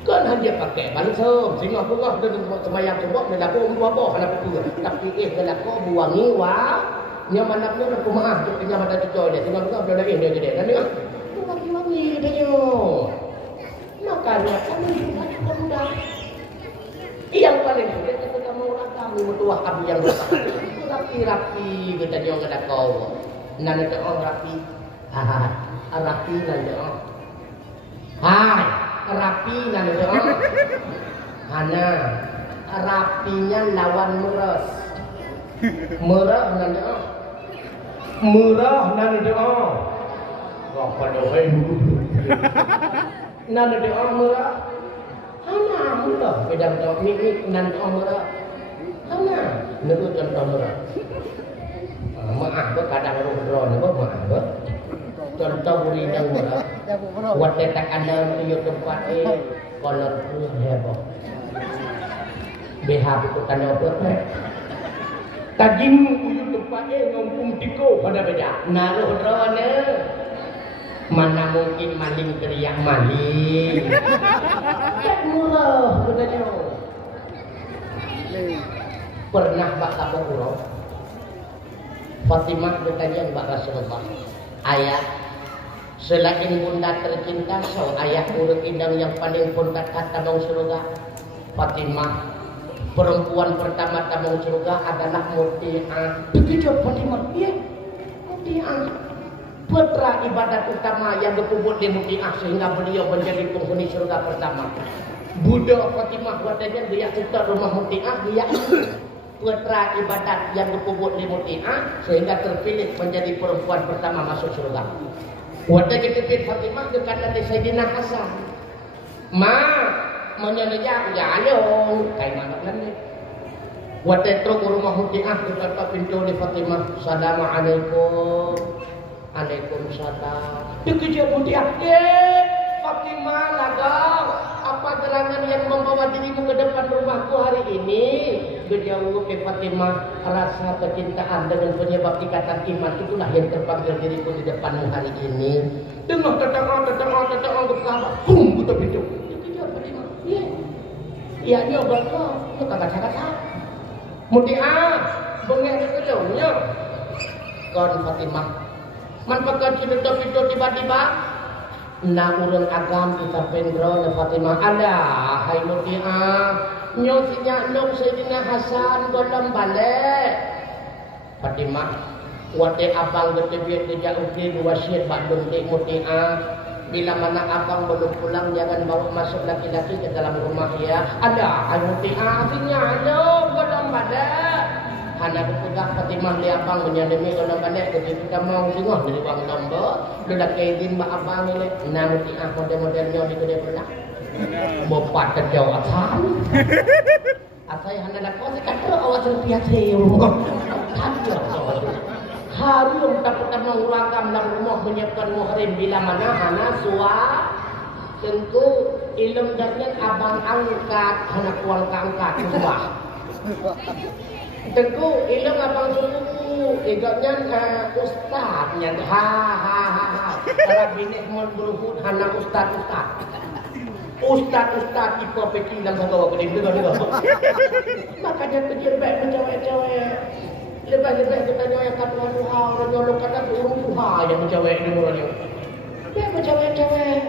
Kan hanya pakai balsam sehingga pegah dan semayang sebab di lakon buah hana betul. Tapi di lakon buangi wa nyamanapnya aku maaf tu nyaman cucuk dia sehingga pegah dah dia gede kan ni. Wangi-wangi dia. Makanya kami juga mudah. Yang paling sulit itu kamu orang kamu bertuah kami yang rapi kita jangan ada kau. Nanti orang rapi. Rapi nanti orang. Hai, rapi nanti orang. Hana rapinya lawan meres. Merah nanti orang. Murah nanti orang. Apa dah hai nanti orang murah. Hana mula bedang tok ni nan omra. Hana nurut dan omra. Maaf kadang roh ni maaf. Contoh buri dang mura. Wat tak ada di tempat kolor heboh. BH itu tanda apa? Tajing uyu tempat ngompung tiko pada beda. Naruh drone. Mana mungkin maling teriak maling. Tak murah katanya. Pernah bak kamu urang. Fatimah bertanya bak Rasulullah. Ayah, selain bunda tercinta, so ayah urut indang yang paling bunda kata bang surga. Fatimah, perempuan pertama tabang surga adalah Muti'ah. Begitu Fatimah, iya, Muti'ah. Putra ibadat utama yang dikubur di Muti'ah sehingga beliau menjadi penghuni surga pertama. Buddha Fatimah katanya dia cerita rumah Muti'ah, dia putra ibadat yang dikubur di Muti'ah sehingga terpilih menjadi perempuan pertama masuk surga. Waktu ketepit Fatimah dekat dari Sayyidina Hasan. Ma, menyanyi jalong, kayak mana kan? Waktu itu ke rumah Muti'ah dekat pintu di Fatimah. Assalamualaikum. Waalaikumsalam. Dikejar Muti'ah. Fatimah lagau. Apa gerangan yang membawa dirimu ke depan rumahku hari ini? Berjauh ke Fatimah, rasa kecintaan dengan penyebab ikatan iman itulah yang terpanggil diriku di depanmu hari ini. Dengar tetangga ke Kaabah, bum butuh pintu. Dikejar Fatimah. Iya nyoba kok, itu kagak-kagak. Muti'ah, bengek dikejarnya. Kon Fatimah, manfaat cerita pintu tiba-tiba. Na urang agam kita pendro na Fatimah ada hai Muti'ah nyo sinya nong Sayyidina Hasan golem balik Fatimah wate abang getebet dia uti wasiat Bandung di Muti'ah bila mana abang belum pulang jangan bawa masuk laki-laki ke dalam rumah ya ada hai Muti'ah sinya nong golem balik anak pegang Fatimah li abang menyademi golem balik ketika kita mau singoh dari bang domba dah kaidin mak abang ni na Muti'ah model-modelnya di kedai pernah bopat terjauh asal asal hana dak kau kata awak terpiat saya harum tak pernah uragam dalam rumah menyiapkan muhrim bila mana hana suah tentu ilmu dasnya abang angkat hana kuang angkat suah tentu ilmu abang suruh igaknya ustaznya ha kalau binek mau beruhud hana ustaz itu peki dalam satu waktu ini juga makanya kecil baik mencewek-cewek lepas-lepas kita nyoyak kata Tuhan orang nyolok kata burung Tuhan yang mencewek ini mulanya baik mencewek-cewek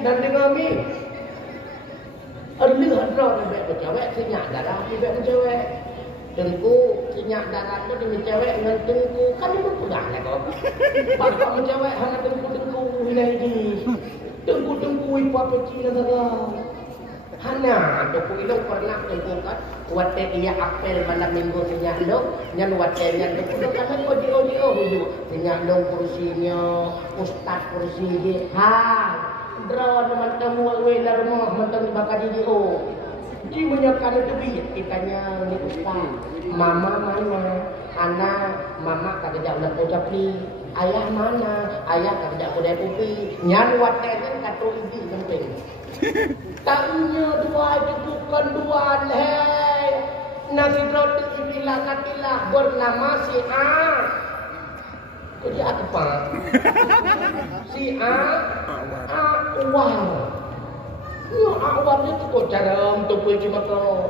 dan dengan kami lihat roh baik mencewek sinyak darah baik mencewek tentu sinyak darah itu di mencewek dengan tengku kan itu pegang lah kau bapak mencewek hanya tengku-tengku ini tengku-tengku ipa peci lah saja hana tengku itu pernah tengku kan wate iya apel malam minggu sinyak lo nyan wate nyan tengku lo kan kau dio hidup sinyak lo kursinya ustaz kursi dia draw teman temu wela rumah mentang bakal dio dia menyiapkan itu biar kitanya ni ustaz mama mana anak mama kata jauh nak ucap ni ayah mana ayah kata jauh kodai pupi nyan waten kata ibi penting tanya dua itu bukan dua leh nasi roti inilah katilah bernama si A kerja apa si A awal awalnya cukup cara untuk pergi makro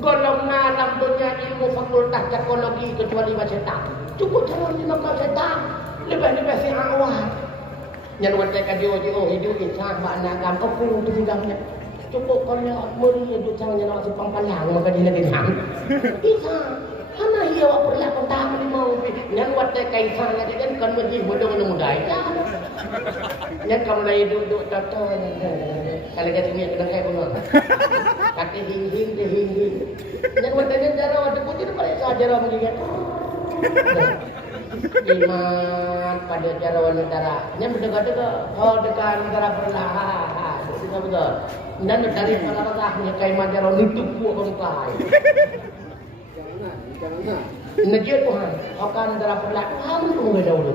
golong dalam dunia ilmu fakultas psikologi kecuali wasetan cukup cara ni nak wasetan lebih-lebih si awal yang wadah kadio hidup insya makna agam aku tu sidangnya cukup kalau muli hidup jangan nak simpang palang maka dia lagi hang isa hana hiya wa perlah pertama ni mau yang wadah kaisar dia kan menjadi mudah yang kamu lagi duduk tato kalau kat sini kena kayak benar kaki hing yang wadahnya darah wadah putih paling saja darah melihat iman pada cara wanita yang berdekat-dekat oh dekat negara perlahan sudah betul. Dan dari pelarangnya kayak majalah nutup buat bangkai. Najib Tuhan, akan darah perlakuan tu nggak dahulu.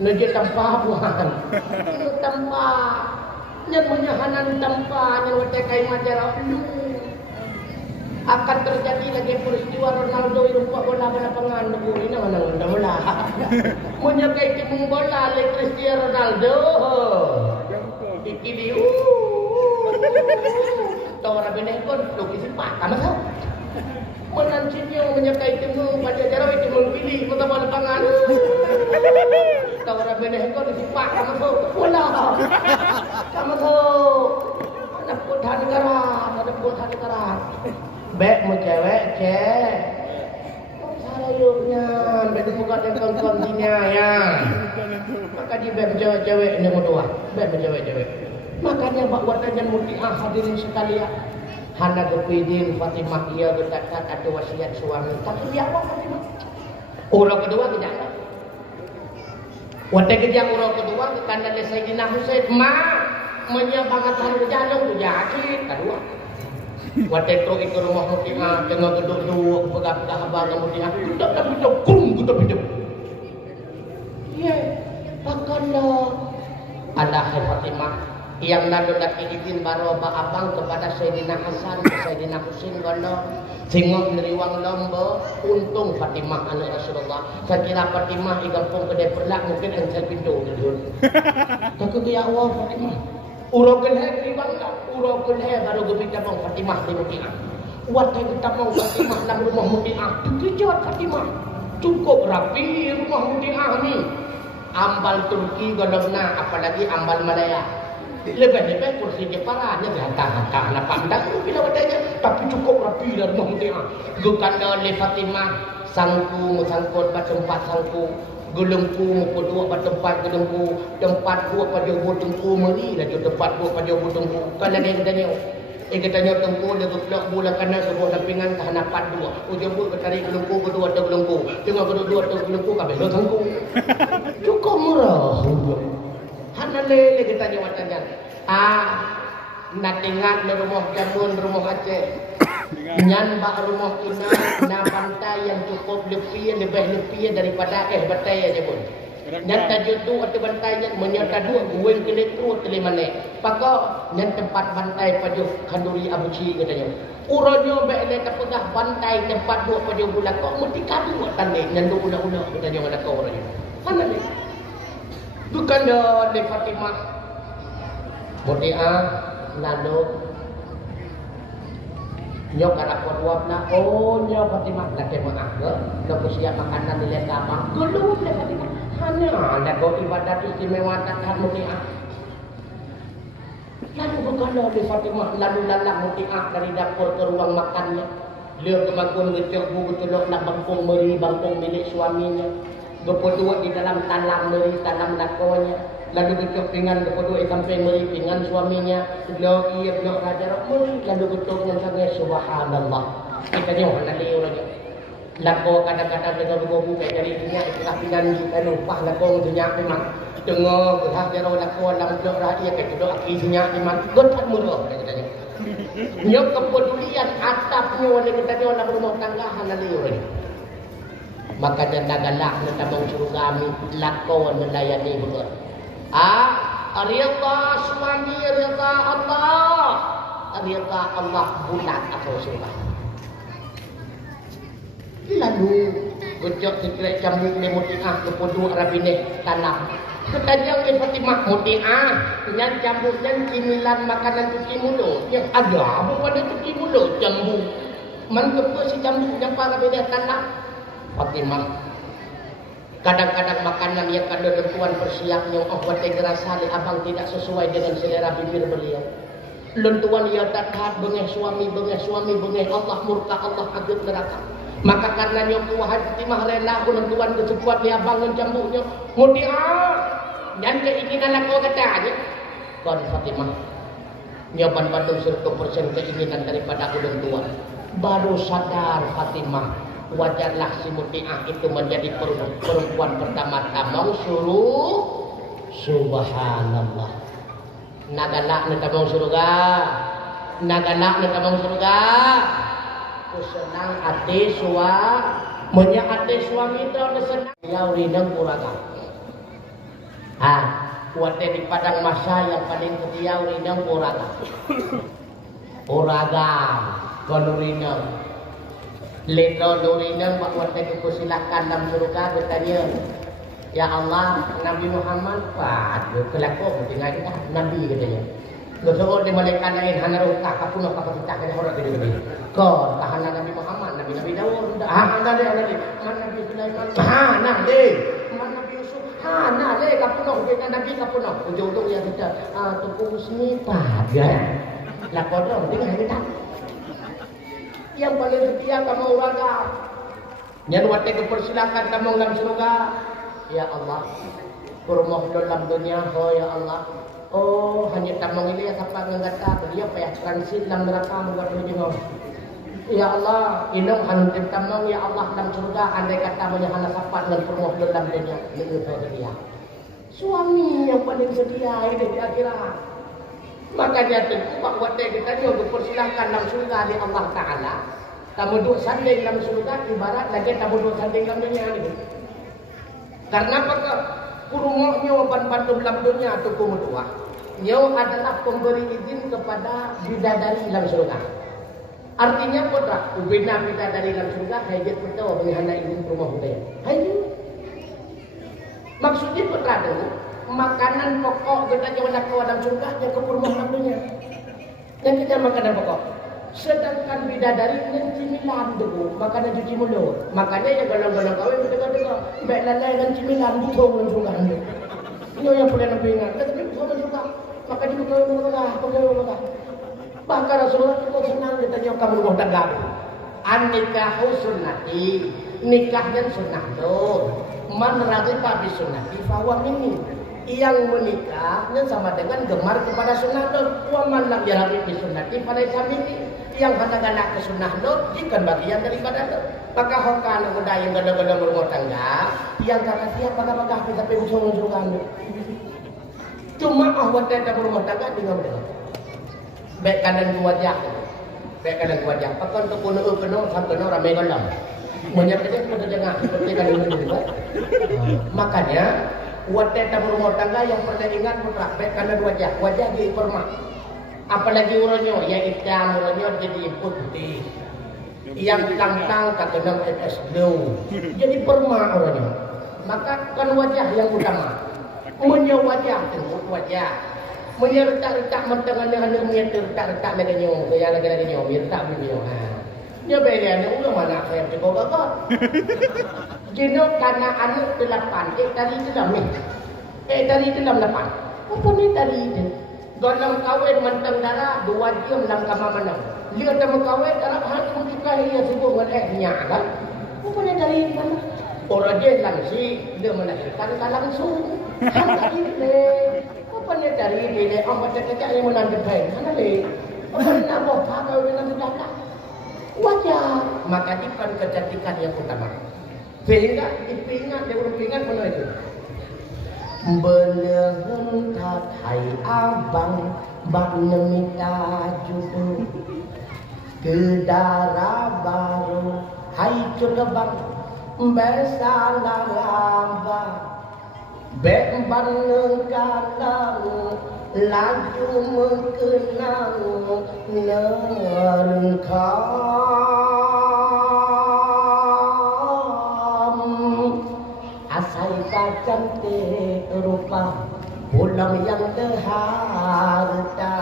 Najib tanpa Tuhan, tanpa yang menyahanan tanpa yang wajah kayak majalah lu. Akan terjadi lagi peristiwa Ronaldo yang rupa bola lapangan negeri ini mana bola. Menyakai tim bola oleh Cristiano Ronaldo. Iki tahu orang benar kon lukis pak, kamu tahu? Menancinya menyakai tim pada jarak itu memilih kota bola lapangan. Tahu orang benar kon lukis pak, kamu tahu? Bola, kamu tahu? Ada putahan negara, ada putahan negara. Bek mau cewek, cek. Salah yuknya, bek itu bukan yang konkontinya ya. Maka dia bek cewek-cewek ini mau doa, bek cewek-cewek. Makanya buat wajan mutiah hadirin sekalian. Hana kepidin Fatimah ia berkata ada wasiat suami. Tapi dia apa Fatimah? Urau kedua tidak ada. Waktu kejang urau kedua karena ada Sayyidina Husain menyebangat hari berjalan tu yakin kedua. Waktu itu rumah mutiah tengah duduk pegang-pegang abang mutiah. Kita tapi kum kita hidup. Ye, pakanlah Allah Fatimah yang lalu laki izin baroba abang kepada Sayyidina Hasan, Sayyidina Husain gono singok neriwang lomba untung Fatimah anak Rasulullah. Saya kira Fatimah igampung kedai perlak mungkin yang saya pintu dulu. Takut ya Allah Fatimah. Urau keleh ribang tak, urau keleh baru kita bang Fatimah di Mutiah. Waktu kita bang Fatimah dalam rumah Mutiah, kejauh Fatimah. Cukup rapi rumah Mutiah ni. Ambal Turki godongna, apalagi ambal Malaya. Lebih-lebih kursi Jepara, ni hantar-hantar nak pandang bila wadanya. Tapi cukup rapi dalam rumah Mutiah. Gukanda oleh Fatimah, sangku musangkut tempat sangku. Gelengku kedua pada tempat gelengku tempat dua pada botengku meri dah tempat dua pada botengku kalau dia katanya tengku dia gelak bola kanan sebuah lampingan ke hanapan dua ujung pun tarik gelengku kedua ada gelengku tengah kedua ada gelengku kabeh lo tengku cukup murah hana lele katanya wacanya nak ingat di rumah Jamun rumah Aceh nyan bak rumah ina na pantai yang cukup lebih daripada bantai aja pun. Nyan tajuk tu atau bantai yang menyerta dua gue kelik tu telimane. Paka nyan tempat bantai paju kanduri abuci katanya. Uranya bele tapegah bantai tempat dua paju bulan kok mesti kadu tande nyan dua ulah-ulah katanya mana kau orangnya. Mana ni? Bukan dah Fatimah. Mutiah lalu nyok ada kodwap na nyok Fatimah nak maaf ke nak siap makanan di lihat apa gelum le Fatimah hanya ada kau ibadat istimewa takkan Mutiah lalu berkala di Fatimah lalu lalang Mutiah dari dapur ke ruang makannya dia kemakun ngecek bu celok nak bangkung meri bangkung milik suaminya berdua di dalam talam meri talam lakonya lalu betul pinggan kedua sampai meri pinggan suaminya blok ia blok hajar meri lalu betul dengan sangat subhanallah kita ni orang lagi orang lako kadang-kadang dengan buku kayak dari dunia istilah pinggan kita lupa lako dunia memang tengah berhak dia lako dalam blok rakyat kayak kedua akhir dunia memang gotak murah katanya nyok kepedulian atapnya oleh kita ni orang rumah tangga halali orang maka dia galak nak bang surgami lako melayani betul rida suami rida Allah bulat atau surga lalu gojok sekret cambuk ni Mutiah kepoduk rabine tanam ketajang ni Fatimah Mutiah dengan cambuk dan cimilan makanan cuci mulut yang ada apa pada cuci mulut cambuk man kepa si cambuk yang para rabine tanam Fatimah kadang-kadang makanan yang kada tentuan persiapnya buat gerasa abang tidak sesuai dengan selera bibir beliau lentuan ia tak taat bengeh suami bengeh Allah murka Allah agak neraka maka karenanya Tuhan Fatimah rela lentuan kesepuat dia bangun jambuknya Mutiah dan keinginan aku kata aja kon Fatimah nyoban bandung 100% keinginan daripada lentuan baru sadar Fatimah wajarlah si Mutiah itu menjadi perempuan pertama-tama suruh subhanallah nagalak na tamang surga, nagalak na tamang surga. Kusenang ate suwa, munya ate suami daw na senang. Yaw rinang uraga. Kuwate di padang masa yang paling ketiyaw rinang uraga. Uraga, kono rinang. Leno nurinang kuwate kusilakan dalam surga bertanya. Ya Allah, Nabi Muhammad, kelako, tinggal kita, Nabi katanya. Nusukot di malaikat lain, hana ruka, kapuno kapasitak, kaya horot di dunia. Kau, tahan Nabi Muhammad, Nabi Dawud, Nabi Sulaiman, Nabi Yusuf, Nabi kapuno, kita Nabi kapuno. Ujung-ujung yang kita, tepung snipat, ya. Lakon dong, tinggal kita. Yang paling setia kamu uraga. Yang wate kepersilakan kamu dalam surga. Ya Allah, kurmoh dalam dunia, oh ya Allah. Oh, hanya tamang ini ya kapag ngata, dia payah transit dalam neraka membuat dunia. Ya Allah, inong hanutip tamang ya Allah dalam surga, andai kata menyahana sapat dengan kurmoh dalam dunia, ini saya sedia. Suami yang paling sedia ini di akhirat. Makanya tentu Pak Wate kita dia untuk persilahkan dalam surga di Allah Ta'ala. Kamu duduk sanding dalam surga, ibarat lagi kamu duduk sanding dalam dunia ini. Karena apa? Kurungnya wapan bantu dalam dunia atau kumudua. Nyaw adalah pemberi izin kepada bidadari dalam surga. Artinya putra, ubina bidadari dalam surga, hajat putra menghana izin rumah budaya. Hajat. Maksudnya putra dulu, makanan pokok kita jangan nak dalam surga yang ke rumah dalam dunia. Yang kita makanan pokok. Sedangkan bidadari dengan cimilan dulu, makanan cuci mulut. Makanya yang galang-galang kawin berdekat-dekat. Baik lalai dan cimilan butuh dalam surga. Ini yang boleh Nabi ingat. Tapi butuh dalam surga. Maka dia berkata, bahkan Rasulullah itu senang ditanya kamu rumah tangga. An-nikahu sunnati, nikah yang sunnah itu. Man raghiba bi sunnati fahuwa minni. Yang menikah sama dengan gemar kepada sunnah itu. Wa man lam yarghabi bi sunnati falaysa minni. Yang kata-kata ke sunnah itu bukan bagian daripada itu. Maka hokan muda yang gada-gada berumah tangga, yang kata siapa kata tapi usul surga. Cuma awak tidak berumah tangga dengan benar. Baik kanan wajah, baik kanan wajah. Pakai untuk kuno sampai ramai kolam. Menyebutnya kita jangan seperti kanan itu. Makanya awak tidak berumah tangga yang pernah ingat putra baik kanan wajah di permak. Apalagi uronyo, yang hitam uronyo jadi putih. Yang tangkang kadang tetes glow. Jadi permak uronyo. Maka kan wajah yang utama. Punya wajah, tengok wajah. Menyertak-retak mentangannya hanya menyertak-retak neganya. Kaya lagi-lagi nyo, menyertak beliau. Dia bayar, ulang mana saya cukup kakak. Jino karena anak delapan, tadi dalam ni. Tadi dalam 8. Apa ni tadi itu? Dalam kawin mentang darah 2 jam dalam kamar mana? Dia dalam kawin dalam hati mencikahi yang sebut dengan nyak kan? Apa ni dari mana? Orang dia langsung, dia melahirkan langsung. Hanya ini, apa ni dari ini? Apa cakap yang menandakan? Mana ni? Apa ni nak buat? Apa yang nak berjalan? Wajah. Maka ikan kecantikan yang utama. Sehingga dipingat, dia berpingat mana itu? Belum tak hai abang, bak nemita jodoh. Ke darah baru, hai cudabang, besalah lamba. Bemban nengkalang, laju mengenang nerengkam. Asal cantik rupa, pulang yang berharta.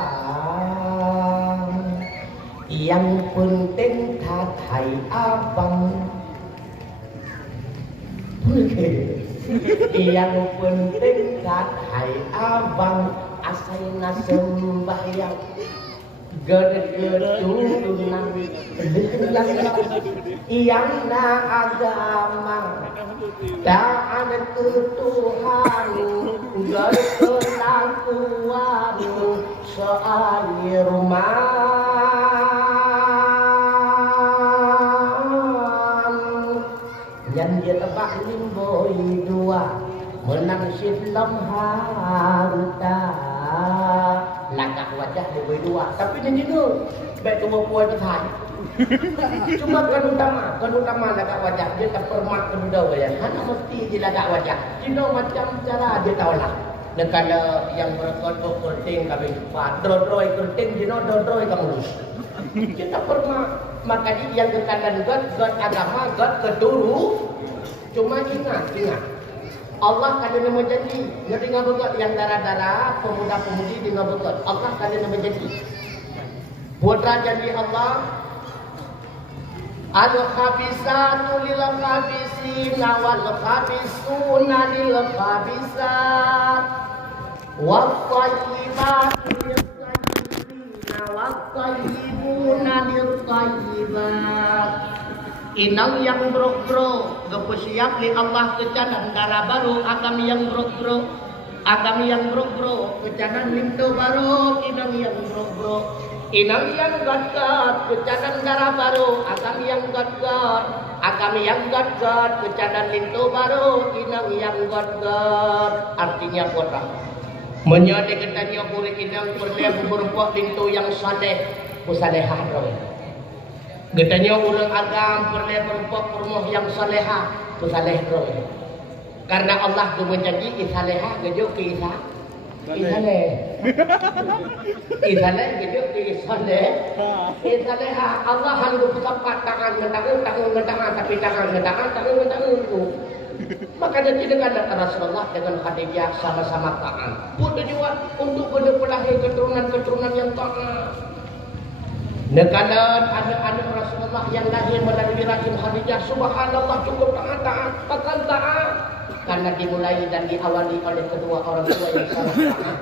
Yang penting tak hai abang. Yang penting tak hai abang, asal sembahyang. Gede-gede turunan yang na agama tak ada Tuhan, berkelakuan soal rumah. Yang dia tebak limboi 2 menang silam harta. lagak wajah dia berdua. Tapi dia jino, baik tua puan berthai. Cuma kan utama lagak wajah dia tak permak kedua ya. Hanya mesti dia lagak wajah. Jino macam cara dia tahu lah. Dan kalau yang berkot kurting kami drodroi kurting jino drodroi kamu lulus. Kita permak makanya yang kekanan God agama God keduru. Cuma ingat Allah kada nama janji ngerti ngabegot yang darah-darah pemuda-pemudi di ngabegot Allah kada nama janji putra janji Allah al-khabisatu lil-khabisina wal-khabisuna lil-khabisat wat-tayyibatu lit-tayyibina wat-tayyibuna lit-tayyibat. Inang yang bro-bro siap li Allah kecanan darah baru agam yang bro-bro kecanan minto baru inang yang bro-bro inang yang gat-gat kecanan darah baru agam yang gat-gat kecanan minto baru inang yang gat-gat. Artinya kota menyade ketanya kurik inang perlia beberapa pintu yang saleh pusalehah bro. Getanya orang agam perlu berbuat rumah yang salehah, tu saleh bro. Karena Allah tu menjanji isalehah gejuk ke isa, isaleh gejuk ke isalehah. Allah hanya bertempat tangan tapi tangan tu. Maka jadi dengan Rasulullah dengan Khadijah sama-sama taat. Pun juga untuk berpelahir keturunan yang taat. Nekalan anak-anak Rasulullah yang lahir melalui rahim Khadijah, subhanallah cukup taat, bahkan taat karena dimulai dan diawali oleh kedua orang tua yang sangat taat.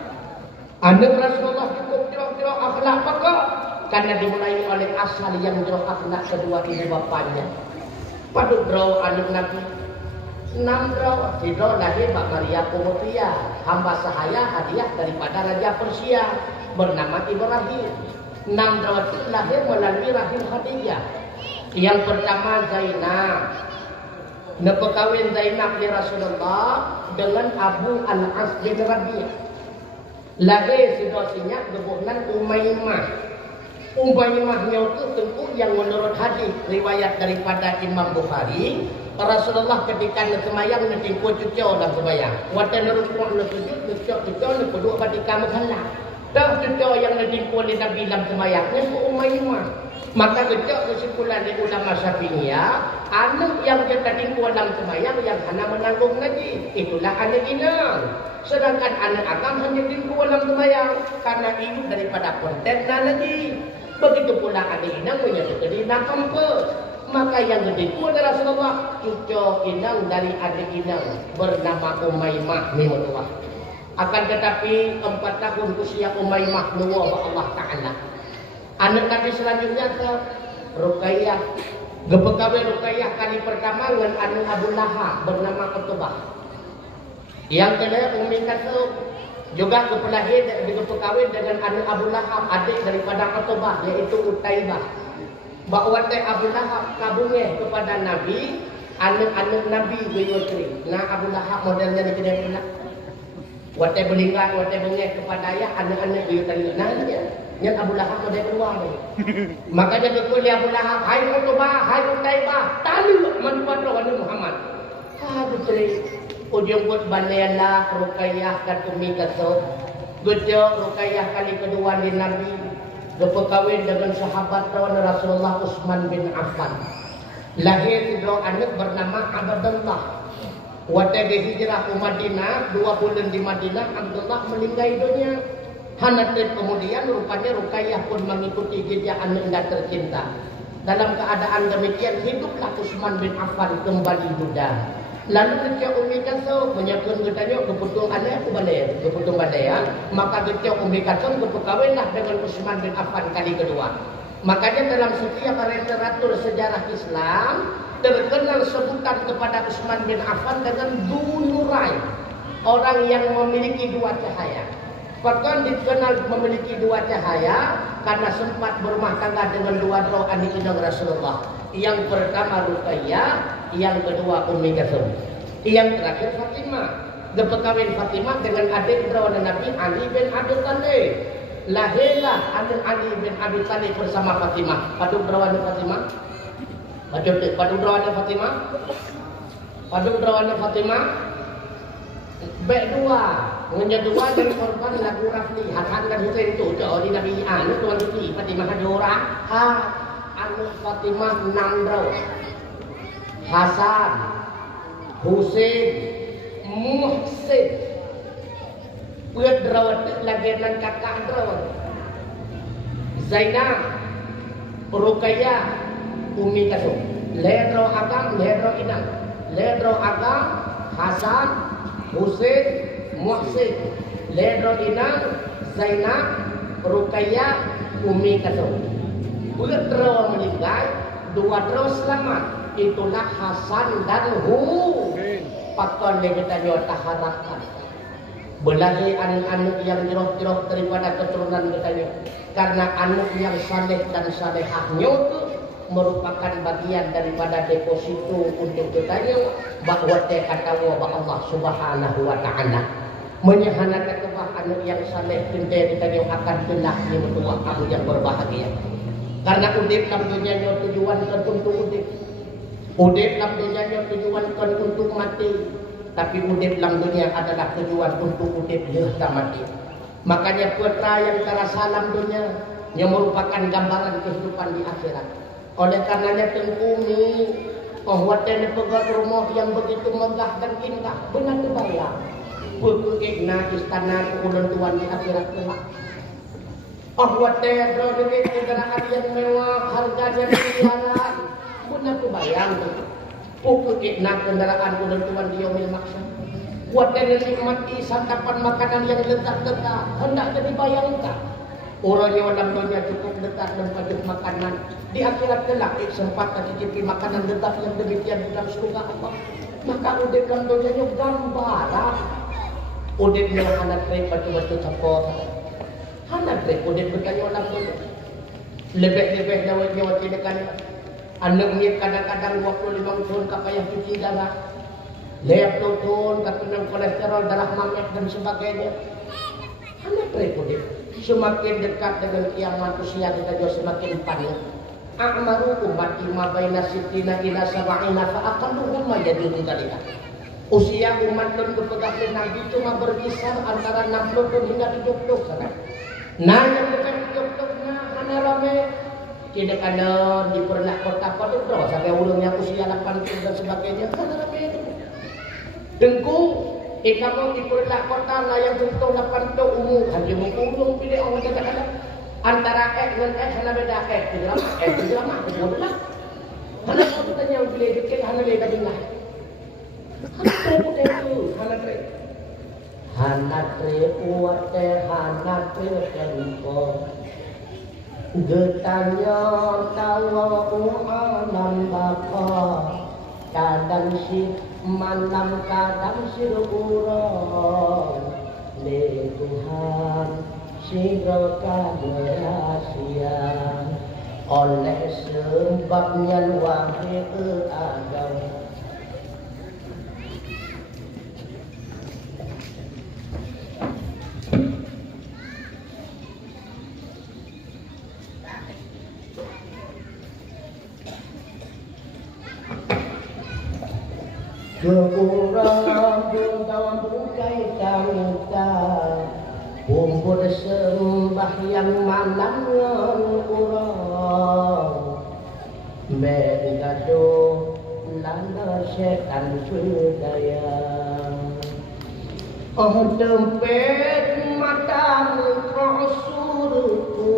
Anak Rasulullah cukup jauh akhlak maka karena dimulai oleh asal yang jauh akhlak kedua ibu bapanya. Padu draw anak Nabi 6 draw, tidak lahir Mbak Maria Pumutia, hamba sahaya hadiah daripada Raja Persia bernama Ibrahim. 6 drawat itu lahir melalui rahim Khadijah. Yang pertama Zainab. Nepekawin Zainab di Rasulullah dengan Abu Al-As bin Rabi'ah. Lahir situasinya kebunan Umaymah. Umaymahnya itu tentu yang menurut hadis riwayat daripada Imam Bukhari. Rasulullah ketika semayang netingku cucau dan semayang. Wata nerukuk nekujud, cucau nekuduk badika menghalang. Dah cucau yang ditimpu oleh Nabi dalam semayangnya ke Umaymah. Maka kecak kesimpulan di ulama Syafi'iyah, anak yang kita timpu dalam semayang yang hanya menanggung ngaji, itulah anak inang. Sedangkan anak agam hanya timpu dalam semayang karena ibu daripada konten lagi. Begitu pula anak inang punya sekedi nakam ke. Maka yang ditimpu adalah Rasulullah cucau inang dari adik inang bernama Umaymah Mimutullah. Akan tetapi 4 tahun usia Umaymah nuwa Allah Ta'ala. Anak Nabi selanjutnya ke Ruqayyah. Gepekawin Ruqayyah kali pertama dengan anak Abu Lahab bernama Utbah. Yang kedua Ummi Kalsum juga gepekawin dengan anak Abu Lahab adik daripada Utbah yaitu Utaibah. Bahwa Abu Lahab kabungnya kepada Nabi anak-anak Nabi Yusri. Nah Abu Lahab modelnya di kedai pula. Watai berlingkat, watai bengek kepada ayah, anak-anak dia tanya, nanya, yang Abu Lahab ada keluar ni. Makanya betul dia Abu Lahab, hai Utbah, hai Utaibah, tali manfaat Nabi Muhammad. Betul, ujung buat banela Ruqayyah dan Ummi Kalsum. Gejok Ruqayyah kali kedua di Nabi, berkahwin dengan sahabat Rasulullah Utsman bin Affan. Lahir dua anak bernama Abdullah. Waktu hijrah ke Madinah, 2 bulan di Madinah, Abdullah meninggal dunia. Hanatin kemudian rupanya Ruqayyah pun mengikuti jejak anak tercinta. Dalam keadaan demikian hiduplah Utsman bin Affan kembali muda. Lalu ketika Ummi Kalsum menyebut katanya keputung anak keputung badai, maka ketika Ummi Kalsum berkahwinlah dengan Utsman bin Affan kali kedua. Makanya dalam setiap literatur sejarah Islam terkenal sebutan kepada Utsman bin Affan dengan Dzunurain, orang yang memiliki 2 cahaya. Bahkan dikenal memiliki 2 cahaya karena sempat berumah tangga dengan 2 roh adik inang Rasulullah. Yang pertama Ruqayyah, yang kedua Ummi Kalsum. Yang terakhir Fatimah. Berkahwin Fatimah dengan adik roh Nabi Ali bin Abi Thalib. lahirlah anak Ali bin Abi Thalib bersama Fatimah. Padu berawana Fatimah. Padu berawana Fatimah. Padu berawana Fatimah. Baik dua, menjadi dua dan korban lagu Rafli. Hasan dan Husain itu di Nabi anu tuan Siti Fatimah ada orang. Anu Fatimah 6 draw. Hasan, Husain, Muhsin. Buat drawat lagi dan kakak drawat. Zainab, Ruqayyah, Umi Kasum. Ledro agam, ledro inang. Ledro agam, Hasan, Husain, Muhsin. Ledro inang, Zainab, Ruqayyah, Umi Kasum. Buat drawat meninggal, 2 draw selamat. Itulah Hasan dan Pakon yang kita nyota harapkan. Belahi anak-anak yang jauh-jauh daripada keturunan kita. Karena anak yang saleh dan salehahnya itu merupakan bagian daripada deposito untuk kita bahwa kata Allah Subhanahu wa taala menyahanakan kebah anak yang saleh kita akan telah di mertua kamu yang berbahagia. Karena udip dalam dunia tujuan untuk udip. Udip dalam dunia tujuan untuk mati. Tapi udip dalam dunia adalah tujuan untuk udip serta mati. Makanya putra yang terasa dalam dunia yang merupakan gambaran kehidupan di akhirat. Oleh karenanya tengkumi penguatan pegat rumah yang begitu megah dan indah benar terbayang. Berkekna istana ulun tuan di akhirat kelak. Penguatan produk kendaraan yang mewah harganya miliaran benar terbayang. Berkekna kendaraan ulun tuan di yaumil mahsyar. Kuatan nikmati santapan makanan yang lezat-lezat hendak jadi bayangkan. Orang yang dalam dunia cukup dekat dan padat makanan, di akhirat kelak sempat mencicipi makanan lezat yang demikian di dalam surga Allah. Maka udip dalam dunia gambaran. Udipnya anak rek batu-batu capor. Anak rek udip berkanya dalam dunia. Lebih-lebih nyawa-nyawa tidak kan. Anak ni kadang-kadang 25 tahun kapayah cuci darah. Lihat turun, keturunan kolesterol, darah mamet dan sebagainya. Anak rek udip. Semakin dekat dengan kiamat usia kita juga semakin panik. A'maru ummati ma baina sittina ila sab'ina fa aqalluhum ma yadunu dzalika. Usia umat dan berpegang Nabi cuma berkisar antara 60 tahun hingga 70 sana. Nah yang dekat 70 nah mana rame kini kana di pernak kota pada berapa sampai ulungnya usia 80 dan sebagainya mana rame itu. Dengku kamu di pernak kota lah yang tentu 80 umum hanya mengulung pilih orang kata-kata antara dengan sana beda itu drama itu benar. Mana aku tanya yang pilih dikit hanya beda dengan Hanatre uate hanatre tempo getanya tawa uanan baka kadang si malam kadang si urang le Tuhan sirokan rahasia oleh sebabnya wahai agama. Keurang dalam bukai tangita Kumpul sembahyang malam urang Begado landa setan sudaya Tempet mata rasulku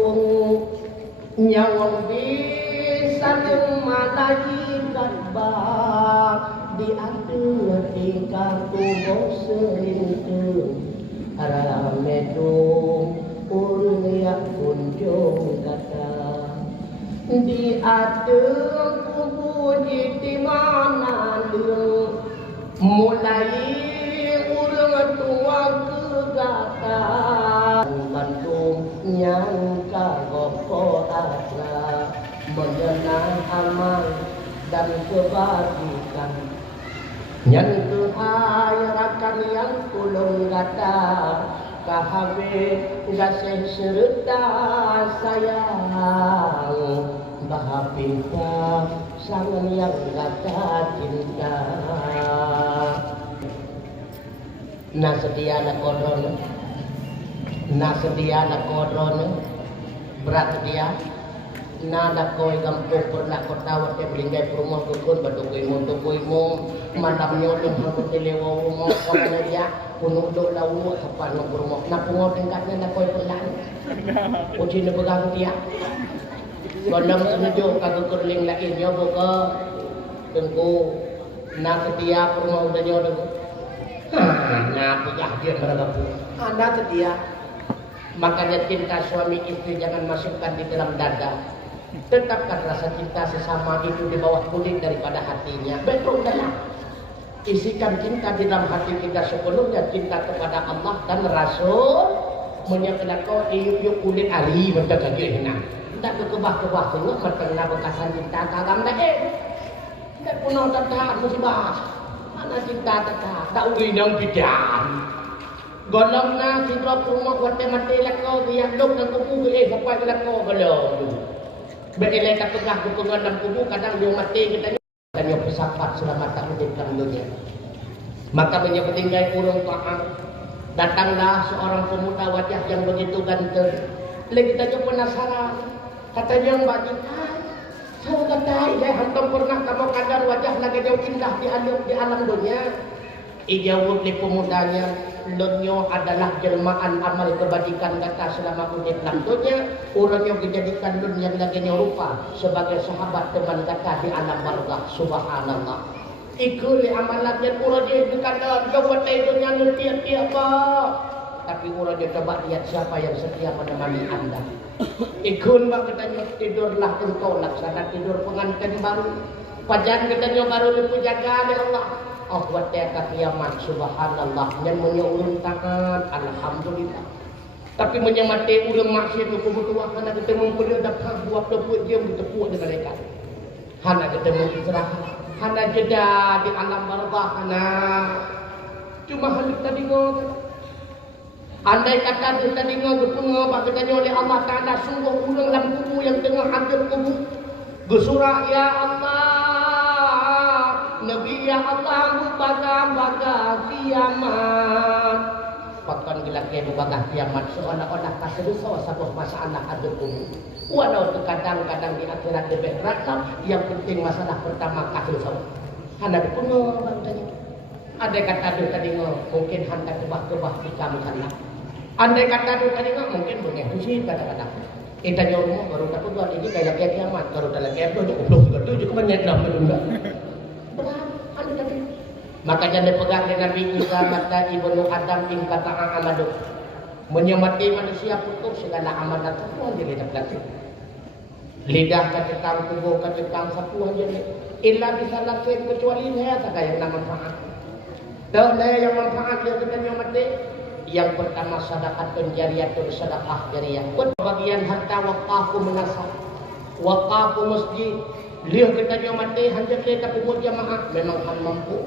Nyawang bisa malaikat bak diatur tingkah tubuh selintu Aramedum ulia kunjung kata diatur tubuh di mana lu mulai urang tua kegata bantu nyangka gopo asla mengenang amal dan kebajikan yang kehairakan yang kulung kata kahawin gasih serta sayang bahapita sangan yang kata cinta na sedia na kodron berat dia nada koy gampung pernah kotawat yang belinggai perumah kukun batukui mo malam nyolong hangkut dilewa mo kona dia punuh do lawu hapan mo perumah na pungo tingkatnya na koy pernah uci na pegang dia kolam senuju kagukurling lain nyobo ke tengku na sedia perumah udah nyolong na pegah dia meragapu na sedia. Makanya cinta suami istri jangan masukkan di dalam dada. Tetapkan rasa cinta sesama itu di bawah kulit daripada hatinya. Betul dalam. Isikan cinta di dalam hati kita sepenuhnya cinta kepada Allah dan Rasul. Menyatakan kau iuk kulit ali macam lagi nak. Tak kebah-kebah tengok matangna bekasan cinta kagam dah tak puno tak musibah. Mana cinta tak urinang bidan. Golong na sidro rumah wate mati lako dia dok dan kubu sampai ke lako golong. Berilai tak pegah dukungan dalam kubu kadang dia mati kita dan dia pesafat selamat tak hidup dalam dunia. Maka banyak petinggai urung taang. Datanglah seorang pemuda wajah yang begitu ganteng. Lagi kita penasaran. Katanya Mbak Jika, saya kata, ya hantam pernah kamu kadang wajah lagi jauh indah di alam dunia. Ijawab li pemudanya, lonyo adalah jelmaan amal kebajikan kata selama hidup dalam dunia. Orangnya dijadikan lon yang lagi rupa sebagai sahabat teman kata di alam barzakh. Subhanallah. Ikuli amalatnya orangnya bukan lewat dunia tiap-tiap pak. Tapi orangnya coba lihat siapa yang setia menemani anda. Ikun mak katanya tidurlah engkau laksana tidur pengantin baru. Pajan katanya baru dipujaga oleh Allah. Oh buat dekat kiamat subhanallah yang menyulun tangan alhamdulillah. Tapi menyamati ulang maksiat itu kebutuhan karena kita mempunyai dapat buat dia bertepuk dengan mereka. Hana kita mengistirahat, hana jeda di alam barzakh hana. Cuma hal tadi ngomong. Andai kata kita dengar berpunga bak kita oleh Allah Taala sungguh ulang dalam kubu yang tengah hadir kubu. Bersurah ya Allah Nabi ya Allah baga kiamat. Pakon gila ke baga kiamat seolah-olah kasedusa sabuh masalah hadir kubu. Walau kadang-kadang di akhirat lebih rakam yang penting masalah pertama kasedusa. Hana berpunga bak tanya. Andai kata tadi mungkin handa kebah-kebah di kamu sana. Andai kata tadi mungkin punya tusi kata-kata. Kita nyoba baru dapat buat ini kayak kiamat baru dalam kiamat itu belum juga cuma nyedam juga. Anda tadi. Makanya dipegang dengan Nabi Isa mata ibnu Adam ing kata amadu. Menyemati manusia putus segala amalan semua jadi dapat. Lidah kacetang tubuh kacetang sapuan jadi. Illa bisa laksir kecuali saya tak yang manfaat. Dah yang manfaat dia kita nyomati. Yang pertama sedekah jariyah sedekah jariyah. Bagian harta waqafu menasab. Waqafu masjid. Lihat kita nyomati hanjat kita kubur jamaah memang han mampu.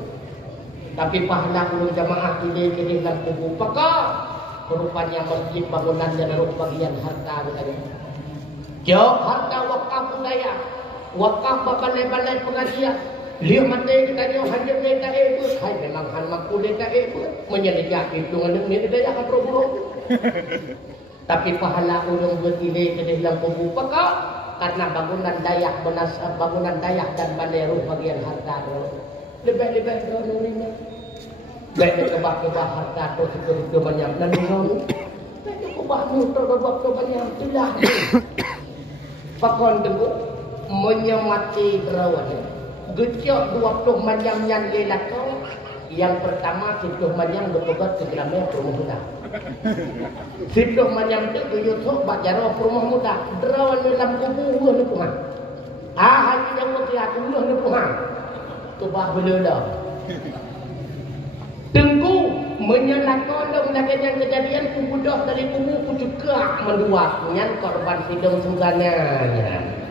Tapi pahala kubur jamaah ini dalam kubur pakar. Rupanya masjid bangunan dan bagian harta kita. Jauh harta waqafu daya. Waqaf balai-balai pengajian. Lihat mati kita ni hanya kita ikut. Hai memang han mampu kita ikut. Menyediakan itu dengan ini kita akan berburu. Tapi pahala orang berdiri ke dalam kubur pakar karena bangunan dayak menasab bangunan dayak dan balai ruh bagian harta tu. Lebih-lebih tu ini. Baik kebah-kebah harta tu itu banyak dan ini. Baik kebah tu banyak tidak. Pakon tu menyemati derawan. Gecok 20 macam yang dia lakukan. Yang pertama 10 macam bertobat ke dalam rumah muda. 10 macam itu YouTube bacara rumah muda. Derawan dalam kubur lepuhan. Hanya yang mesti aku lepuhan. Tubah belula. Tengku menyalakan dengan kejadian kubudah dari kubur pucukak menduak. Yang korban sidang sunggananya.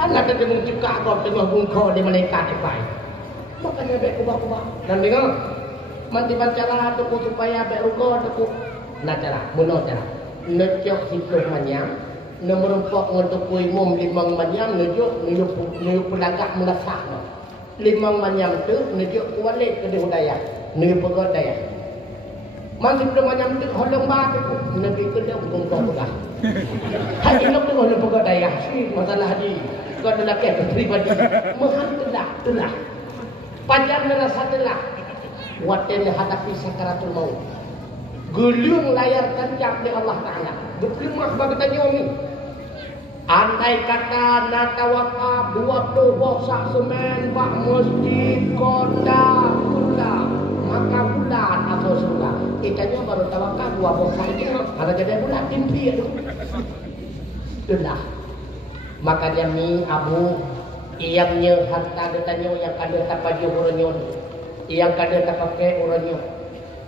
Anak kita mencipta kau tengah bungkau di malaikat ibai. Makanya baik kubah-kubah. Dan dengar, manti bacalah tu supaya baik ruko tu Nah cara, muno cara. Necok situ manyam, nomorempok untuk kuimum limang manyam, necok nuyuk pelagak melasak. Limang manyam tu necok kualik ke daya, nuyuk pegot daya. Masih belum manyam tu holong batu, nabi kena bukan kau belah. Hai ilok tu holong pegot daya, masalah di. Kau adalah kaya pribadi, mahal telah. Pajar merasa telah. Waten hadapi sakaratul maut. Gulung layar tancap oleh Allah Ta'ala. Berkelimah bagatanya ini. Andai kata natawakaf 20 bosak semen bak masjid kota pula, maka bulan atau surga. Ikannya baru tawakaf 2 bosak itu. Kalau jadi bulan timpi itu. Itulah. Maka jami abu iyangnya harta datanya yang ada tapaju orangnya, yang ada tapakai orangnya.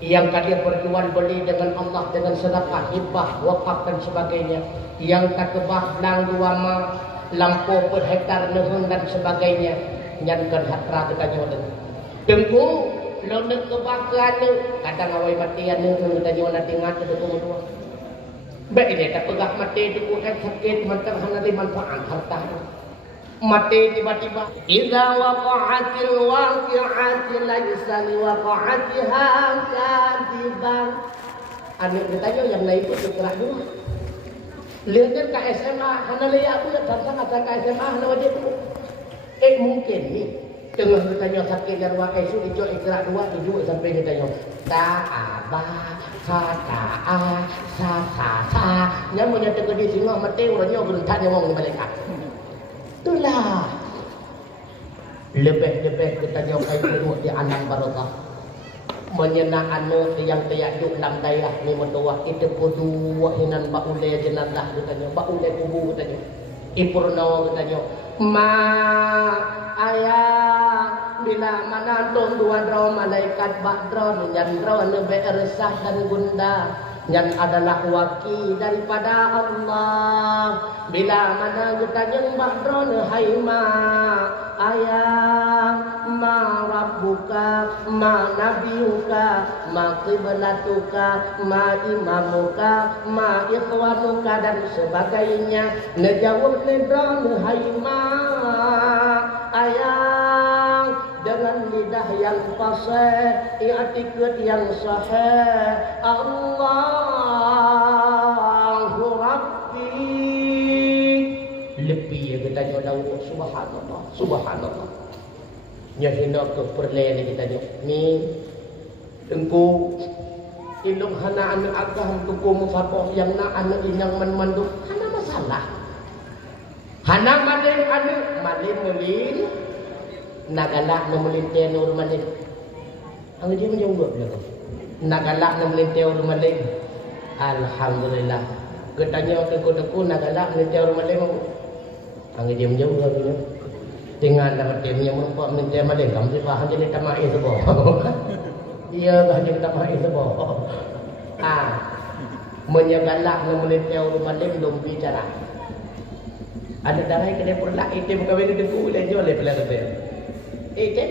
Yang kalian berjual beli dengan Allah dengan sedekah, hibah, wakaf dan sebagainya. Yang tak kebah belang dua ma, lampu per hektar nehun dan sebagainya. Nyankan hatra katanya. Tengku, lo nak kebah ke anu, kadang awai mati anu katanya nanti ngata tu dua. Baik ini tak pegah mati tu sakit mantap hana manfaat harta. Mati tiba-tiba idza waqa'atil waqi'ati laysa liwaqa'atiha kadiban. Anak bertanya yang lain itu gerak dulu. Lihatnya ke SMA, hana lihat aku ya datang ke SMA hana wajib dulu. Mungkin ni tengah bertanya sakit dan wakai su ijo gerak dua tujuh sampai bertanya ta'aba kata'a sa nyamunya tegedi singa mati urangnya geruntan yang ngomong malaikat. Itulah lebih kita nyokai duduk di anak barokah menyenang anak yang terjaduk dalam daerah ni mendoa itu kedua hinan baulai jenazah katanya baulai kubur katanya ipurno katanya ma ayah bila mana dong dua draw malaikat bakdraw yang draw lebih resah dan gundah yang adalah wakil daripada Allah. Bila mana kita nyembah drone hai ma ayah ma rabbuka ma nabiyuka ma qiblatuka ma imamuka ma ikhwanuka dan sebagainya. Ngejawab le drone hai ma ayah dengan lidah yang fasih, i'tikad yang sahih. Allahu Rabbi. Lebih ya kita jauh subhanallah, subhanallah. Yang hendak ke perlayan kita jauh. Ni tengku ilung hana anu agam tengku mufapoh yang na anu inang mandu hana masalah. Hana maling anu maling nagalak na melintay na urumaling. Ang hindi mo niyong buwag lang. Nagalak na melintay na urumaling. Alhamdulillah. Katanya ke kotaku nagalak na melintay na urumaling. Ang hindi mo niyong buwag lang. Tinggal dapat dia punya merupakan melintay na urumaling. Kamu sih bahan jadi tamai sebuah. Iya bahan jadi tamai sebuah. Menyagalak na melintay na urumaling belum bicara. Ada darah yang kena perlak itu bukan benda deku dan jual lepas lepas. Cek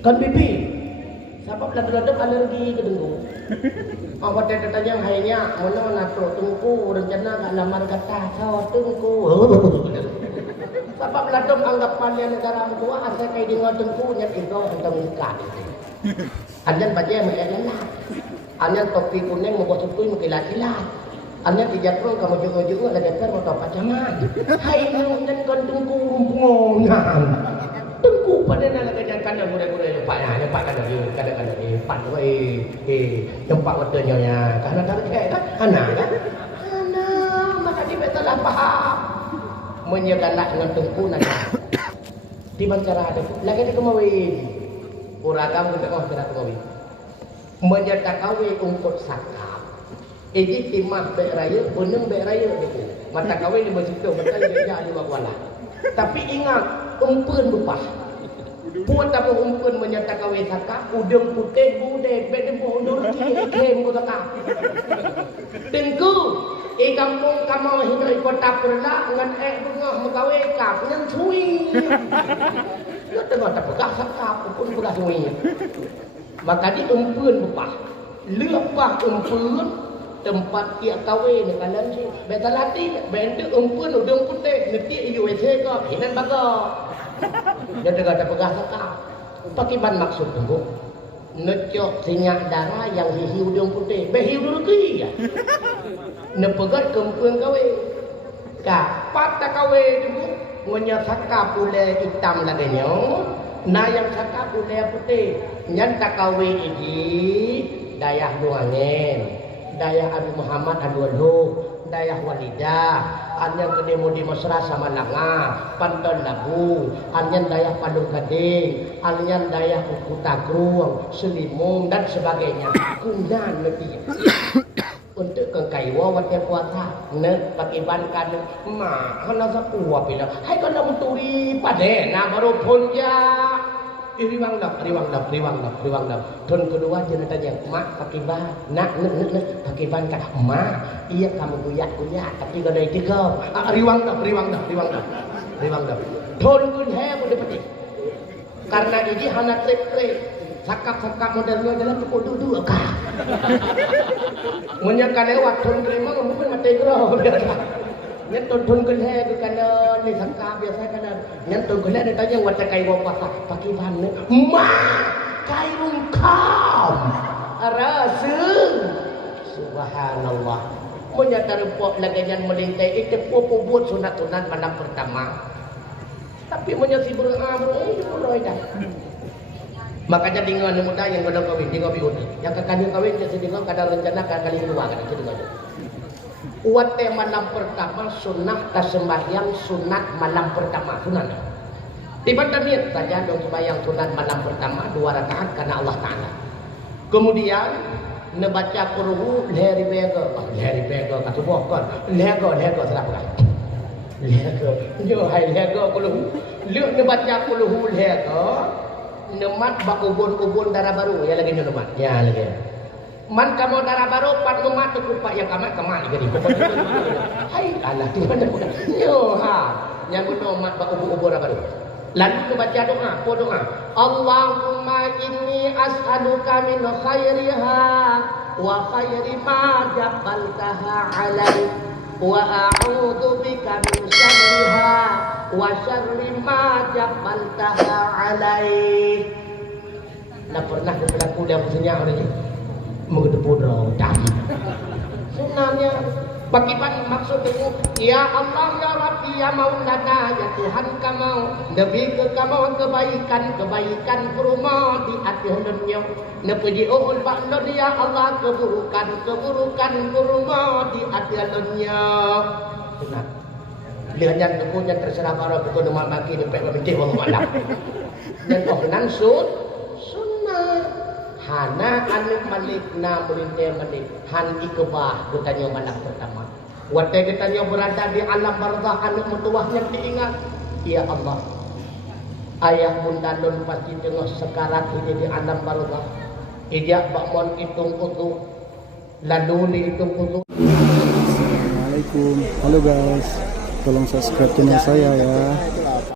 kan bibi sebab lalu-lalu alergi ke dengku. Awak tanya hanya mana nak tungku rencana gak lamar kata kau tungku. Sebab lalu anggapan yang negara tua asal kayak dengar tungku nyat itu tentang nikah. Anjan baca yang mengelah. Anjan topi kuning mau bosukui mengkilat-kilat. Anjan dijatuh kamu juga ada depan mau tahu pacaman. Hai nang dan kon tungku ngomong. Tengku pada nak kerja kandang gula-gula lepaknya lepak kadang-kadang lepak tu tempat waktunya ya kadang-kadang kan anak maka dia telah faham menyegalak dengan tengku nak di cara ada lagi dia kemawin uragam kita kau kira kemawin menyerta kawin untuk sakap ini timah beraya puneng beraya itu mata kawin di masjid tu mata dia di bawah tapi ingat umpun lupa. Puan tak umpun menyatakan wisaka, udang putih budek, bedem undur kem ko taka. Tengku, kampung kamu hingga kota perla ngan bunga magawe ka ngan suwi. Yo tengok tak pegah saka pun pegah suwi. Maka di umpun lupa. Lepah umpun tempat dia kahwin kalan si betal hati benda umpun udung putih neti USA ko hinan bago dia tegak pegah kakak pakai ban maksud tunggu necok sinyak darah yang hiu udung putih behiu dulu ke ya nepegat kempun kahwin kapat tak kahwin tunggu ngonya saka pule hitam laganya nah yang saka pule putih nyan tak kahwin ini dayah Duangen, dayah Abi Muhammad Adwalhu, dayah Walidah, anyan kedemo di Mesra sama Langa, Panton Labu, anyan dayah Padung Gading, anyan dayah Kutagrung, Selimung dan sebagainya. Kundan lebih untuk kekaiwa watnya kuasa, net pakai bankan, mah kalau sepuluh bila, hai kalau menturi pada, nah baru pun ya. Riwang dak. Ton kedua dia tanya, mak pakai ban, nak pakai ban kah? Mak, iya kamu kuyak, tapi kalau itu kau, riwang dak. Ton kedua boleh petik. Karena ini hanya trik, sakap model dalam pukul dua kah? Menyakan lewat ton kelima, mungkin mati kerau biasa. Nhân tôn cơn he cái căn này thằng ca biasa kan nhân tôn cơn he này tanya wat kai wa pakai ban ne ma kai rung kam rasul subhanallah menyata repot lagi yang melintai itu buat sunat malam pertama tapi menyasi beramro roy dah makanya dengan muda yang pada kawin di kawin yang kakaknya kawin jadi dengan kadang rencana kali kedua kan jadi Uat malam pertama sunnah sembahyang sunat malam pertama sunat. Tiba-tiba niat saja dong sembahyang sunat malam pertama 2 rakaat karena Allah Taala. Kemudian nebaca qur'u lehri bego kata bokon lego serapkan. Lego yo hai lego qur'u liuk nebaca qur'u lego nemat bak ubun darah baru ya lagi nemat ya lagi. Man kamu darah baru pat umat tu kupak yang kamat jadi. Hai Allah tu mana bukan. Yo ha yang guna umat bak ubur baru. Lalu tu baca doa. Allahumma inni as'aluka min khairiha wa khairi ma jabaltaha alai wa a'udzu bika min syarriha wa syarri ma jabaltaha alai. Nak pernah berlaku dia punya orang ni. Mengedepan dah. Sebenarnya bagaimana maksud itu? Ya Allah ya Rabbi ya Maulana ya Tuhan kamu lebih ke kamu kebaikan kurma di hati dunia. Nepuji uhul bakno ya Allah keburukan kurma di hati dunia. Benar. Lihat yang kepunya terserah para pukul nomor bagi sampai berhenti malam. Dan kohnan sunnah. Hana anu malik na melinte malik han ikebah ketanya malam pertama. Watai ketanya berada di alam barzah anu mutuahnya diingat. Ya Allah. Ayah bunda don pasti tengah sekarat ini di alam barzah. Ijak bakmon hitung utuh. Lalu dihitung utuh. Assalamualaikum. Halo guys. Tolong subscribe channel saya ya.